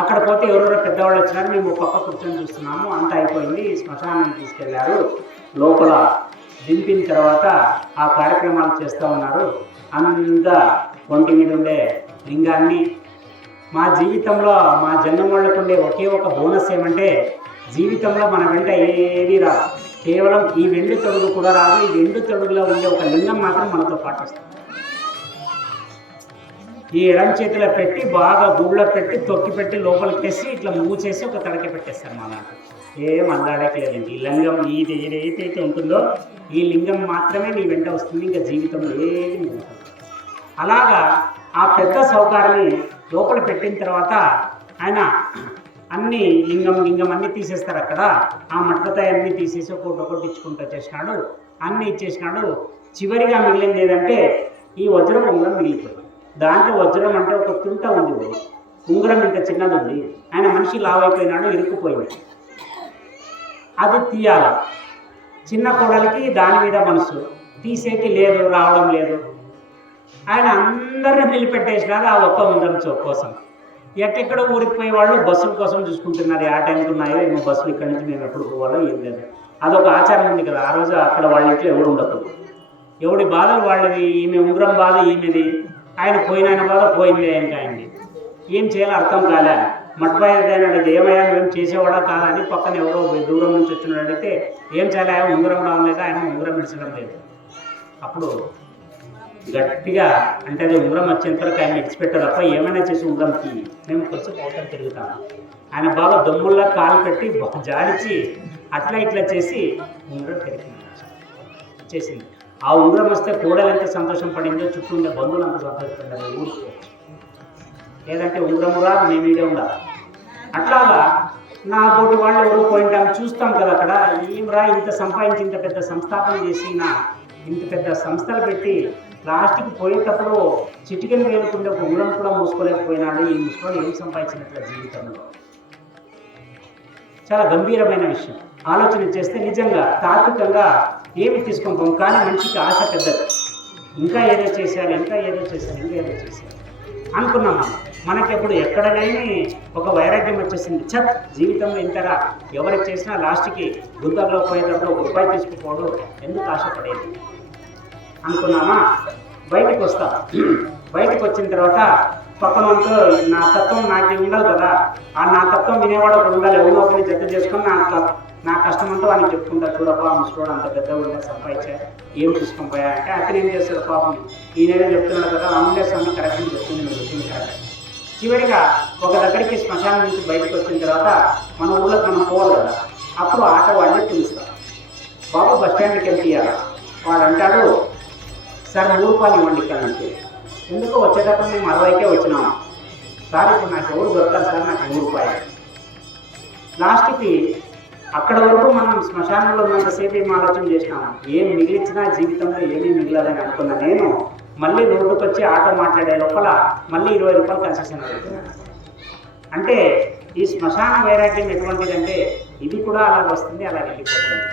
అక్కడ పోతే ఎవరెవరో పెద్దవాళ్ళు వచ్చినారు, మేము పక్క కూర్చొని చూస్తున్నాము. అంతా అయిపోయింది. శ్మశానానికి తీసుకెళ్లారు. లోపల దింపిన తర్వాత ఆ కార్యక్రమాలు చేస్తూ ఉన్నారు. అంతా ఒంటి మీద ఉండే లింగాన్ని, మా జీవితంలో మా జన్మ వాళ్ళకు ఉండే ఒకే ఒక బోనస్ ఏమంటే, జీవితంలో మన వెంట ఏది రాదు, కేవలం ఈ 2 తొడుగు కూడా రాదు. ఈ 2 తొడుగులో ఉండే ఒక లింగం మాత్రం మనతో పాటు వస్తుంది. ఈ ఎడం చేతిలో పెట్టి బాగా గూళ్ళో పెట్టి తొక్కి పెట్టి లోపలికి వేసి ఇట్లా మూవ్ చేసి ఒక తడక పెట్టేస్తారు. మన ఏం అల్లాడట్లేదండి. ఈ లింగం ఏదైతే ఉంటుందో ఈ లింగం మాత్రమే నీ వెంట వస్తుంది, ఇంకా జీవితంలో ఏది ఉంటుంది. అలాగా ఆ పెద్ద సౌకర్యాన్ని లోపల పెట్టిన తర్వాత ఆయన అన్ని లింగం అన్నీ తీసేస్తారు. అక్కడ ఆ మట్టతాయి అన్నీ తీసేసి ఒకటి ఇచ్చుకుంటూ చేసినాడు. అన్నీ ఇచ్చేసినాడు. చివరిగా మిగిలింది ఏదంటే ఈ వజ్రం ఉంగరం మిగిలిపోయింది. దాంట్లో వజ్రం అంటే ఒక తుంట ఉంది, ఉంగరం ఇంత చిన్నది ఉంది. ఆయన మనిషి లావైపోయినాడు, ఇరుక్కుపోయింది. అది తీయాలి. చిన్న కోడలికి దాని మీద మనసు, తీసేకి లేదు, రావడం లేదు. ఆయన అందరినీ నిలిపెట్టేసినారు ఆ ఒక్క ఉంగరం కోసం. ఎక్కడెక్కడో ఊరికి పోయేవాళ్ళు బస్సుల కోసం చూసుకుంటున్నారు, ఆ టైంకి ఉన్నాయో ఏమో బస్సులు, ఇక్కడి నుంచి మేము ఎప్పుడు పోవాలో ఏం లేదు. అదొక ఆచారం ఉంది కదా. ఆ రోజు అక్కడ వాళ్ళ ఇంట్లో ఎవరు ఉండకూడదు, ఎవడి బాధలు వాళ్ళది. ఈమె ఉంగరం బాధ ఈమెది, ఆయన పోయిన బాధ పోయింది. ఇంకా ఆయనది ఏం చేయాలో అర్థం కాలే. మట్టిపోయిన అడిగితే ఏమయ్యా నువ్వేం చేసేవాడా కాదా అని పక్కన ఎవరో దూరం నుంచి వచ్చినాడు అడిగితే ఏం చేయాలి, ఉంగరం రావడం లేదా, ఆయన ఉంగరం విడిచడం లేదు. అప్పుడు గట్టిగా అంటే అది ఉంగరం వచ్చేంత వరకు ఆయన ఎక్స్పెక్టర్ తప్ప ఏమైనా చేసి ఉంగరంకి మేము కొంచెం అవతల తిరుగుతాము. ఆయన బాగా దమ్ముల్లా కాలు పెట్టి జాడిచి అట్లా ఇట్లా చేసి ఉంగరం చేసింది. ఆ ఉంగరం వస్తే కోడలు ఎంత సంతోషం పడిందో, చుట్టూ ఉండే బంధువులు అంత సంతోషపడ్డారు. ఊరికి లేదంటే ఉంగరము రాదు, మేము ఇదే ఉండాలి. అట్లాగా నా తోటి వాళ్ళు ఎవరు పోయింటాం చూస్తాం కదా. అక్కడ ఏం రా ఇంత సంపాదించి ఇంత పెద్ద సంస్థాపన చేసి ఇంత పెద్ద సంస్థలు పెట్టి లాస్ట్కి పోయేటప్పుడు చిటికెన్ వేలుకుంటే ఒక ఉంగరం కూడా మూసుకోలేకపోయినాడు. ఈ ముసుకొని ఏం సంపాదించినట్ల జీవితంలో. చాలా గంభీరమైన విషయం. ఆలోచన చేస్తే నిజంగా తాత్వికంగా ఏమి తీసుకుంటాం, కానీ మనిషికి ఆశ పెద్దది. ఇంకా ఏదో చేసేయాలి అనుకున్నాం. మనకెప్పుడు ఎక్కడ లేని ఒక వైరాగ్యం వచ్చేసింది. జీవితంలో ఇంతగా ఎవరికి చేసినా లాస్ట్కి గుంతలో పోయేటప్పుడు ఒక రూపాయి తీసుకుపోవడం ఎందుకు ఆశపడేది అనుకున్నామా. బయటకు వస్తాం. బయటకు వచ్చిన తర్వాత పక్కన ఉంటూ నా తత్వం నాకు ఉండాలి కదా, ఆ నా తత్వం వినేవాడు ఒకటి ఉండాలి. ఎవరో ఒకరిని జత చేసుకొని నా కష్టమంతా వానికి చెప్పుకుంటా, చూడపా ముసలోడు అంత పెద్దగా ఉండే సంపాదించా, ఏం తీసుకొని పోయా అంటే అతను ఏం చేస్తాడు పాపం, ఈయన చెప్తున్నాడు కదా అవునులే స్వామి కరెక్ట్ చెప్తుంది, మీరు చెప్పింది కరెక్ట్. చివరిగా ఒక దగ్గరికి శ్మశానం నుంచి బయటకు వచ్చిన తర్వాత మన ఊళ్ళోకి మనం పోవాలి కదా, అప్పుడు ఆటో వాడిని పిలుస్తాం, బాబు బస్ స్టాండ్కి వెళ్తీయాలా? వాడు అంటాడు సార్ 100 రూపాయలు ఇవ్వండి ఇక్కడ నుంచి. ఎందుకు వచ్చేటప్పుడు మేము 60కే వచ్చినాము సార్, ఇప్పుడు నాకు ఎవరు దొరకాలి సార్, నాకు 100 రూపాయలు. లాస్ట్కి అక్కడ వరకు మనం శ్మశానంలో ఉన్నంతసేపు ఏం ఆలోచన చేసినాము, ఏం మిగిలించినా జీవితంలో ఏమీ మిగిలాలని అనుకున్నా నేను మళ్ళీ రోడ్డుకు వచ్చి ఆటో మాట్లాడే లోపల మళ్ళీ 20 రూపాయలు కన్సెషన్ అవుతున్నాను. అంటే ఈ శ్మశాన వైరాగ్యం ఎటువంటిదంటే ఇది కూడా అలాగ వస్తుంది, అలాగే వెళ్ళిపోతుంది.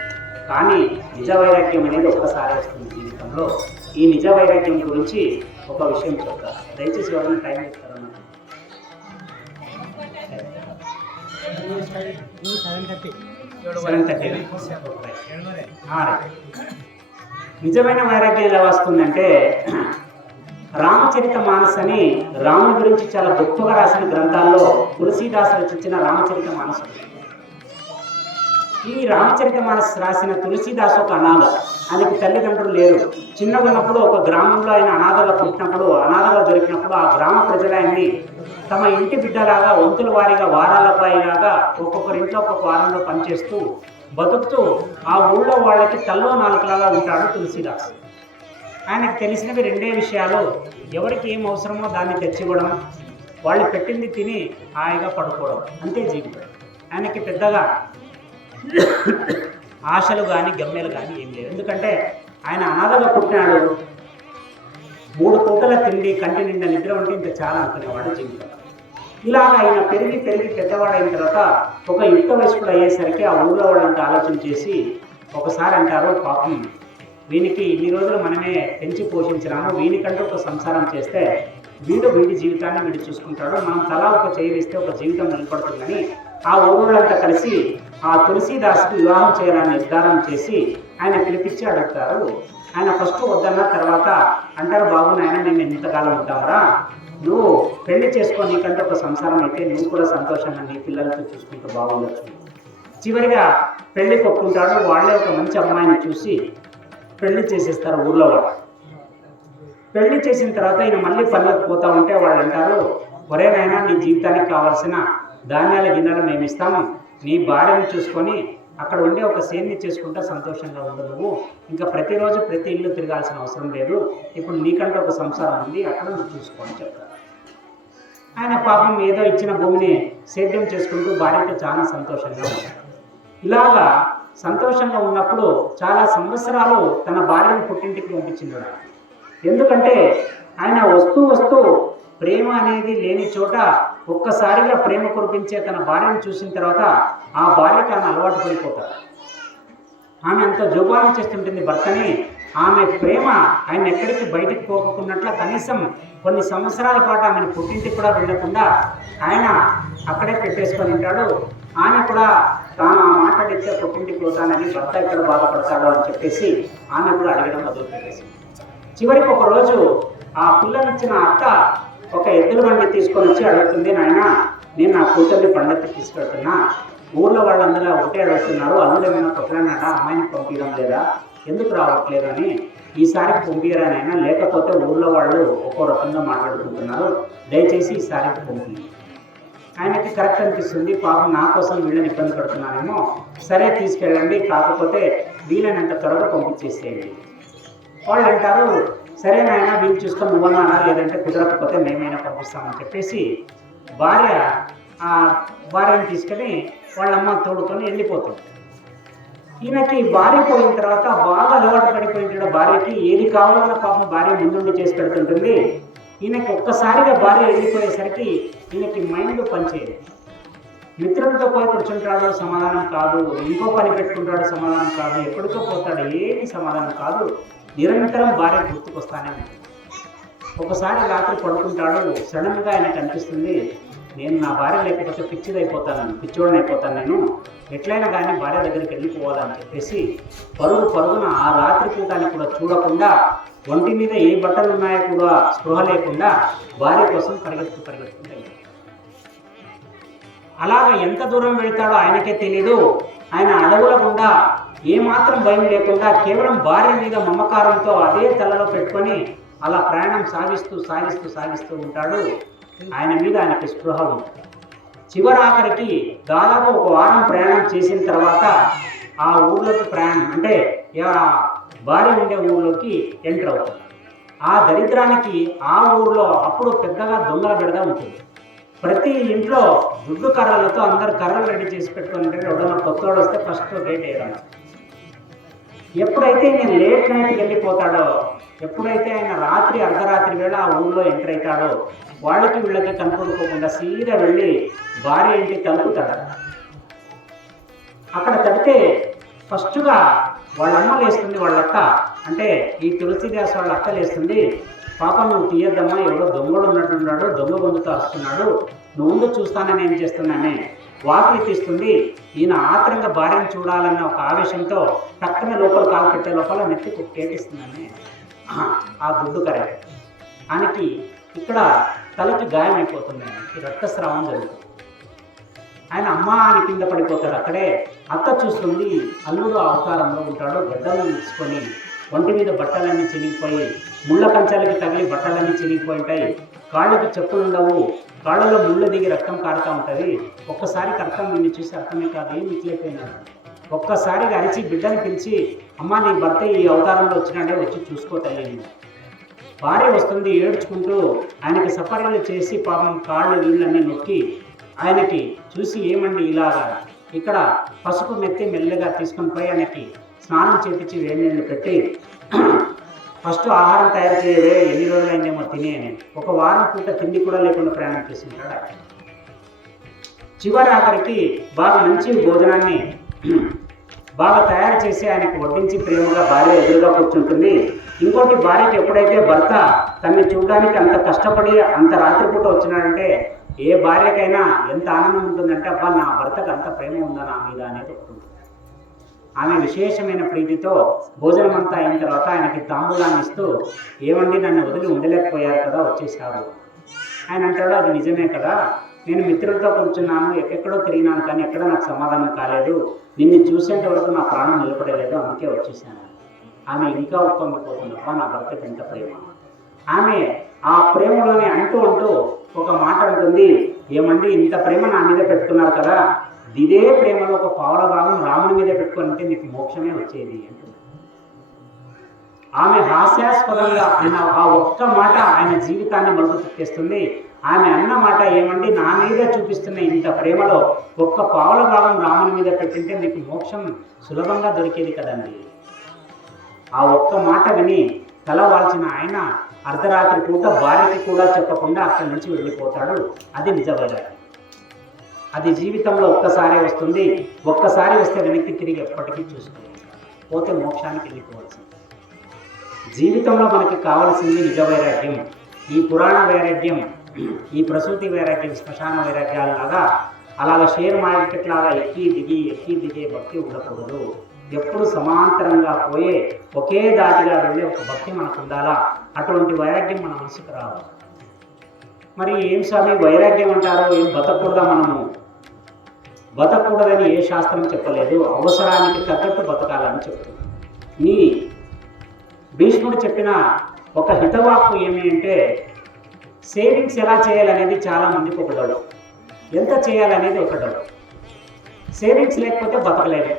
కానీ నిజ వైరాగ్యం అనేది ఒక్కసారి వస్తుంది జీవితంలో. ఈ నిజ వైరాగ్యం గురించి ఒక విషయం చెప్తారు, దయచేసి ఎవరైనా టైం చెప్తారా? 7:30. నిజమైన వైరాగ్యం ఎలా వస్తుందంటే, రామచరిత మానస్ అని రాముని గురించి చాలా గొప్పగా రాసిన గ్రంథాల్లో తులసీదాసు రచించిన రామచరిత మానస్. ఈ రామచరిత మానస్ రాసిన తులసీదాసు ఒక అనాథ, ఆయనకి తల్లిదండ్రులు లేరు. చిన్నగా ఉన్నప్పుడు ఒక గ్రామంలో ఆయన అనాథగా పుట్టినప్పుడు, అనాథగా దొరికినప్పుడు ఆ గ్రామ ప్రజలు ఆయన్ని తమ ఇంటి బిడ్డలాగా వంతుల వారీగా వారాల పాయిలాగా ఒక్కొక్కరింట్లో ఒక్కొక్క వారంలో పనిచేస్తూ బతుకుతూ ఆ ఊళ్ళో వాళ్ళకి తల్లో నాలుగులాగా ఉంటాడు తులసీదాస్. ఆయనకు తెలిసినవి 2 విషయాలు, ఎవరికి ఏం అవసరమో దాన్ని తెచ్చివ్వడం, వాళ్ళు పెట్టింది తిని హాయిగా పడుకోవడం, అంతే జీవితం. ఆయనకి పెద్దగా ఆశలు కానీ గమ్యాలు కానీ ఏం లేవు. ఎందుకంటే ఆయన అనాథగా పుట్టినాడు, 3 పూటల తిండి కంటి నిండా నిద్ర ఉంటే ఇంత చాలా అనుకునేవాడు జీవితం. ఇలాగ ఆయన పెరిగి పెద్దవాడైన తర్వాత ఒక యుక్త వయస్కుడు అయ్యేసరికి ఆ ఊళ్ళో వాళ్ళంతా ఆలోచన చేసి ఒకసారి అంటారు, పాపం వీనికి ఇన్ని రోజులు మనమే పెంచి పోషించినాము, వీనికంటూ ఒక సంసారం చేస్తే వీడి జీవితాన్ని వీడు చూసుకుంటాడు, మనం తలా ఒక చేయి వేస్తే ఒక జీవితం నిలబడుతుందని ఆ ఊళ్ళంతా కలిసి ఆ తులసీదాసుకు వివాహం చేయాలని నిర్ధారం చేసి ఆయన పిలిపించి అడుగుతారు. ఆయన ఫస్ట్ వద్దన్న తర్వాత అంటారు, బాబు నాయన నేను ఎంతకాలం ఉంటామరా, నువ్వు పెళ్లి చేసుకో, నీకంటే ఒక సంసారం అయితే నువ్వు కూడా సంతోషంగా నీ పిల్లలతో చూసుకుంటూ బాగుండొచ్చు. చివరిగా పెళ్లి కొట్టుకుంటాడు. వాళ్ళే ఒక మంచి అమ్మాయిని చూసి పెళ్లి చేసేస్తారు ఊళ్ళో వాళ్ళు. పెళ్లి చేసిన తర్వాత ఈయన మళ్ళీ పనులకు పోతా ఉంటే వాళ్ళు అంటారు, ఒరేనైనా నీ జీవితానికి కావాల్సిన ధాన్యాల గిన్నెలు మేము ఇస్తాము, నీ భార్యను చూసుకొని అక్కడ ఉండే ఒక సేన్ని చేసుకుంటా సంతోషంగా ఉండు, నువ్వు ఇంకా ప్రతిరోజు ప్రతి ఇల్లు తిరగాల్సిన అవసరం లేదు, ఇప్పుడు నీకంటే ఒక సంసారం ఉంది, అక్కడ నువ్వు చూసుకొని చెప్తారు. ఆయన పాపం ఏదో ఇచ్చిన భూమిని సేద్యం చేసుకుంటూ భార్యతో చాలా సంతోషంగా ఉంటాడు. ఇలాగా సంతోషంగా ఉన్నప్పుడు చాలా సంవత్సరాలు తన భార్యను పుట్టింటికి పంపించింది. ఎందుకంటే ఆయన వస్తూ ప్రేమ అనేది లేని చోట ఒక్కసారిగా ప్రేమ కురిపించే తన భార్యను చూసిన తర్వాత ఆ భార్యకు ఆయన అలవాటు పడిపోతాడు. ఆమె అంత జోపానం చేస్తుంటుంది భర్తని, ఆమె ప్రేమ ఆయన ఎక్కడికి బయటికి పోకున్నట్ల కనీసం కొన్ని సంవత్సరాల పాటు ఆమెను పుట్టింటికి కూడా వెళ్ళకుండా ఆయన అక్కడే పెట్టేసుకొని ఉంటాడు. ఆమె కూడా తాను ఆ మాట్లాడితే పుట్టింటికి పోతానని భర్త ఇక్కడ బాధపడతాడు అని చెప్పేసి ఆమె కూడా అడగడం మొదలుపెట్టేసి చివరికి ఒక రోజు ఆ పిల్లనిచ్చిన అత్త ఒక ఎద్దుల బండి తీసుకొని వచ్చి అడుగుతుంది, నాయన నేను నా కూతుర్ని పండగకి తీసుకెళ్తున్నా, ఊళ్ళో వాళ్ళందరూ ఒకటే అడుగుతున్నారు, అల్లుడు ఏమైనా కొట్టలేనాడా, అమ్మాయిని పంపించడం లేదా, ఎందుకు రావట్లేదు అని, ఈసారికి పంపించరానైనా, లేకపోతే ఊళ్ళో వాళ్ళు ఒక్కో రకంగా మాట్లాడుకుంటున్నారు, దయచేసి ఈసారికి పంపి. ఆయనకి కరెక్ట్ అనిపిస్తుంది, పాపం నా కోసం వీళ్ళని ఇబ్బంది పడుతున్నానేమో, సరే తీసుకెళ్ళండి, కాకపోతే వీళ్ళనంత త్వరగా పంపించేసేయండి. వాళ్ళు అంటారు, సరే నాయన వీళ్ళు చూసుకొని నువ్వన్నా, లేదంటే కుదరకపోతే మేమైనా పంపిస్తామని చెప్పేసి భార్యను తీసుకొని వాళ్ళమ్మ తోడుకొని వెళ్ళిపోతుంది. ఈయనకి భార్య పోయిన తర్వాత బాగా అలవాటు పడిపోయింటాడు భార్యకి, ఏది కావాలన్నా పాపం భార్య ముందుండి చేసి పెడుతుంటుంది. ఈయనకి ఒక్కసారిగా భార్య వెళ్ళిపోయేసరికి ఈయనకి మైండ్ పనిచేయదు. మిత్రులతో పోయి కూర్చుంటాడు, సమాధానం కాదు, ఇంకో పని పెట్టుకుంటాడు, సమాధానం కాదు, ఎక్కడికో పోతాడు, ఏది సమాధానం కాదు, నిరంతరం భార్య గుర్తుకొస్తానే ఉంటుంది. ఒకసారి రాత్రి పడుకుంటాడు, సడన్గా ఆయనకు అనిపిస్తుంది, నేను నా భార్య లేకపోతే పిచ్చోడని అయిపోతాను, నేను ఎట్లయినా కానీ భార్య దగ్గరికి వెళ్ళిపోవాలని చెప్పేసి పరుగున ఆ రాత్రి పూటాన్ని కూడా చూడకుండా, ఒంటి మీద ఏ బట్టలు ఉన్నాయో కూడా స్పృహ లేకుండా భార్య కోసం పరిగెత్తుకుంటాడు. అలాగా ఎంత దూరం వెళ్తాడో ఆయనకే తెలీదు. ఆయన అడవుల గుండా ఏమాత్రం భయం లేకుండా కేవలం భార్య మీద మమకారంతో అదే తలలో పెట్టుకొని అలా ప్రయాణం సాగిస్తూ ఉంటాడు. ఆయన మీద ఆయనకి స్పృహ ఉంది. చివరాఖరికి దాదాపు ఒక వారం ప్రయాణం చేసిన తర్వాత ఆ ఊర్లోకి ప్రయాణం అంటే భార్య ఉండే ఊర్లోకి ఎంటర్ అవుతుంది. ఆ దరిద్రానికి ఆ ఊర్లో అప్పుడు పెద్దగా దొంగల బెడద ఉంటుంది. ప్రతి ఇంట్లో దుడ్డు కర్రలతో అందరు కర్రలు రెడీ చేసి పెట్టుకుని ఎవడన్నా కొత్తవాడు వస్తే ఫస్ట్ గేట్ వేయడం. ఎప్పుడైతే నేను లేట్ నైట్కి వెళ్ళిపోతాడో, ఎప్పుడైతే ఆయన రాత్రి అర్ధరాత్రి వేళ ఆ ఊళ్ళో ఎంటర్ అవుతాడో వాళ్ళకి వీళ్ళకి కనుక్కోకుండా సీదా వెళ్ళి భార్య ఇంటికి తలుపుతాడు. అక్కడ తడితే ఫస్ట్గా వాళ్ళ అమ్మ లేస్తుంది, వాళ్ళ అత్త అంటే ఈ తులసిదాస్ వాళ్ళ అత్త లేస్తుంది. పాప నువ్వు తీయద్దమ్మా, ఎవడో దొంగడు ఉన్నట్టున్నాడు, దొంగ గొంతుతో వస్తున్నాడు, నువ్వు ముందు చూస్తానని ఏం చేస్తున్నానే వాకిలి తీస్తుంది. ఈయన ఆత్రంగా భార్యను చూడాలన్న ఒక ఆవేశంతో పక్కన లోపల కాలు పెట్టే లోపల నెత్తి కేటిస్తుందని ఆ దుడ్డు కరే ఆయనకి ఇక్కడ తలకి గాయమైపోతుంది, ఆయనకి రక్తస్రావం జరుగుతుంది. ఆయన అమ్మ అని కింద పడిపోతాడు. అక్కడే అత్త చూస్తుంది, అల్లుడు అవతారంలో ఉంటాడు, గడ్డలు తీసుకొని ఒంటి మీద బట్టలన్నీ చినిగిపోయి ముళ్ళ కంచాలకి తగిలి బట్టలన్నీ చినిగిపోయి ఉంటాయి. కాళ్ళకి చెప్పులు ఉండవు, కాళ్ళలో ముళ్ళు దిగి రక్తం కారుతూ ఉంటుంది. ఒక్కసారి రక్తం నిన్ను చూసి అర్థమే కాదు ఏం మిగిలిపోయినాడు. ఒక్కసారిగా అరిచి బిడ్డని పిలిచి అమ్మ నీ భర్త ఈ అవతారంలో వచ్చినాడే, వచ్చి చూసుకోతల్లి. భార్య వస్తుంది ఏడ్చుకుంటూ ఆయనకి సపర్యలు చేసి పాపం కాళ్ళు వీళ్ళన్నీ నొక్కి ఆయనకి చూసి ఏమండి ఇలాగా ఇక్కడ పసుపు మెత్తి మెల్లగా తీసుకొని పోయి ఆయనకి స్నానం చేపించి వేడి నీళ్ళు పెట్టి ఫస్ట్ ఆహారం తయారు చేయవే, ఎన్ని రోజులైందేమో తినే అని. ఒక వారం పూట తిండి కూడా లేకుండా ప్రయాణం చేస్తుంటాడు. చివరి ఆఖరికి బాగా మంచి భోజనాన్ని బాగా తయారు చేసి ఆయనకు వడ్డించి ప్రేమగా భార్య ఎదురుగా కూర్చుంటుంది. ఇంకోటి భార్యకి ఎప్పుడైతే భర్త తనని చూడడానికి అంత కష్టపడి అంత రాత్రిపూట వచ్చినాడంటే ఏ భార్యకైనా ఎంత ఆనందం ఉంటుందంటే అబ్బా నా భర్తకు అంత ప్రేమ ఉందా నా మీద అనేది ఉంటుంది. ఆమె విశేషమైన ప్రీతితో భోజనం అంతా అయిన తర్వాత ఆయనకి తాంబూలాన్ని ఇస్తూ ఏమండి నన్ను వదిలి ఉండలేకపోయారు కదా వచ్చేసారు. ఆయన అంటాడు అది నిజమే కదా, నేను మిత్రులతో కూర్చున్నాను, ఎక్కడెక్కడో తిరిగినాను కానీ ఎక్కడ నాకు సమాధానం కాలేదు, నిన్ను చూసేంత వరకు నా ప్రాణం నిలబడలేదు, అందుకే వచ్చేసాను. ఆమె ఇంకా ఉప్పొంగిపోతుంది, అబ్బా నా భర్తకి ఎంత ప్రేమ. ఆమె ఆ ప్రేమలోనే అంటూ ఒక మాట ఉంటుంది, ఏమండి ఇంత ప్రేమ నా మీద పెట్టుకున్నారు కదా, ఇదే ప్రేమలో ఒక పావుల భాగం రాముని మీద పెట్టుకుంటే మీకు మోక్షమే వచ్చేది అంటుంది. ఆమె హాస్యాస్పదంగా ఆయన ఆ ఒక్క మాట ఆయన జీవితాన్ని మలుపు తిప్పేస్తుంది. ఆమె అన్న మాట ఏమండి నా మీద చూపిస్తున్న ఇంత ప్రేమలో ఒక్క పావుల భాగం రాముని మీద పెట్టింటే మీకు మోక్షం సులభంగా దొరికేది కదండి. ఆ ఒక్క మాట విని తల వాల్చిన ఆయన అర్ధరాత్రి పూట భార్యకి కూడా చెప్పకుండా అక్కడి నుంచి వెళ్ళిపోతాడు. అది నిజ వైరాగ్యం. అది జీవితంలో ఒక్కసారే వస్తుంది, ఒక్కసారి వస్తే వెనక్కి తిరిగి ఎప్పటికీ చూసుకోవాలి, పోతే మోక్షానికి వెళ్ళిపోవాల్సింది. జీవితంలో మనకి కావాల్సింది నిజ వైరాగ్యం. ఈ పురాణ వైరాగ్యం, ఈ ప్రసూతి వైరాగ్యం, శ్మశాన వైరాగ్యాలలాగా అలాగా షేర్ మార్కెట్ లాగా ఎక్కి దిగే భక్తి ఉండకూడదు. ఎప్పుడు సమాంతరంగా పోయే ఒకే దాటిగా వెళ్ళే ఒక భక్తి మనకు ఉండాలా. అటువంటి వైరాగ్యం మన మనసుకు రావాలి. మరి ఏం స్వామి వైరాగ్యం అంటారో, ఏం బతకూడదా? మనము బతకూడదని ఏ శాస్త్రం చెప్పలేదు, అవసరానికి తగ్గట్టు బతకాలని చెప్తుంది. నీ భీష్ముడు చెప్పిన ఒక హితవాక్కు ఏమి అంటే సేవింగ్స్ ఎలా చేయాలనేది చాలా మందికి ఒక డౌట్, ఎంత చేయాలనేది ఒక డౌట్. సేవింగ్స్ లేకపోతే బతకలేదు.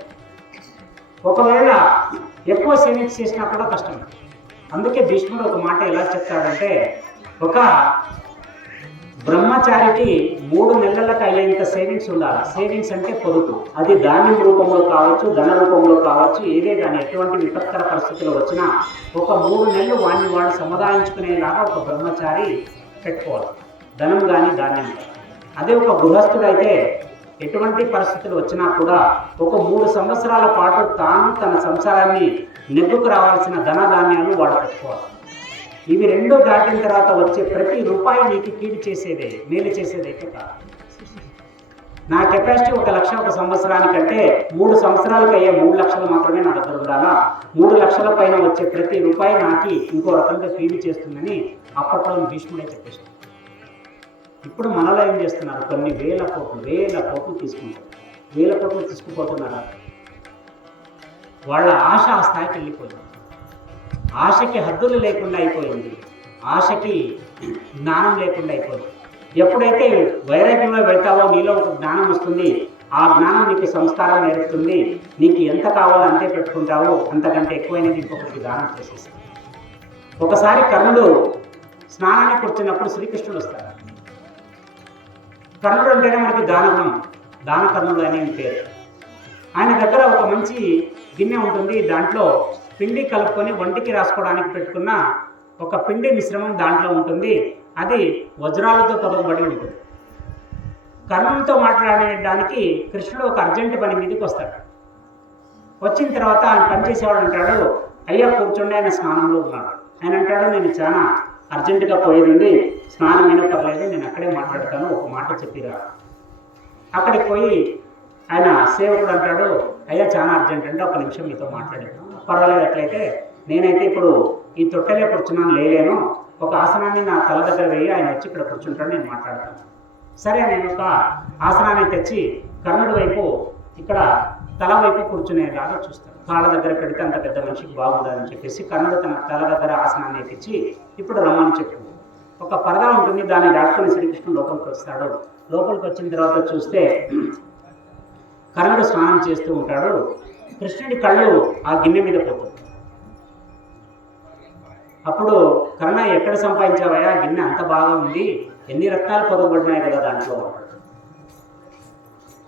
ఒకవేళ ఎక్కువ సేవింగ్స్ చేసినా కూడా కష్టం. అందుకే భీష్ముడు ఒక మాట ఎలా చెప్తాడంటే, ఒక బ్రహ్మచారికి 3 నెలలకు అయ్యేంత సేవింగ్స్ ఉండాలి. సేవింగ్స్ అంటే పొదుపు, అది ధాన్యం రూపంలో కావచ్చు, ధన రూపంలో కావచ్చు, ఏదే కానీ ఎటువంటి విపత్కర పరిస్థితులు వచ్చినా ఒక 3 నెలలు వాడు సముదాయించుకునేలాగా ఒక బ్రహ్మచారి పెట్టుకోవాలి, ధనం కానీ ధాన్యం కానీ. అదే ఒక గృహస్థుడైతే ఎటువంటి పరిస్థితులు వచ్చినా కూడా ఒక 3 సంవత్సరాల పాటు తాను తన సంసారాన్ని నెగ్గుకు రావాల్సిన ధనధాన్యాలు వాడు పెట్టుకోవాలి. ఇవి 2 దాటిన తర్వాత వచ్చే ప్రతి రూపాయి నీకు కీడు చేసేదే, మేలు చేసేదైతే కాదు. నా కెపాసిటీ 1 లక్ష ఒక సంవత్సరానికంటే 3 సంవత్సరాలకు అయ్యే 3 లక్షలు మాత్రమే నా దగ్గర ఉండాలా. 3 లక్షల పైన వచ్చే ప్రతి రూపాయి నాకు ఇంకో రకంగా కీడు చేస్తుందని అప్పట్లో భీష్ముడే చెప్పేశాడు. ఇప్పుడు మనలో ఏం చేస్తున్నారు, కొన్ని వేల కోట్లు తీసుకుంటారు, వేల కోట్లు తీసుకుపోతున్నారు. వాళ్ళ ఆశ ఆ స్థాయికి వెళ్ళిపోయింది. ఆశకి హద్దులు లేకుండా అయిపోయింది. ఆశకి జ్ఞానం లేకుండా అయిపోయింది. ఎప్పుడైతే వైరాగ్యంలో వెళ్తావో నీలో ఒక జ్ఞానం వస్తుంది. ఆ జ్ఞానం నీకు సంస్కారం నేర్పుతుంది. నీకు ఎంత కావాలో అంతే పెట్టుకుంటావో, అంతకంటే ఎక్కువైనది ఇంకొకరికి దానం చేసేస్తుంది. ఒకసారి కర్ణుడు స్నానానికి కూర్చున్నప్పుడు శ్రీకృష్ణుడు వస్తాడు. కర్ణుడు అంటేనే మనకి దానకర్ణుడు అనే పేరు. ఆయన దగ్గర ఒక మంచి గిన్నె ఉంటుంది. దాంట్లో పిండి కలుపుకొని వంటికి రాసుకోవడానికి పెట్టుకున్న ఒక పిండి మిశ్రమం దాంట్లో ఉంటుంది. అది వజ్రాలతో పొదగబడి ఉంటుంది. కర్ణునితో మాట్లాడడానికి కృష్ణుడు ఒక అర్జెంటు పని మీదకి వస్తాడు. వచ్చిన తర్వాత ఆయన పనిచేసేవాడు అంటాడు, అయ్యా కూర్చోండి, ఆయన స్నానంలో ఉన్నాడు. ఆయన అంటాడు, నేను చాలా అర్జెంటుగా పోయేది ఉంది, స్నానం అయినా పర్లేదు, నేను అక్కడే మాట్లాడతాను, ఒక మాట చెప్పిరా. అక్కడికి పోయి ఆయన సేవకుడు అంటాడు, అయ్యా చాలా అర్జెంట్ అంటే ఒక నిమిషం మీతో మాట్లాడాను. పర్వాలేదు, అట్లయితే నేనైతే ఇప్పుడు ఈ తొట్టెలే కూర్చున్నాను, లేలేను, ఒక ఆసనాన్ని నా తల దగ్గర వేయి, ఆయన వచ్చి ఇక్కడ కూర్చుంటాడు, నేను మాట్లాడతాను. సరే, నేను ఒక ఆసనాన్ని తెచ్చి కర్ణుడి వైపు ఇక్కడ తల వైపు కూర్చునేలాగా చూస్తాను. కాళ్ళ దగ్గర పెడితే అంత పెద్ద మనిషికి బాగుంటుందని చెప్పేసి కర్ణుడు తన తల దగ్గర ఆసనాన్ని ఎక్కించి ఇప్పుడు రమ్మని చెప్పు. ఒక పరదా ఉంటుంది, దాన్ని దాటుకొని శ్రీకృష్ణుడు లోపలికి వస్తాడు. లోపలికి వచ్చిన తర్వాత చూస్తే కర్ణుడు స్నానం చేస్తూ ఉంటాడు. కృష్ణుడి కళ్ళు ఆ గిన్నె మీద పోతుంది. అప్పుడు కర్ణ, ఎక్కడ సంపాదించావయ్యా, గిన్నె అంత బాగా ఉంది, ఎన్ని రక్తాలు పొదగబడినాయి కదా దాంట్లో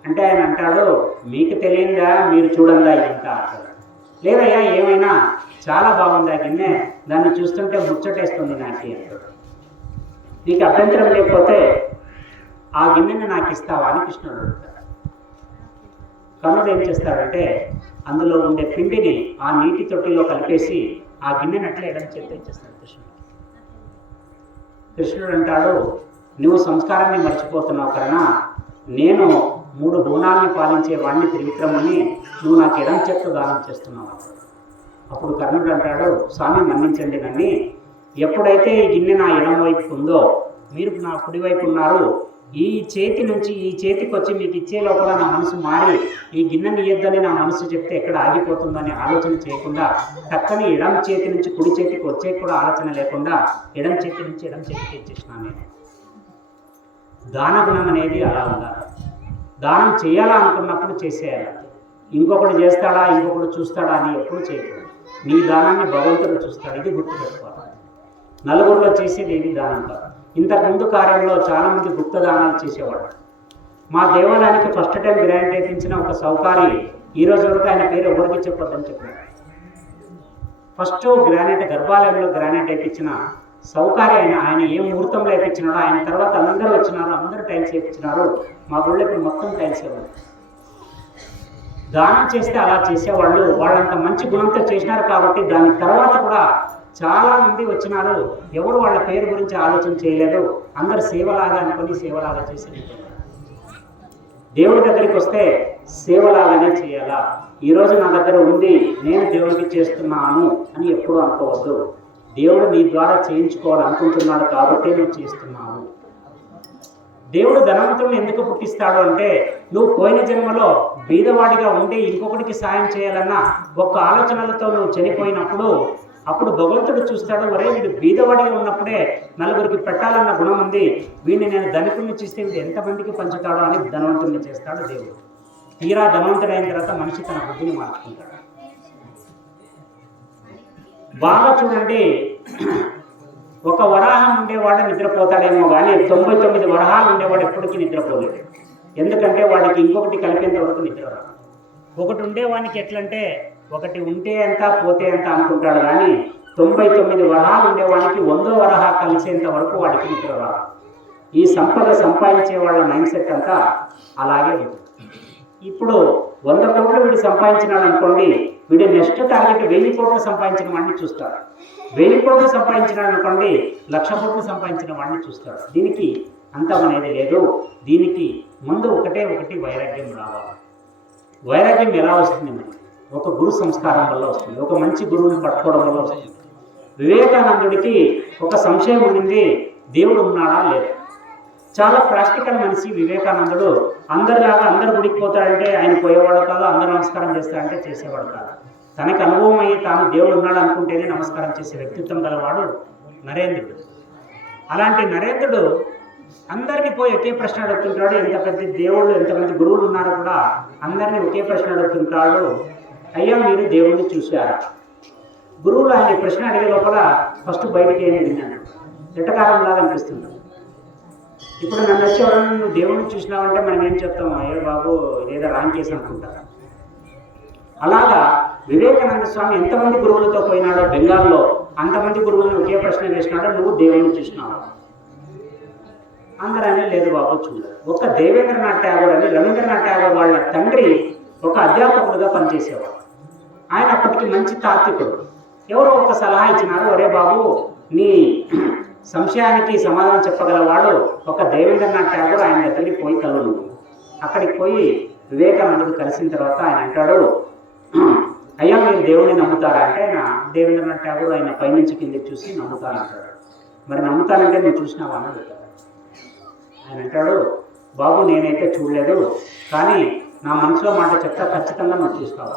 అంటే ఆయన అంటాడు, మీకు తెలియందా, మీరు చూడందా ఇంత అంటాడు. లేదయ్యా, ఏమైనా చాలా బాగుంది ఆ గిన్నె, దాన్ని చూస్తుంటే ముచ్చటేస్తుంది నాకు అంటాడు. నీకు అభ్యంతరం లేకపోతే ఆ గిన్నెని నాకు ఇస్తావా అని కృష్ణుడు అడుగుతాడు. కర్ణుడు ఏం చేస్తాడంటే అందులో ఉండే పిండిని ఆ నీటి తొట్టిలో కలిపేసి ఆ గిన్నెని అట్లా ఎడం చేత ఇచ్చేస్తాడు కృష్ణుడు. కృష్ణుడు అంటాడు, నువ్వు సంస్కారాన్ని మర్చిపోతున్నావు కన్నా, నేను 3 భువనాల్ని పాలించే వాడిని త్రివిక్రముని, నువ్వు నాకు ఎడం చేత్తో దానం చేస్తున్నావు. అప్పుడు కర్ణుడు అంటాడు, స్వామి మన్నించండి నన్ను, ఎప్పుడైతే ఈ గిన్నె నా ఎడం వైపు ఉందో, మీరు నా కుడి వైపు ఉన్నారు, ఈ చేతి నుంచి ఈ చేతికి వచ్చి మీకు ఇచ్చే లోపల నా మనసు మారి ఈ గిన్నెని ఇయ్యొద్దని నా మనసు చెప్తే ఎక్కడ ఆగిపోతుందని ఆలోచన చేయకుండా టక్కని ఎడం చేతి నుంచి కుడి చేతికి వచ్చే కూడా ఆలోచన లేకుండా ఎడం చేతి నుంచి ఎడం చేతికి ఇచ్చేసినాను. నేను దాన గుణం అనేది అలా ఉండాలి. దానం చేయాలా అనుకున్నప్పుడు చేసేయాలి. ఇంకొకటి చేస్తాడా, ఇంకొకటి చూస్తాడా అని ఎప్పుడు చేయకూడదు. నీ దానాన్ని భగవంతుడు చూస్తాడు, ఇది గుర్తుపెట్టుకోవాలి. నలుగురిలో చేసేది ఏది దానం కాదు. ఇంతకుముందు కార్యంలో చాలామంది గుప్త దానాలు చేసేవాడు. మా దేవాలయానికి ఫస్ట్ టైం గ్రాంట్ వేయించిన ఒక సౌకారి ఈ రోజు వరకు ఆయన పేరు ఎవరికి చెప్పొద్దని చెప్పాడు. ఫస్ట్ గ్రానైట్ గర్భాలయంలో గ్రానైట్ వేయించిన సౌకారి ఆయన ఏ ముహూర్తంలో వేయించినాడో, ఆయన తర్వాత అందరూ వచ్చినారు, అందరూ టైల్స్ వేయించినారు. మా ఊళ్ళో ఇప్పుడు మొత్తం టైల్స్ ఇవ్వాలి. దానం చేస్తే అలా చేసేవాళ్ళు వాళ్ళంత మంచి గుణంతో చేసినారు కాబట్టి దాని తర్వాత కూడా చాలా మంది వచ్చినారు. ఎవరు వాళ్ళ పేరు గురించి ఆలోచన చేయలేదు, అందరు సేవలాగా అనుకుని సేవలాగా చేసి దేవుడి దగ్గరికి వస్తే సేవలాగానే చేయాలా. ఈరోజు నా దగ్గర ఉంది, నేను దేవుడికి చేస్తున్నాను అని ఎప్పుడూ అనుకోవద్దు. దేవుడు నీ ద్వారా చేయించుకోవాలనుకుంటున్నాడు కాబట్టి నువ్వు చేస్తున్నావు. దేవుడు ధనవంతులను ఎందుకు పుట్టిస్తాడు అంటే, నువ్వు పోయిన జన్మలో బీదవాడిగా ఉండి ఇంకొకటికి సాయం చేయాలన్న ఒక్క ఆలోచనలతో నువ్వు చనిపోయినప్పుడు అప్పుడు భగవంతుడు చూస్తాడు, ఒరే వీడు బీదవాడిగా ఉన్నప్పుడే నలుగురికి పెట్టాలన్న గుణం ఉంది, వీడిని నేను ధనికుడిని చేస్తే వీడు ఎంతమందికి పంచుతాడో అని ధనవంతుడిని చేస్తాడు దేవుడు. తీరా ధనవంతుడైన తర్వాత మనిషి తన బుద్ధిని మార్చుకుంటాడు. బాగా చూడండి, ఒక వరాహం ఉండేవాడు నిద్రపోతాడేమో కానీ 99 వరహాలు ఉండేవాడు ఎప్పటికీ నిద్రపోలేడు. ఎందుకంటే వాడికి ఇంకొకటి కలిపేంత వరకు నిద్ర రాదు. ఒకటి ఉండేవానికి ఎట్లంటే ఒకటి ఉంటే ఎంత పోతే ఎంత అనుకుంటాడు కానీ 99 వరహాలు ఉండేవానికి 100వ వరహా కలిసేంత వరకు వాడికి నిద్ర రాదు. ఈ సంపద సంపాదించే వాళ్ళ మైండ్ సెట్ అంతా అలాగే ఉంటుంది. ఇప్పుడు 100 కోట్లు వీడు సంపాదించినాడు అనుకోండి, వీడు నెక్స్ట్ టార్గెట్ 1000 కోట్లు సంపాదించిన వాడిని చూస్తాడు. 1000 కోట్లు సంపాదించినాడు అనుకోండి, 1,00,000 కోట్లు సంపాదించిన వాడిని చూస్తాడు. దీనికి అంతం అనేది లేదు. దీనికి ముందు ఒకటి వైరాగ్యం రావాలి. వైరాగ్యం ఎలా వస్తుంది? ఒక గురు సంస్కారం వల్ల వస్తుంది, ఒక మంచి గురువుని పట్టుకోవడం వల్ల వస్తుంది. వివేకానందుడికి ఒక సంశయం ఉండింది, దేవుడు ఉన్నాడా లేదా. చాలా ప్రాక్టికల్ మనిషి వివేకానందుడు. అందరిలాగా అందరు గుడికి పోతాడంటే ఆయన పోయేవాడు కాదు, అందరు నమస్కారం చేస్తాడంటే చేసేవాడు కాదు. తనకి అనుభవం అయ్యి తాను దేవుడు ఉన్నాడు అనుకుంటేనే నమస్కారం చేసే వ్యక్తిత్వం గలవాడు నరేంద్రుడు. అలాంటి నరేంద్రుడు అందరినీ పోయి ఒకే ప్రశ్న అడుగుతుంటాడు. ఎంత పెద్ద దేవుళ్ళు ఎంతమంది గురువులు ఉన్నారో కూడా అందరినీ ఒకే ప్రశ్న అడుగుతుంటాడు. అయ్యా మీరు దేవుణ్ణి చూశారా? గురువులు ఆయన ప్రశ్న అడిగే లోపల ఫస్ట్ బయటికి ఏమి విన్నాను, ఎటకారంలాగా అనిపిస్తుంది. ఇప్పుడు నన్ను వచ్చి ఎవరైనా నువ్వు దేవుణ్ణి చూసినావంటే మనం ఏం చెప్తాము, అయ్యో బాబు ఇదేదో రాంగ్ కేసు అనుకుంటారు. అలాగా వివేకానంద స్వామి ఎంతమంది గురువులతో పోయినాడో బెంగాల్లో, అంతమంది గురువులను ఒకే ప్రశ్న వేసినాడో, నువ్వు దేవుణ్ణి చూసినావు? అందరనే లేదు బాబు చూడలేదు. ఒక దేవేంద్రనాథ్ ఠాగూర్ అని రవీంద్రనాథ్ ఠాగూర్ వాళ్ళ తండ్రి ఒక అధ్యాపకుడుగా పనిచేసేవాడు. ఆయన అప్పటికి మంచి తాత్వికుడు. ఎవరో ఒక సలహా ఇచ్చినారు, ఒరే బాబు నీ సంశయానికి సమాధానం చెప్పగలవాడు ఒక దేవేంద్రనాథ్ ఠాగూర్, ఆయన దగ్గరికి పోయి కలువు. అక్కడికి పోయి వివేకానందుడు కలిసిన తర్వాత ఆయన అంటాడు, అయ్యా మీరు దేవుడిని నమ్ముతారా అంటే, ఆయన దేవేంద్రనాథ్ ఠాగూర్ ఆయన పైనుంచి కిందకి చూసి నమ్ముతానంటాడు. మరి నమ్ముతానంటే నువ్వు చూసినావా అని అడుగుతాడు. ఆయన అంటాడు, బాబు నేనైతే చూడలేదు, కానీ నా మనసులో మాట చెప్తా, ఖచ్చితంగా నువ్వు చూస్తావు.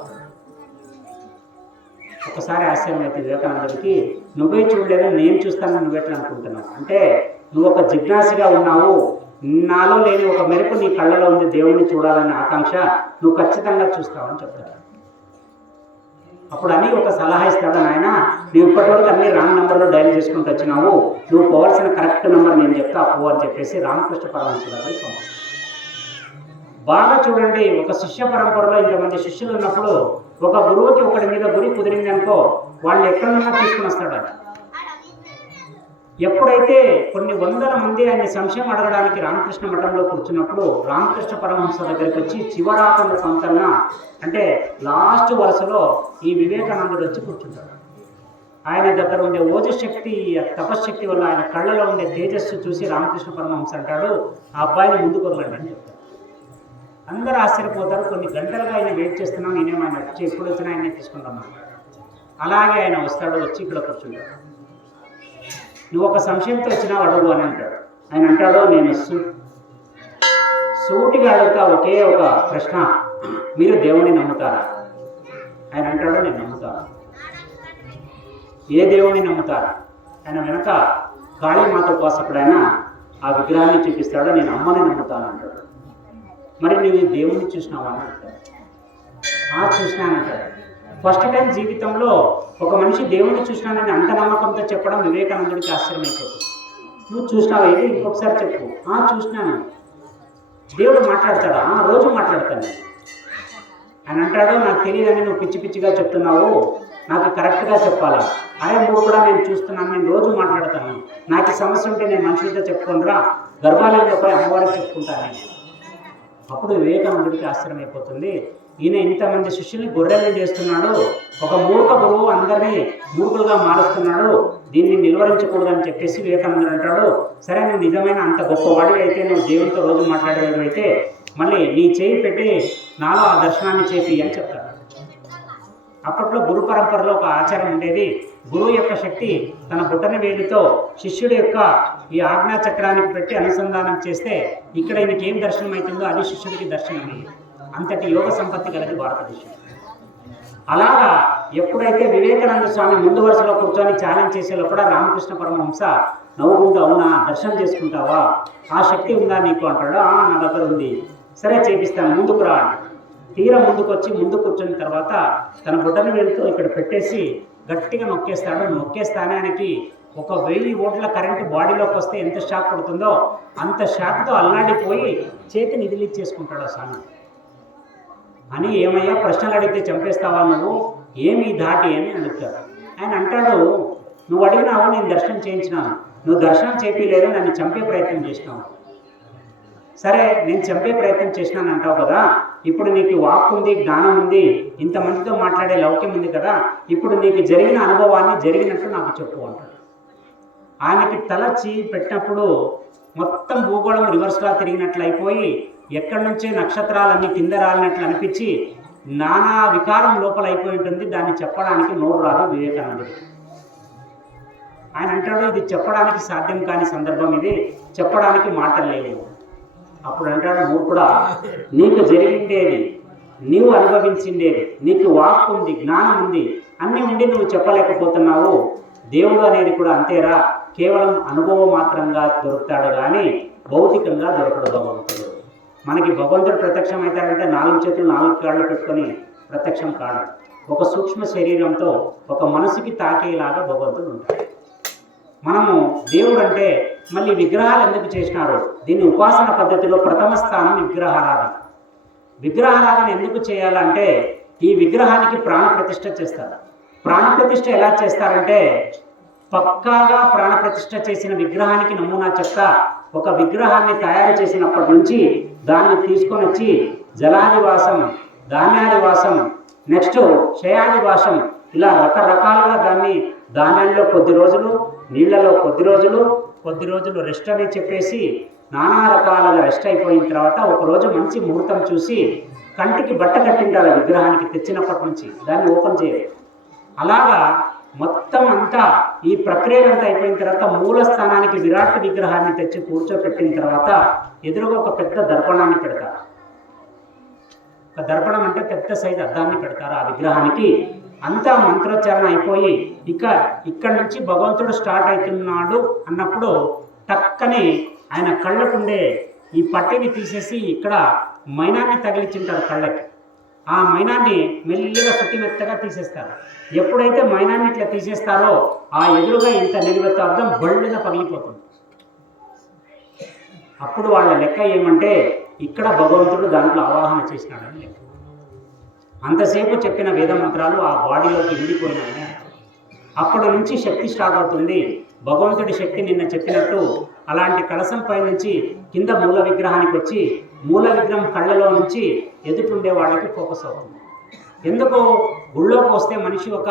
ఒకసారి ఆశ్చర్యం అయితే వివేకానందుడికి, నువ్వే చూడలేదు నేను చూస్తానని నువ్వెట్లా అనుకుంటున్నావు అంటే, నువ్వు ఒక జిజ్ఞాసిగా ఉన్నావు, నాలో లేని ఒక మెరుపు నీ కళ్ళలో ఉంది దేవుణ్ణి చూడాలనే ఆకాంక్ష, నువ్వు ఖచ్చితంగా చూస్తావని చెప్తాడు. అప్పుడు అని ఒక సలహా ఇస్తాడు, నాయన నువ్వు ఇప్పటివరకు అన్ని రాంగ్ నెంబర్లో డైల్ చేసుకుంటూ వచ్చినావు, నువ్వు పోవాల్సిన కరెక్ట్ నెంబర్ నేను చెప్తా పో అని చెప్పేసి రామకృష్ణ పరమహంస దగ్గరికి పంపిస్తాడు. బాగా చూడండి, ఒక శిష్య పరంపరలో ఇంతమంది శిష్యులు ఉన్నప్పుడు ఒక గురువుకి ఒకటి మీద గురి కుదిరింది అనుకో, వాళ్ళు ఎక్కడున్నా తీసుకుని వస్తాడు. ఎప్పుడైతే కొన్ని వందల మంది ఆయన సంశయం అడగడానికి రామకృష్ణ మఠంలో కూర్చున్నప్పుడు రామకృష్ణ పరమహంస దగ్గరికి వచ్చి చివరాకండ సంతన అంటే లాస్ట్ వరుసలో ఈ వివేకానందుడు వచ్చి కూర్చుంటాడు. ఆయన దగ్గర ఉండే ఓజశక్తి, తపశ్శక్తి వల్ల ఆయన కళ్ళలో ఉండే తేజస్సు చూసి రామకృష్ణ పరమహంస అంటాడు, ఆ అబ్బాయిని ముందుకు వదలండి అని చెప్తాడు. అందరూ ఆశ్చర్యపోతారు. కొన్ని గంటలుగా ఆయన వెయిట్ చేస్తున్నాం, నేనేమో ఆయన వచ్చి ఎప్పుడు వచ్చినా ఆయనే తీసుకుంటాను. అలాగే ఆయన వస్తాడు, వచ్చి ఇక్కడ కూర్చుంటాడు. నువ్వు ఒక సంశయంతో వచ్చినావు అడుగు అని అంటాడు. ఆయన అంటాడు, నేను సూటిగా అడుగుతా ఒకే ఒక ప్రశ్న, మీరు దేవుణ్ణి నమ్ముతారా? ఆయన అంటాడు, నేను నమ్ముతాను. ఏ దేవుణ్ణి నమ్ముతారా? ఆయన వెనక కాళీమాత ఉపాసకుడు ఆయన ఆ విగ్రహాన్ని చూపిస్తాడు, నేను అమ్మని నమ్ముతాను అంటాడు. మరి నువ్వు దేవుణ్ణి చూసినావా అని అంటాడు. చూసినానంటాడు. ఫస్ట్ టైం జీవితంలో ఒక మనిషి దేవుణ్ణి చూసినానని అంత నమ్మకంతో చెప్పడం వివేకానందుడికి ఆశ్చర్యమైపోతుంది. నువ్వు చూసినావా? ఏది ఇంకొకసారి చెప్పు. చూసినాను. దేవుడు మాట్లాడతాడా? రోజు మాట్లాడతాను. ఆయన అంటాడు, నాకు తెలియదని నువ్వు పిచ్చి పిచ్చిగా చెప్తున్నావు, నాకు కరెక్ట్గా చెప్పాలా? అరే నువ్వు కూడా నేను చూస్తున్నాను, నేను రోజు మాట్లాడతాను, నాకు సమస్య ఉంటే నేను మనుషులతో చెప్పుకుంటారా, గర్భాలయంలో పోయి అమ్మవారికి చెప్పుకుంటాను. అప్పుడు వివేకానందుడికి ఆశ్చర్యమైపోతుంది. ఈయన ఇంతమంది శిష్యుల్ని గొర్రెల్ని చేస్తున్నాడు, ఒక మూర్ఖ గురువు అందరినీ మూర్ఖులుగా మారుస్తున్నాడు, దీన్ని నిలువరించకూడదని చెప్పేసి వివేకానందుడు అంటాడు, సరే నువ్వు నిజమైన అంత గొప్పవాడివి అయితే, నువ్వు దేవునితో రోజు మాట్లాడేవాడు అయితే, మళ్ళీ నీ చేయి పెట్టి నాలో ఆ దర్శనాన్ని చేపి అని చెప్తాడు. అప్పట్లో గురు పరంపరలో ఒక ఆచారం ఉండేది. గురువు యొక్క శక్తి తన బుట్టన వేలితో శిష్యుడి యొక్క ఈ ఆజ్ఞా చక్రానికి పెట్టి అనుసంధానం చేస్తే ఇక్కడ ఈయనకి ఏం దర్శనం అవుతుందో అది శిష్యుడికి దర్శనం అయ్యింది. అంతటి యోగ సంపత్తి కలిగి భారతదేశం. అలాగా ఎప్పుడైతే వివేకానంద స్వామి ముందు వరుసలో కూర్చొని ఛాలెంజ్ చేసేలోపల రామకృష్ణ పరమహంస నవ్వుకుంటూ, అవునా దర్శనం చేసుకుంటావా, ఆ శక్తి ఉందా నీకు అంటాడు. నా దగ్గర ఉంది, సరే చేపిస్తాను, ముందుకు రా అంటాడు. తీరా ముందుకు వచ్చి ముందు కూర్చున్న తర్వాత తన బుట్టను వేలుతో ఇక్కడ పెట్టేసి గట్టిగా నొక్కేస్తాడు. నొక్కేస్తానే ఆయనకి 1000 వోల్ట్ల కరెంటు బాడీలోకి వస్తే ఎంత షాక్ పడుతుందో అంత షాక్తో అల్లాడిపోయి చేతిని ఇదిలిచ్చేసుకుంటాడు ఆ స్వామి. అని ఏమయ్యా ప్రశ్నలు అడిగితే చంపేస్తావా నువ్వు, ఏమి దాటి అని అడుగుతాడు. ఆయన అంటాడు, నువ్వు అడిగినావు, నేను దర్శనం చేయించినాను, నువ్వు దర్శనం చేపిలేదు, నన్ను చంపే ప్రయత్నం చేసినావు. సరే నేను చంపే ప్రయత్నం చేసినాను అంటావు కదా, ఇప్పుడు నీకు వాక్ ఉంది, జ్ఞానం ఉంది, ఇంతమందితో మాట్లాడే లౌక్యం ఉంది కదా, ఇప్పుడు నీకు జరిగిన అనుభవాన్ని జరిగినట్టు నాకు చెప్పు అంటాడు. ఆయనకి తలచి పెట్టినప్పుడు మొత్తం భూగోళం రివర్స్గా తిరిగినట్లు అయిపోయి ఎక్కడి నుంచే నక్షత్రాలన్నీ కింద రాలినట్లు అనిపించి నానా వికారం లోపల అయిపోయి ఉంటుంది. దాన్ని చెప్పడానికి నోరు రాదు వివేకానందుడికి. ఆయన అంటాడు, ఇది చెప్పడానికి సాధ్యం కాని సందర్భం, ఇది చెప్పడానికి మాటలు లేవు. అప్పుడు అంటాడు, మూర్ఖుడా, నీకు జరిగిండేది నీవు అనుభవించిండేది, నీకు వాక్కు ఉంది, జ్ఞానం ఉంది, అన్నీ ఉండి నువ్వు చెప్పలేకపోతున్నావు. దేవుడు అనేది కూడా అంతేరా, కేవలం అనుభవం మాత్రంగా దొరుకుతాడు కానీ భౌతికంగా దొరకడు భగవంతుడు. మనకి భగవంతుడు ప్రత్యక్షం అవుతాడంటే 4 చేతులు 4 కాళ్ళు పెట్టుకొని ప్రత్యక్షం కాడు. ఒక సూక్ష్మ శరీరంతో ఒక మనసుకి తాకేలాగా భగవంతుడు ఉంటాడు. మనము దేవుడు అంటే మళ్ళీ విగ్రహాలు ఎందుకు చేసినారు? దీన్ని ఉపాసన పద్ధతిలో ప్రథమ స్థానం విగ్రహారాధన. విగ్రహారాధన ఎందుకు చేయాలంటే ఈ విగ్రహానికి ప్రాణప్రతిష్ఠ చేస్తారు. ప్రాణప్రతిష్ఠ ఎలా చేస్తారంటే పక్కాగా ప్రాణప్రతిష్ఠ చేసిన విగ్రహానికి నమూనా చెప్తా. ఒక విగ్రహాన్ని తయారు చేసినప్పటి నుంచి దాన్ని తీసుకొని వచ్చి జలాదివాసం, ధాన్యాదివాసం, నెక్స్ట్ శయాదివాసం, ఇలా రకరకాలుగా దాన్ని ధాన్యంలో కొద్ది రోజులు, నీళ్లలో కొద్ది రోజులు రెస్ట్ అని చెప్పేసి నానా రకాలుగా రెస్ట్ అయిపోయిన తర్వాత ఒకరోజు మంచి ముహూర్తం చూసి కంటికి బట్ట కట్టింటారు విగ్రహానికి తెచ్చినప్పటి నుంచి, దాన్ని ఓపెన్ చేయలేదు. అలాగా మొత్తం అంతా ఈ ప్రక్రియలంతా అయిపోయిన తర్వాత మూల స్థానానికి విరాట్ విగ్రహాన్ని తెచ్చి కూర్చోపెట్టిన తర్వాత ఎదురుగా ఒక పెద్ద దర్పణాన్ని పెడతారు. ఒక దర్పణం అంటే పెద్ద సైజు అద్దాన్ని పెడతారు ఆ విగ్రహానికి. అంతా మంత్రోచ్చారణ అయిపోయి ఇక్కడి నుంచి భగవంతుడు స్టార్ట్ అవుతున్నాడు అన్నప్పుడు టక్కని ఆయన కళ్ళకుండే ఈ పట్టిని తీసేసి ఇక్కడ మైనాన్ని తగిలించుంటారు కళ్ళకి. ఆ మైనాన్ని మెల్లిగా సుట్టిమెత్తగా తీసేస్తారు. ఎప్పుడైతే మైనాన్ని ఇట్లా తీసేస్తారో ఆ ఎదురుగా ఇంత నిలువెత్తు అర్థం బళ్ళుగా పగిలిపోతుంది. అప్పుడు వాళ్ళ లెక్క ఏమంటే ఇక్కడ భగవంతుడు దాంట్లో ఆవాహన చేసినాడని లెక్క. అంతసేపు చెప్పిన వేద మంత్రాలు ఆ బాడీలోకి వెళ్ళిపోయినాయని. అప్పటి నుంచి శక్తి స్టార్ట్ అవుతుంది. భగవంతుడి శక్తి నిన్న చెప్పినట్టు అలాంటి కలశం పై నుంచి కింద మూల విగ్రహానికి వచ్చి మూల విగ్రహం కళ్ళలో నుంచి ఎదుటుండే వాళ్ళకి ఫోకస్ అవుతుంది. ఎందుకు గుళ్ళోకి వస్తే మనిషి ఒక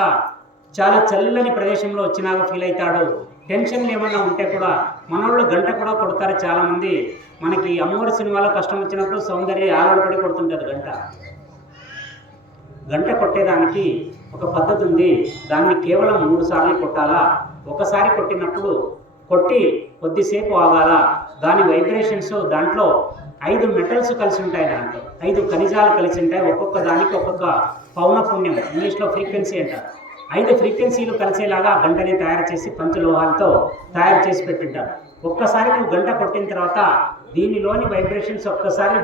చాలా చల్లని ప్రదేశంలో వచ్చినాక ఫీల్ అవుతాడు. టెన్షన్లు ఏమన్నా ఉంటే కూడా మనోళ్ళు గంట కూడా కొడతారు చాలామంది. మనకి అమ్మవారి సినిమాలో కష్టం వచ్చినప్పుడు సౌందర్య ఆలోపడి కొడుతుంటారు గంట కొట్టేదానికి ఒక పద్ధతి ఉంది. దాన్ని కేవలం 3 సార్లు కొట్టాలా. ఒకసారి కొట్టినప్పుడు కొట్టి కొద్దిసేపు ఆగాల. దాని వైబ్రేషన్స్ దాంట్లో 5 మెటల్స్ కలిసి ఉంటాయి. దాంట్లో 5 ఖనిజాలు కలిసి ఉంటాయి. ఒక్కొక్క దానికి ఒక్కొక్క పౌనపుణ్యం, ఇంగ్లీష్లో ఫ్రీక్వెన్సీ అంటారు. 5 ఫ్రీక్వెన్సీలు కలిసేలాగా గంటని తయారు చేసి పంచలోహాలతో తయారు చేసి పెట్టింటారు. ఒక్కసారి నువ్వు గంట కొట్టిన తర్వాత దీనిలోని వైబ్రేషన్స్ ఒక్కసారి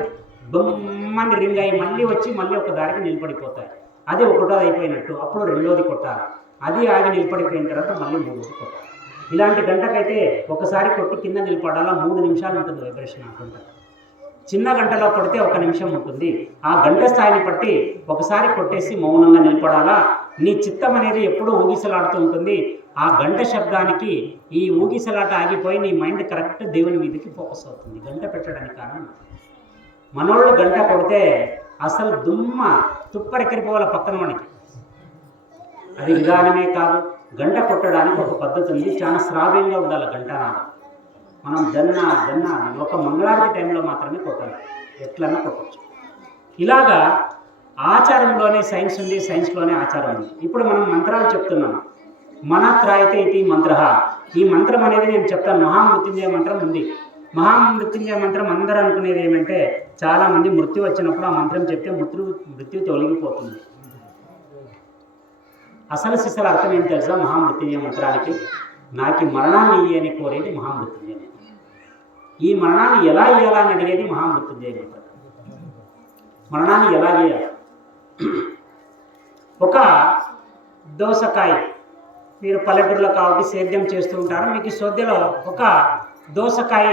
బొమ్మని రింగ్ అయ్యి మళ్ళీ వచ్చి మళ్ళీ ఒక దారికి నిలబడిపోతాయి. అది ఒకటోది అయిపోయినట్టు. అప్పుడు రెండోది కొట్టాలి. అది ఆగి నిలబడిపోయిన తర్వాత మళ్ళీ 3వది కొట్టాలి. ఇలాంటి గంటకైతే ఒకసారి కొట్టి కింద నిలబడాలా 3 నిమిషాలు ఉంటుంది వైబ్రేషన్ అనుకుంటా. చిన్న గంటలో కొడితే 1 నిమిషం ఉంటుంది. ఆ గంట స్థాయిని బట్టి ఒకసారి కొట్టేసి మౌనంగా నిలబడాలా. నీ చిత్తం అనేది ఎప్పుడూ ఊగిసలాడుతూ ఉంటుంది. ఆ గంట శబ్దానికి ఈ ఊగిసలాట ఆగిపోయి నీ మైండ్ కరెక్ట్ దేవుని మీదకి ఫోకస్ అవుతుంది. గంట పెట్టడానికి కారణం మనోళ్ళు గంట కొడితే అసలు దుమ్మ తుప్పరెక్కరిపోవాల పక్కన మనకి. అది విధానమే కాదు, గంట కొట్టడానికి ఒక పద్ధతి ఉంది. చాలా శ్రావ్యంగా ఉండాలి గంటనాదం. మనం జన్న ఒక మంగళారతి టైంలో మాత్రమే కొట్టాలి. ఎట్లన్నా కొట్టచ్చు. ఇలాగా ఆచారంలోనే సైన్స్ ఉంది, సైన్స్లోనే ఆచారం ఉంది. ఇప్పుడు మనం మంత్రాలు చెప్తున్నాం. మనత్రాయితే ఇది మంత్ర. ఈ మంత్రం అనేది నేను చెప్తాను. మహామృత్యుంజయ మంత్రం ఉంది. మహామృత్యుంజయ మంత్రం అందరూ అనుకునేది ఏమంటే చాలామంది మృత్యు వచ్చినప్పుడు ఆ మంత్రం చెప్తే మృత్యు తొలగిపోతుంది. అసలు సిసల అర్థం ఏం తెలుసా? మహామృత్యుంజయ మంత్రానికి నాకు మరణాన్ని ఇయ్యని కోరేది మహామృత్యుంజయ మంత్రం. ఈ మరణాన్ని ఎలా ఇయ్యాలని అడిగేది మహామృత్యుంజయ మంత్రం. మరణాన్ని ఎలా చేయాలి? ఒక దోసకాయ, మీరు పల్లెటూరులో కాబట్టి సేద్యం చేస్తూ ఉంటారు. మీకు సోద్యలో ఒక దోసకాయ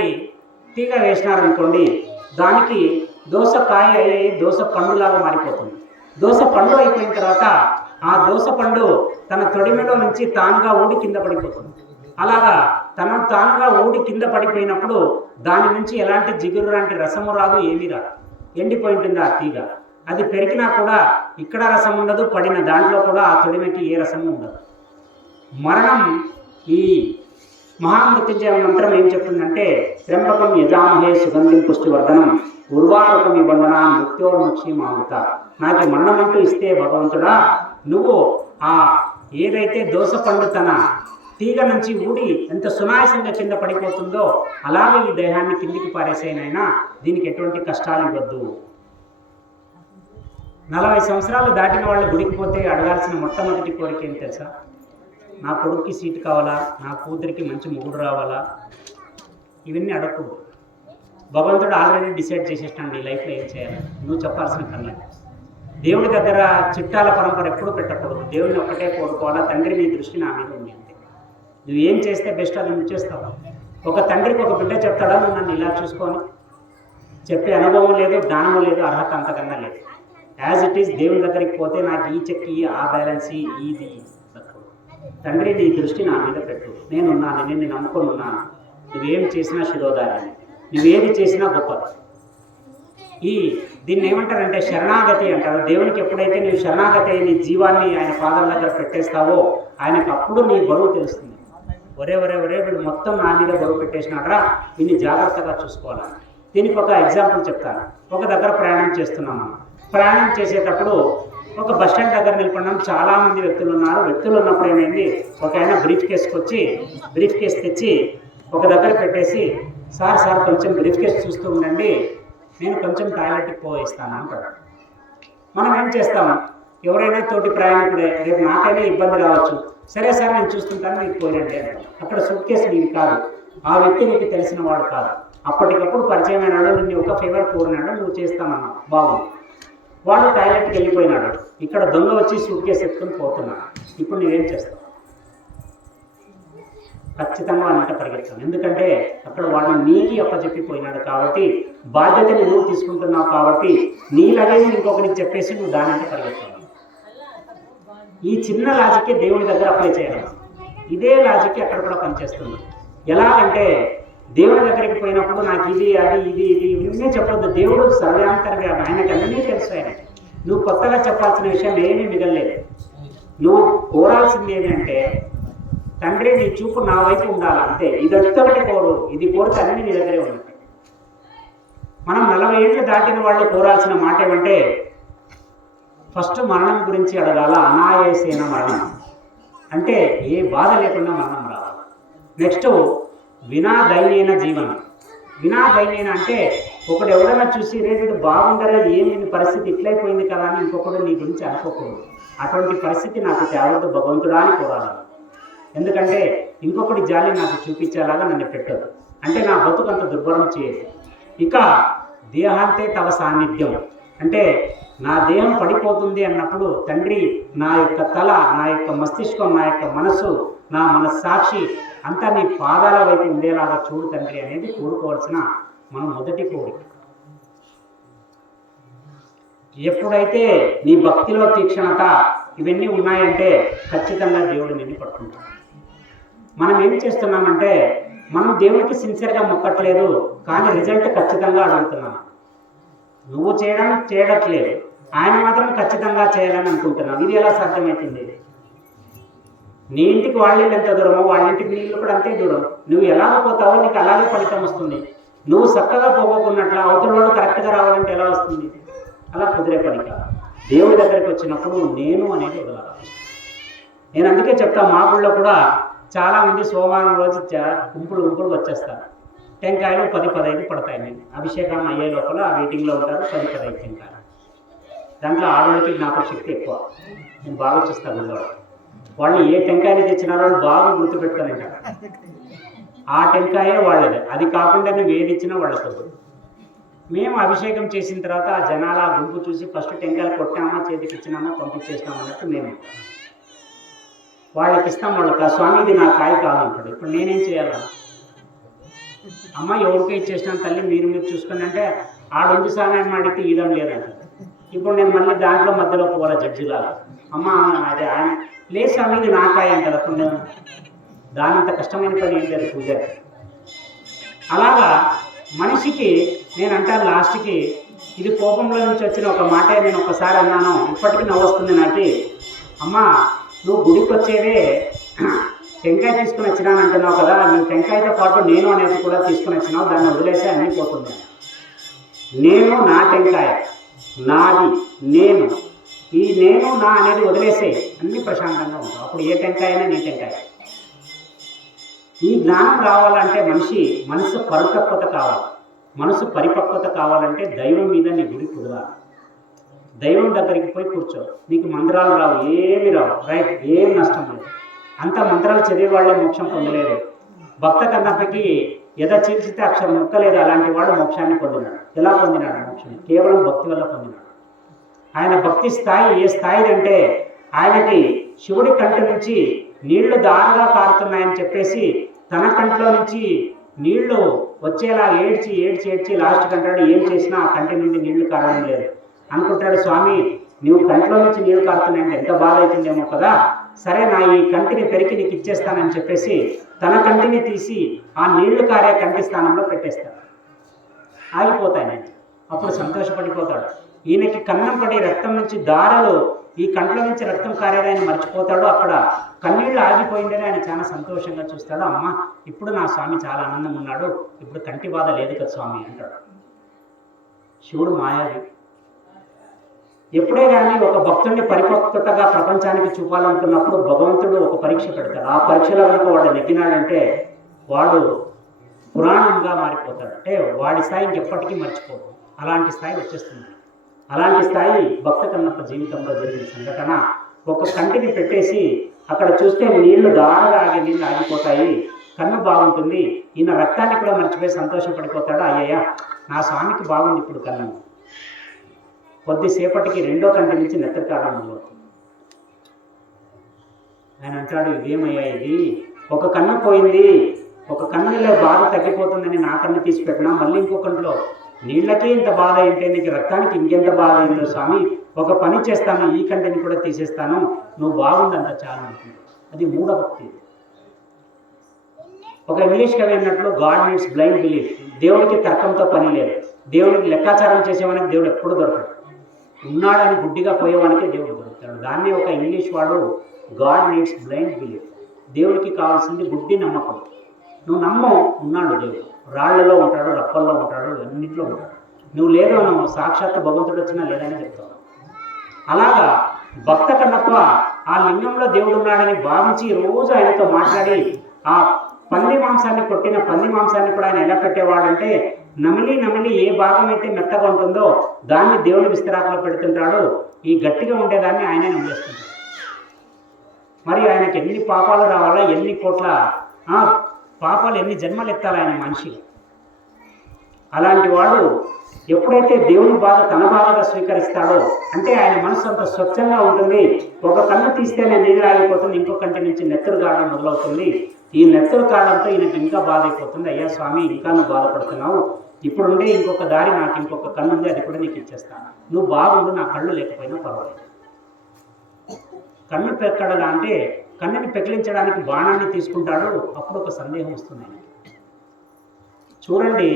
తీగ వేసినారనుకోండి, దానికి దోసకాయ అయ్యి దోస పండులాగా మారిపోతుంది. దోస పండు అయిపోయిన తర్వాత ఆ దోస పండు తన తొడిమెలో నుంచి తానుగా ఊడి కింద పడిపోతుంది. అలాగా తానుగా ఊడి కింద పడిపోయినప్పుడు దాని నుంచి ఎలాంటి జిగురు లాంటి రసము రాదు, ఏమీ రాదు. ఎండిపోయి ఉంటుంది ఆ తీగ. అది పెరిగినా కూడా ఇక్కడ రసం ఉండదు, పడిన దాంట్లో కూడా ఆ తొడిమెకి ఏ రసము ఉండదు. మరణం ఈ మహామృత్యుంజయ మంత్రం ఏం చెప్తుందంటే త్ర్యంబకం యజామహే సుగంధిం పుష్టివర్ధనం ఉర్వారుకం బంధన మృత్యోర్ముక్షి మామృత. నాకు మరణం అంటూ ఇస్తే భగవంతుడా, నువ్వు ఆ ఏదైతే దోస పండు తన తీగ నుంచి ఊడి ఎంత సునాయాసంగా కింద పడిపోతుందో అలాగే ఈ దేహాన్ని కిందికి పారేసేనైనా దీనికి ఎటువంటి కష్టాలు ఇవ్వద్దు. 40 సంవత్సరాలు దాటిన వాళ్ళు గుడికి పోతే అడగాల్సిన మొట్టమొదటి కోరిక ఏం తెలుసా? నా కొడుక్కి సీటు కావాలా, నా కూతురికి మంచి మొగుడు రావాలా, ఇవన్నీ అడగకూడదు. భగవంతుడు ఆల్రెడీ డిసైడ్ చేసేసినాడు నీ లైఫ్లో ఏం చేయాలి, నువ్వు చెప్పాల్సిన పని. దేవుడి దగ్గర చిట్టాల పరంపర ఎప్పుడు పెట్టకూడదు. దేవుడిని ఒక్కటే కోరుకోవాలా, తండ్రి నీ దృష్టి నా మీద ఉంది అంతే. నువ్వు ఏం చేస్తే బెస్ట్ అది నువ్వు చేస్తావు. ఒక తండ్రికి ఒక బిడ్డ చెప్తాడా నువ్వు నన్ను ఇలా చూసుకొని? చెప్పే అనుభవం లేదు, జ్ఞానం లేదు, అర్హత అంతకన్నా లేదు. యాజ్ ఇట్ ఈస్ దేవుని దగ్గరికి పోతే నాకు ఈ చెక్కి, ఆ బ్యాలెన్స్, ఇది తండ్రి నీ దృష్టి నా మీద పెట్టు, నేనున్నాను, నేను నమ్ముకొని ఉన్నాను, నువ్వేం చేసినా శిరోధారాన్ని, నువ్వేది చేసినా గొప్పది. దీన్ని ఏమంటారంటే శరణాగతి అంటారు. దేవునికి ఎప్పుడైతే నీవు శరణాగతి నీ జీవాన్ని ఆయన పాదాల దగ్గర పెట్టేస్తావో ఆయనకు అప్పుడు నీ బరువు తెలుస్తుంది. ఒరే వీడు మొత్తం నా మీద బరువు పెట్టేసినాడ్రా, దీన్ని జాగ్రత్తగా చూసుకోవాలి. దీనికి ఒక ఎగ్జాంపుల్ చెప్తాను. ఒక దగ్గర ప్రయాణం చేస్తున్నాము. ప్రయాణం చేసేటప్పుడు ఒక బస్ స్టాండ్ దగ్గర నిలబడినాం. చాలామంది వ్యక్తులు ఉన్నారు. వ్యక్తులు ఉన్నప్పుడు ఏమైంది, ఒక ఆయన బ్రీఫ్ కేస్ తెచ్చి ఒక దగ్గర పెట్టేసి, సార్ కొంచెం బ్రీఫ్ కేస్ చూస్తూ ఉండండి, నేను కొంచెం టాయిలెట్కి పోయిస్తాను అంటాడు. మనం ఏం చేస్తాము, ఎవరైనా తోటి ప్రయాణికుడే, రేపు నాకైనా ఇబ్బంది రావచ్చు, సరే సార్ నేను చూస్తుంటాను, మీకు పోయినండి అంటాడు. అక్కడ సూట్ కేసు నీది కాదు, ఆ వ్యక్తి నీకు తెలిసిన వాడు కాదు, అప్పటికప్పుడు పరిచయం అయినాడు, నిన్ను ఒక ఫేవర్ కోరినాడు, నువ్వు చేస్తామన్నావు, బాగుంది. వాడు టాయిలెట్కి వెళ్ళిపోయినాడు. ఇక్కడ దొంగ వచ్చి సూట్ కేసు ఎత్తుకొని పోతున్నాడు. ఇప్పుడు నువ్వేం చేస్తావు? ఖచ్చితంగా అన్నట్టు పరిగెత్తాను. ఎందుకంటే అక్కడ వాడు నీకి అప్పచెప్పిపోయినాడు కాబట్టి, బాధ్యతని నువ్వు తీసుకుంటున్నావు కాబట్టి, నీ లగేజ్ ఇంకొకరికి చెప్పేసి నువ్వు దానంటే పరిగెత్తాను. ఈ చిన్న లాజిక్కే దేవుని దగ్గర అప్లై చేయాలి. ఇదే లాజిక్కి అక్కడ కూడా పనిచేస్తుంది. ఎలాగంటే దేవుని దగ్గరికి పోయినప్పుడు నాకు ఇది ఇవన్నీ చెప్పొద్దు. దేవుడు సర్వాంతర్గా, ఆయనకి అన్నీ తెలుసు. ఆయన నువ్వు కొత్తగా చెప్పాల్సిన విషయం ఏమీ మిగలలేదు. నువ్వు కోరాల్సింది ఏంటంటే, తండ్రి నీ చూపు నా వైపు ఉండాలి అంతే. ఇదొక్కటి కోరు, ఇది కోరితే అన్నీ నీ దగ్గరే ఉన్నాయి. మనం 40 ఏళ్ళు దాటిన వాళ్ళు కోరాల్సిన మాట ఏమంటే, ఫస్ట్ మరణం గురించి అడగాల. అనాయాసైన మరణం అంటే ఏ బాధ లేకుండా మరణం రావాలి. నెక్స్ట్ వినా దైన్యైన జీవనం. వినా దైన్యైన అంటే ఒకడు ఎవడన్నా చూసి రేపు బాగుండలేదు, ఏమి పరిస్థితి ఇట్లయిపోయింది కదా అని ఇంకొకడు నీ గురించి అనుకోకూడదు. అటువంటి పరిస్థితి నాకు తేవద్దు భగవంతుడా అని కోరాలి. ఎందుకంటే ఇంకొకటి జాలి నాకు చూపించేలాగా నన్ను పెట్టదు, అంటే నా బతుకంత దుర్భరం చేయదు. ఇక దేహాంతే తవ సాన్నిధ్యం అంటే నా దేహం పడిపోతుంది అన్నప్పుడు, తండ్రి నా యొక్క తల, నా యొక్క మస్తిష్కం, నా యొక్క మనసు, నా మనస్సాక్షి అంతా నీ పాదాల వైపు ఉండేలాగా చూడు తండ్రి అనేది కోరుకోవాల్సిన మన మొదటి కోరిక. ఎప్పుడైతే నీ భక్తిలో తీక్షణత ఇవన్నీ ఉన్నాయంటే ఖచ్చితంగా దేవుడు నిన్ను పట్టుకుంటాడు. మనం ఏం చేస్తున్నామంటే, మనం దేవుడికి సిన్సియర్గా మొక్కట్లేదు, కానీ రిజల్ట్ ఖచ్చితంగా అడుగుతున్నాం. నువ్వు చేయడట్లేదు, ఆయన మాత్రం ఖచ్చితంగా చేయాలని అనుకుంటున్నావు. ఇది ఎలా సాధ్యమవుతుంది? నీ ఇంటికి వాళ్ళ ఇల్లు ఎంత దూరమో వాళ్ళ ఇంటికి నీళ్ళు కూడా అంతే దూరం. నువ్వు ఎలాగ పోతావో నీకు అలాగే ఫలితం వస్తుంది. నువ్వు చక్కగా పోగొకున్నట్ల అవతల వాడు కరెక్ట్గా రావాలంటే ఎలా వస్తుంది? అలా కుదిరే పని కాదు. దేవుడి దగ్గరికి వచ్చినప్పుడు నేను అనేది వదలాలి. నేను అందుకే చెప్తా, మా ఊళ్ళో కూడా చాలామంది సోమవారం రోజు గుంపులు వచ్చేస్తారు. టెంకాయలు 10-15 పడతాయి. నేను అభిషేకం అయ్యే లోపల వెయిటింగ్లో ఉంటారు. 10-15 టెంకాయలు. దాంట్లో ఆడవాళ్ళకి జ్ఞాపక శక్తి ఎక్కువ. నేను బాగా చూస్తాను గుళ్ళో. వాళ్ళు ఏ టెంకాయలు తెచ్చినారో బాగా గుర్తుపెట్టుకొని ఉంటారు. ఆ టెంకాయే వాళ్ళది, అది కాకుండా నువ్వు ఏది ఇచ్చినా వాళ్ళకు. మేము అభిషేకం చేసిన తర్వాత ఆ జనాల గుంపు చూసి ఫస్ట్ టెంకాయలు కొట్టామా, చేతికి ఇచ్చినామా, పంపించేసినామా అన్నట్టు మేము వాళ్ళకి ఇస్తాం. వాళ్ళకి ఆ స్వామి ఇది నా కాయ కాదంటాడు. ఇప్పుడు నేనేం చేయాలా? అమ్మ ఎవరికో ఇచ్చేసినాను తల్లి, మీరు చూసుకుని అంటే ఆడొంది స్వామి అడిగితే ఈయడం లేదంట. ఇప్పుడు నేను మళ్ళీ దాంట్లో మధ్యలో పోవాల జడ్జిలాగా. అమ్మ అదే ఆయన లేదు స్వామి ఇది నా కాయ అంటారు. అప్పుడు నేను దానంత కష్టమైన పని ఏం లేదు పూజ. అలాగా మనిషికి నేను అంటాను లాస్ట్కి, ఇది కోపంలో నుంచి వచ్చిన ఒక మాటే నేను ఒకసారి అన్నాను, ఇప్పటికీ నవ్వొస్తుంది నాకు. అమ్మ నువ్వు గుడికి వచ్చేవే టెంకాయ తీసుకుని వచ్చినాను అంటున్నావు కదా, నువ్వు టెంకాయతో పాటు నేను అనేది కూడా తీసుకుని వచ్చినావు, దాన్ని వదిలేసి అన్నీ పోతుంది. నేను నా టెంకాయ నాది, నేను ఈ నేను నా అనేది వదిలేసే అన్నీ ప్రశాంతంగా ఉంటావు. అప్పుడు ఏ టెంకాయ అయినా నీ టెంకాయ. ఈ జ్ఞానం రావాలంటే మనసు పరిపక్వత కావాలి. మనసు పరిపక్వత కావాలంటే దైవం మీద నీ గుడి కుదరాలి. దైవం దగ్గరికి పోయి కూర్చో, నీకు మంత్రాలు రావు, ఏమి రావు, రైట్, ఏం నష్టం లేదు. అంత మంత్రాలు చదివే వాళ్ళే మోక్షం పొందలేదు. భక్త కన్నప్పకి ఎద చీల్చితే అక్షరం ముక్కలేదు, అలాంటి వాడు మోక్షాన్ని పొందినాడు. ఎలా పొందినాడు మోక్షం? కేవలం భక్తి వల్ల పొందినాడు. ఆయన భక్తి స్థాయి ఏ స్థాయి అంటే ఆయనకి శివుడి కంటి నుంచి నీళ్లు దారుగా కారుతున్నాయని చెప్పేసి తన కంటిలో నుంచి నీళ్లు వచ్చేలా ఏడ్చి ఏడ్చి ఏడ్చి లాస్ట్ కంటాడు, ఏం చేసినా ఆ కంటి నుండి నీళ్లు కారడం లేదు. అనుకుంటాడు, స్వామి నువ్వు కంటిలో నుంచి నీళ్లు కారుతున్నాయంటే ఎంత బాధ అవుతుందేమో కదా, సరే నా ఈ కంటిని పెరికి నీకు ఇచ్చేస్తానని చెప్పేసి తన కంటిని తీసి ఆ నీళ్లు కారే కంటి స్థానంలో పెట్టేస్తాడు. ఆగిపోతాయి నేను. అప్పుడు సంతోషపడిపోతాడు. ఈయనకి కన్నం పడి రక్తం నుంచి దారాలు ఈ కంట్లో నుంచి రక్తం కారేది ఆయన మర్చిపోతాడు. అక్కడ కన్నీళ్ళు ఆగిపోయిందని ఆయన చాలా సంతోషంగా చూస్తాడు. అమ్మ ఇప్పుడు నా స్వామి చాలా ఆనందం ఉన్నాడు, ఇప్పుడు కంటి బాధ లేదు కదా స్వామి అంటాడు. శివుడు మాయావి. ఎప్పుడే కానీ ఒక భక్తుడిని పరిపక్వతగా ప్రపంచానికి చూపాలనుకున్నప్పుడు భగవంతుడు ఒక పరీక్ష పెడతాడు. ఆ పరీక్షలో కనుక వాడు నెగ్గినాడంటే వాడు పురాణంగా మారిపోతాడు. అంటే వాడి స్థాయి ఇంకెప్పటికీ మర్చిపోదు. అలాంటి స్థాయి వచ్చేస్తుంది. అలాంటి స్థాయి భక్త కన్నప్ప జీవితంలో జరిగిన సంఘటన. ఒక కంటిని పెట్టేసి అక్కడ చూస్తే నీళ్లు దారగా ఆగే నీళ్ళు ఆగిపోతాయి, కన్ను బాగుంటుంది. ఈయన రక్తాన్ని కూడా మర్చిపోయి సంతోషపడిపోతాడు. అయ్యయ్య నా స్వామికి బాగుంది ఇప్పుడు కన్ను. కొద్దిసేపటికి రెండో కంటి నుంచి నెత్తరు కావడం మొదలవుతుంది. ఆయన అంటాడు, ఇదేమయ్యా ఇది, ఒక కన్ను పోయింది, ఒక కన్నులో బాధ తగ్గిపోతుందని నా కన్ను తీసి పెట్టినా మళ్ళీ ఇంకో కంట్లో నీళ్ళకే ఇంత బాధ ఏంటే, నీకు రక్తానికి ఇంకెంత బాధ అయిందో స్వామి, ఒక పని చేస్తాను, ఈ కంటిని కూడా తీసేస్తాను, నువ్వు బాగుందంత చాలా అనుకుంది. అది మూఢభక్తి. ఒక ఇంగ్లీష్ కవి అన్నట్లు గాడ్ నీడ్స్ బ్లైండ్ బిలీఫ్. దేవుడికి తర్కంతో పని లేదు. దేవుడికి లెక్కాచారం చేసేవానికి దేవుడు ఎప్పుడు దొరకడు. ఉన్నాడని గుడ్డిగా పోయేవానికి దేవుడు దొరుకుతాడు. దాన్ని ఒక ఇంగ్లీష్ వాడు గాడ్ నీడ్స్ బ్లైండ్ బిలీఫ్. దేవుడికి కావాల్సింది గుడ్డి నమ్మకం. నువ్వు నమ్మో, ఉన్నాడు దేవుడు, రాళ్లలో ఉంటాడు, రప్పల్లో ఉంటాడు, అన్నింటిలో ఉంటాడు. నువ్వు లేదో నువ్వు సాక్షాత్ భగవంతుడు వచ్చినా లేదని చెప్తావు. అలాగా భక్త కన్నప్ప ఆ లింగంలో దేవుడు ఉన్నాడని భావించి రోజు ఆయనతో మాట్లాడి ఆ పంది మాంసాన్ని కొట్టిన పంది మాంసాన్ని కూడా ఆయన ఎలా పెట్టేవాడంటే నమిలి నమిలి ఏ భాగం అయితే మెత్తగా ఉంటుందో దాన్ని దేవుని విస్తరాకులో పెడుతుంటాడు. ఈ గట్టిగా ఉండేదాన్ని ఆయనే నమ్మేస్తుంటాడు. మరి ఆయనకి ఎన్ని పాపాలు రావాలా, ఎన్ని కోట్ల పాపాలు, ఎన్ని జన్మలు ఎత్తాలి ఆయన మనిషి. అలాంటి వాడు ఎప్పుడైతే దేవుని బాధ తన బాధగా స్వీకరిస్తాడో అంటే ఆయన మనసు అంత స్వచ్ఛంగా ఉంటుంది. ఒక కన్ను తీస్తేనే నీళ్ళు ఆగిపోతుంది, ఇంకో కంటి నుంచి నెత్తరు కావడం మొదలవుతుంది. ఈ నెత్తరు కావడంతో ఈయనకి ఇంకా బాధ అయిపోతుంది. అయ్యా స్వామి ఇంకా నువ్వు బాధపడుతున్నావు, ఇప్పుడుండే ఇంకొక దారి, నాకు ఇంకొక కన్ను ఉంది, అది కూడా నీకు ఇచ్చేస్తాను, నువ్వు బాగుండు, నా కళ్ళు లేకపోయినా పర్వాలేదు. కన్ను పెక్కడలా అంటే కన్నుని పెకిలించడానికి బాణాన్ని తీసుకుంటాడు. అప్పుడు ఒక సందేహం వస్తుంది. చూడండి,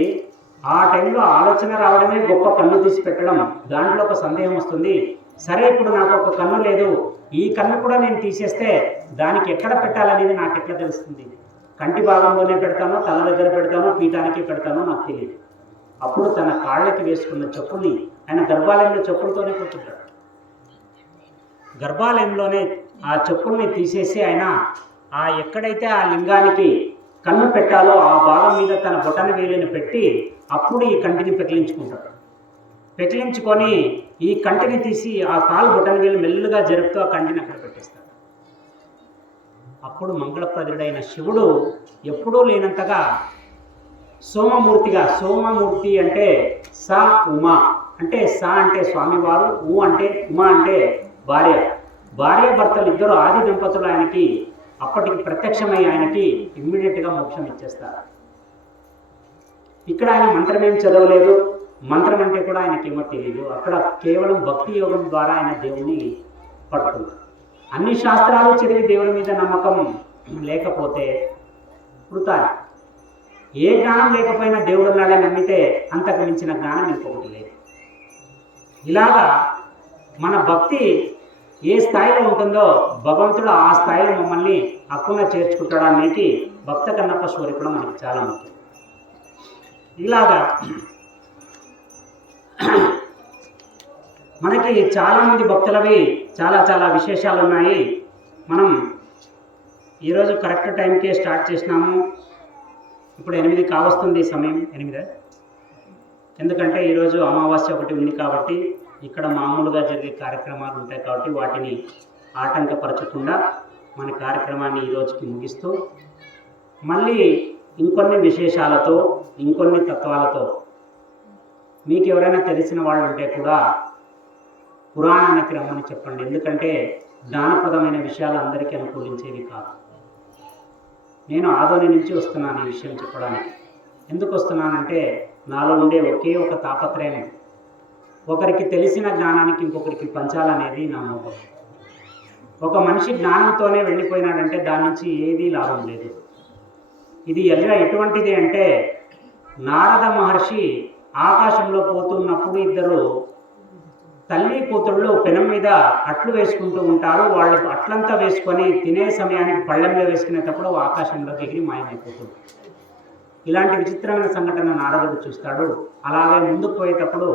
ఆ టైంలో ఆలోచన రావడమే గొప్ప, కన్ను తీసి పెట్టడం. దాంట్లో ఒక సందేహం వస్తుంది. సరే ఇప్పుడు నాకు ఒక కన్ను లేదు, ఈ కన్ను కూడా నేను తీసేస్తే దానికి ఎక్కడ పెట్టాలనేది నాకు ఎట్లా తెలుస్తుంది? కంటి భాగంలోనే పెడతానో, తల దగ్గర పెడతానో, పీఠానికి పెడతానో నాకు తెలియదు. అప్పుడు తన కాళ్ళకి వేసుకున్న చెప్పుల్ని ఆయన గర్భాలయంలో చెప్పులతోనే కూర్చుంటాడు. గర్భాలయంలోనే ఆ చెప్పుల్ని తీసేసి ఆయన ఎక్కడైతే ఆ లింగానికి కన్ను పెట్టాలో ఆ భాగం మీద తన బొటన వేలిని పెట్టి అప్పుడు ఈ కంటిని పెకిలించుకుంటాడు. పెకిలించుకొని ఈ కంటిని తీసి ఆ కాలు బొటన వేలు మెల్లుగా జరుపుతూ ఆ కంటిని అక్కడ పెట్టేస్తాడు. అప్పుడు మంగళప్రదుడైన శివుడు ఎప్పుడూ లేనంతగా సోమమూర్తిగా, సోమమూర్తి అంటే సా ఉమా అంటే సా అంటే స్వామివారు, ఉ అంటే ఉమా అంటే భార్య, భార్యాభర్తలు ఇద్దరు ఆది దంపతులు ఆయనకి అప్పటికి ప్రత్యక్షమై ఆయనకి ఇమ్మీడియట్గా మోక్షం ఇచ్చేస్తారు. ఇక్కడ ఆయన మంత్రమేం చదవలేదు, మంత్రం అంటే కూడా ఆయనకేమో తెలియదు. అక్కడ కేవలం భక్తి యోగం ద్వారా ఆయన దేవుని పట్టుకున్నాడు. అన్ని శాస్త్రాలు చదివి దేవుని మీద నమ్మకం లేకపోతే వృథా. ఏ జ్ఞానం లేకపోయినా దేవుడు ఉన్నాడని నమ్మితే అంతకు మించిన జ్ఞానం ఇంకొకటి లేదు. ఇలాగా మన భక్తి ఏ స్థాయిలో ఉంటుందో భగవంతుడు ఆ స్థాయిలో మమ్మల్ని హక్కున చేర్చుకుంటాడనేది భక్త కన్నప్ప స్వరూపం మనకి చాలా ముఖ్యం. ఇలాగా మనకి చాలామంది భక్తులవి చాలా చాలా విశేషాలు ఉన్నాయి. మనం ఈరోజు కరెక్ట్ టైంకే స్టార్ట్ చేసినాము. ఇప్పుడు 8 కావస్తుంది సమయం, 8. ఎందుకంటే ఈరోజు అమావాస్య ఒకటి ఉంది కాబట్టి ఇక్కడ మామూలుగా జరిగే కార్యక్రమాలు ఉంటాయి కాబట్టి వాటిని ఆటంకపరచకుండా మన కార్యక్రమాన్ని ఈ రోజుకి ముగిస్తూ మళ్ళీ ఇంకొన్ని విశేషాలతో ఇంకొన్ని తత్వాలతో మీకు ఎవరైనా తెలిసిన వాళ్ళు ఉంటే కూడా పురాణానికి రమ్మని చెప్పండి. ఎందుకంటే జ్ఞానప్రదమైన విషయాలు అందరికీ అనుకూలించేవి కాదు. నేను ఆదోని నుంచి వస్తున్నాను ఈ విషయం చెప్పడానికి. ఎందుకు వస్తున్నానంటే నాలో ఉండే ఒకే ఒక తాపత్రయం ఒకరికి తెలిసిన జ్ఞానానికి ఇంకొకరికి పంచాలనేది నా నమ్మకం. ఒక మనిషి జ్ఞానంతోనే వెళ్ళిపోయినాడంటే దాని నుంచి ఏదీ లాభం లేదు. ఇది ఎటువంటిది అంటే నారద మహర్షి ఆకాశంలో పోతున్నప్పుడు ఇద్దరు తల్లి కూతుళ్ళు పెనం మీద అట్లు వేసుకుంటూ ఉంటారు. వాళ్ళు అట్లంతా వేసుకొని తినే సమయానికి పళ్ళెంలో వేసుకునేటప్పుడు ఆకాశంలోకి ఎగిరి మాయమైపోతుంది. ఇలాంటి విచిత్రమైన సంఘటన నారదుడు చూస్తాడు. అలాగే ముందుకు పోయేటప్పుడు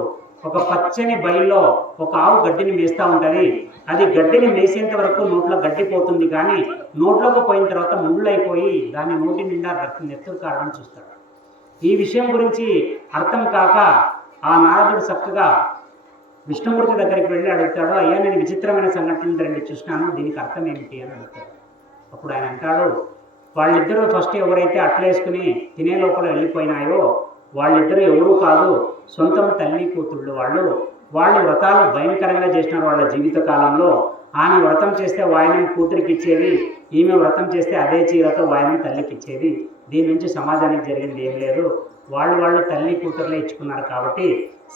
ఒక పచ్చని బయల్లో ఒక ఆవు గడ్డిని మేస్తూ ఉంటుంది. అది గడ్డిని మేసేంత వరకు నోట్లో గడ్డి పోతుంది, కానీ నోట్లోకి పోయిన తర్వాత ముళ్ళు అయిపోయి దాని నోటి నిండా నెత్తురు కారడం చూస్తాడు. ఈ విషయం గురించి అర్థం కాక ఆ నారదుడు చక్కగా విష్ణుమూర్తి దగ్గరికి వెళ్ళి అడుగుతాడు, అయ్యా నేను విచిత్రమైన సంఘటనలు రెండు చూసినాను, దీనికి అర్థం ఏమిటి అని అడుగుతాడు. అప్పుడు ఆయన అంటాడు, వాళ్ళిద్దరూ ఫస్ట్ ఎవరైతే అట్లేసుకుని తినే లోపల వెళ్ళిపోయినాయో వాళ్ళిద్దరూ ఎవరూ కాదు, సొంతం తల్లి కూతుళ్ళు. వాళ్ళు వ్రతాలు భయంకరంగా చేసినారు వాళ్ళ జీవిత కాలంలో. ఆమె వ్రతం చేస్తే వాయనం కూతురికి ఇచ్చేది, ఈమె వ్రతం చేస్తే అదే చీరతో వాయనం తల్లికి ఇచ్చేది. దీని నుంచి సమాజానికి జరిగింది ఏం లేదు. వాళ్ళు తల్లి కూతురులే ఇచ్చుకున్నారు కాబట్టి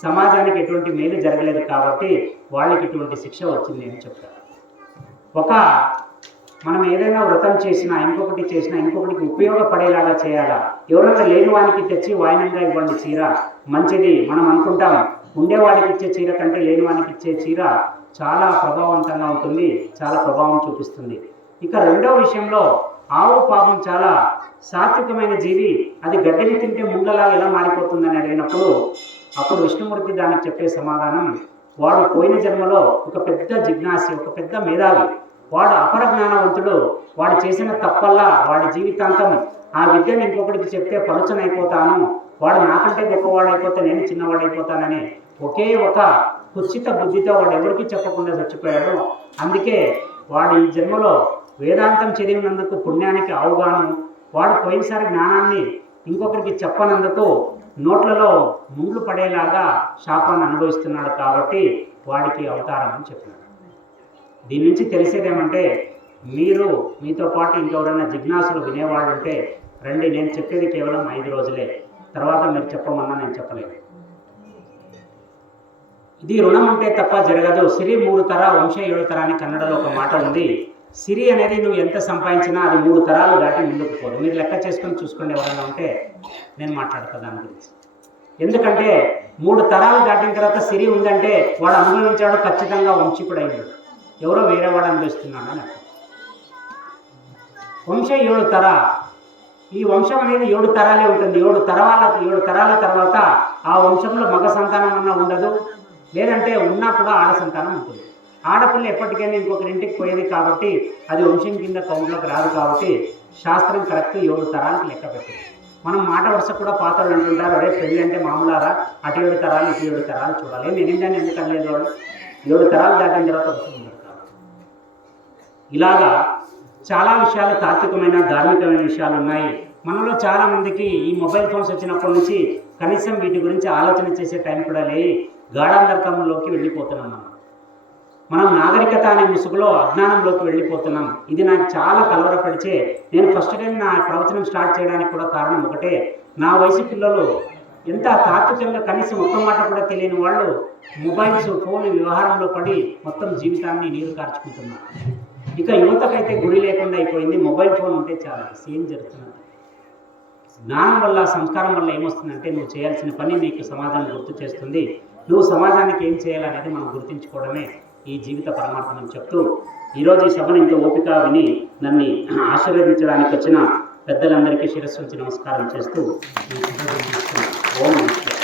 సమాజానికి ఎటువంటి మేలు జరగలేదు కాబట్టి వాళ్ళకి ఇటువంటి శిక్ష వచ్చింది అని చెప్తారు. మనం ఏదైనా వ్రతం చేసినా ఇంకొకటికి ఉపయోగపడేలాగా చేయాలా. ఎవరైనా లేని వానికి తెచ్చి వాయనంగా ఇవ్వండి చీర, మంచిది మనం అనుకుంటాం. ఉండేవాడికి ఇచ్చే చీర కంటే లేని వానికి ఇచ్చే చీర చాలా ప్రభావవంతంగా ఉంటుంది, చాలా ప్రభావం చూపిస్తుంది. ఇక రెండవ విషయంలో ఆవు పాపం చాలా సాత్వికమైన జీవి, అది గడ్డిని తింటే ముండలా ఎలా మారిపోతుందని అడిగినప్పుడు అప్పుడు విష్ణుమూర్తి దానికి చెప్పే సమాధానం, వాడు పోయిన జన్మలో ఒక పెద్ద జిజ్ఞాసి, ఒక పెద్ద మేధావి, వాడు అపర జ్ఞానవంతుడు. వాడు చేసిన తప్పల్లా వాడి జీవితాంతం ఆ విద్యను ఇంకొకటికి చెప్తే పలుచనైపోతాను, వాడు నాకంటే గొప్పవాడైపోతే నేను చిన్నవాడైపోతానని ఒకే ఒక కుత్సిత బుద్ధితో వాడు ఎవరికి చెప్పకుండా చచ్చిపోయాడు. అందుకే వాడు ఈ జన్మలో వేదాంతం చదివినందుకు పుణ్యానికి ఆవుగాను, వాడు పోయినసారి జ్ఞానాన్ని ఇంకొకరికి చెప్పనందుకు నోట్లలో ముండ్లు పడేలాగా శాపాన్ని అనుభవిస్తున్నాడు కాబట్టి వాడికి అవతారం అని చెప్పినాడు. దీని నుంచి తెలిసేదేమంటే మీతో పాటు ఇంకెవరైనా జిజ్ఞాసులు వినేవాళ్ళు ఉంటే రండి, నేను చెప్పేది కేవలం 5 రోజులే, తర్వాత మీరు చెప్పమన్నా నేను చెప్పలేను. ఇది రుణం ఉంటే తప్ప జరగదు. సిరి 3 తర వంశ 7 తర అని కన్నడలో ఒక మాట ఉంది. సిరి అనేది నువ్వు ఎంత సంపాదించినా అది 3 తరాలు దాటి ముందుకు పోదు. మీరు లెక్క చేసుకొని చూసుకోండి, ఎవరైనా ఉంటే నేను మాట్లాడతాను దాని గురించి. ఎందుకంటే 3 తరాలు దాటిన తర్వాత సిరి ఉందంటే వాడు అనుభవించాడు, ఖచ్చితంగా వంశీకుడైనాడు, ఎవరో వేరే వాడు అనుభవిస్తున్నాడు అని అర్థం. వంశ 7 తర, ఈ వంశం అనేది 7 తరాలే ఉంటుంది. 7 తరాల తర్వాత ఆ వంశంలో మగ సంతానం అన్నా ఉండదు, లేదంటే ఉన్నా కూడా ఆడ సంతానం ఉంటుంది. ఆడపిల్ల ఎప్పటికైనా ఇంకొకరింటికి పోయేది కాబట్టి అది వంశం కింద కౌంట్లోకి రాదు. కాబట్టి శాస్త్రం కరెక్ట్ 7 తరాలకు లెక్క పెట్టింది. మనం మాట వరుస కూడా పాత్రలు అంటుంటారు, అదే పెళ్ళి అంటే మామూలారా అటు 7 తరాలు ఇటు 7 తరాలు చూడాలి. నేనేంటని ఎందుకు అనలేదు, వాళ్ళు 7 తరాలు దాటిన తర్వాత వస్తుంది. ఇలాగా చాలా విషయాలు తాత్వికమైన ధార్మికమైన విషయాలు ఉన్నాయి. మనలో చాలామందికి ఈ మొబైల్ ఫోన్స్ వచ్చినప్పటి నుంచి కనీసం వీటి గురించి ఆలోచన చేసే టైం కూడా లేని గాఢాంధకారంలోకి వెళ్ళిపోతున్నాం. మనం నాగరికత అనే ముసుగులో అజ్ఞానంలోకి వెళ్ళిపోతున్నాం. ఇది నాకు చాలా కలవరపరిచే. నేను ఫస్ట్ టైం నా ప్రవచనం స్టార్ట్ చేయడానికి కూడా కారణం ఒకటే, నా వయసు పిల్లలు ఎంత తాత్వికంగా కనీసం ఒక్క మాట కూడా తెలియని వాళ్ళు మొబైల్స్ ఫోన్ వ్యవహారంలో పడి మొత్తం జీవితాన్ని నీరు కార్చుకుంటున్నారు. ఇక యువతకైతే గురి లేకుండా అయిపోయింది. మొబైల్ ఫోన్ ఉంటే చాలా సేమ్ జరుగుతున్నది. జ్ఞానం వల్ల, సంస్కారం వల్ల ఏమొస్తుందంటే నువ్వు చేయాల్సిన పని నీకు సమాజాన్ని గుర్తు చేస్తుంది. నువ్వు సమాజానికి ఏం చేయాలనేది మనం గుర్తించుకోవడమే ఈ జీవిత పరమార్థం అని చెప్తూ ఈరోజు ఈ సభను ఇంత ఓపిక విని నన్ను ఆశీర్వదించడానికి వచ్చిన పెద్దలందరికీ శిరస్సు ఉంచి నమస్కారం చేస్తూ ఓం నమస్తే.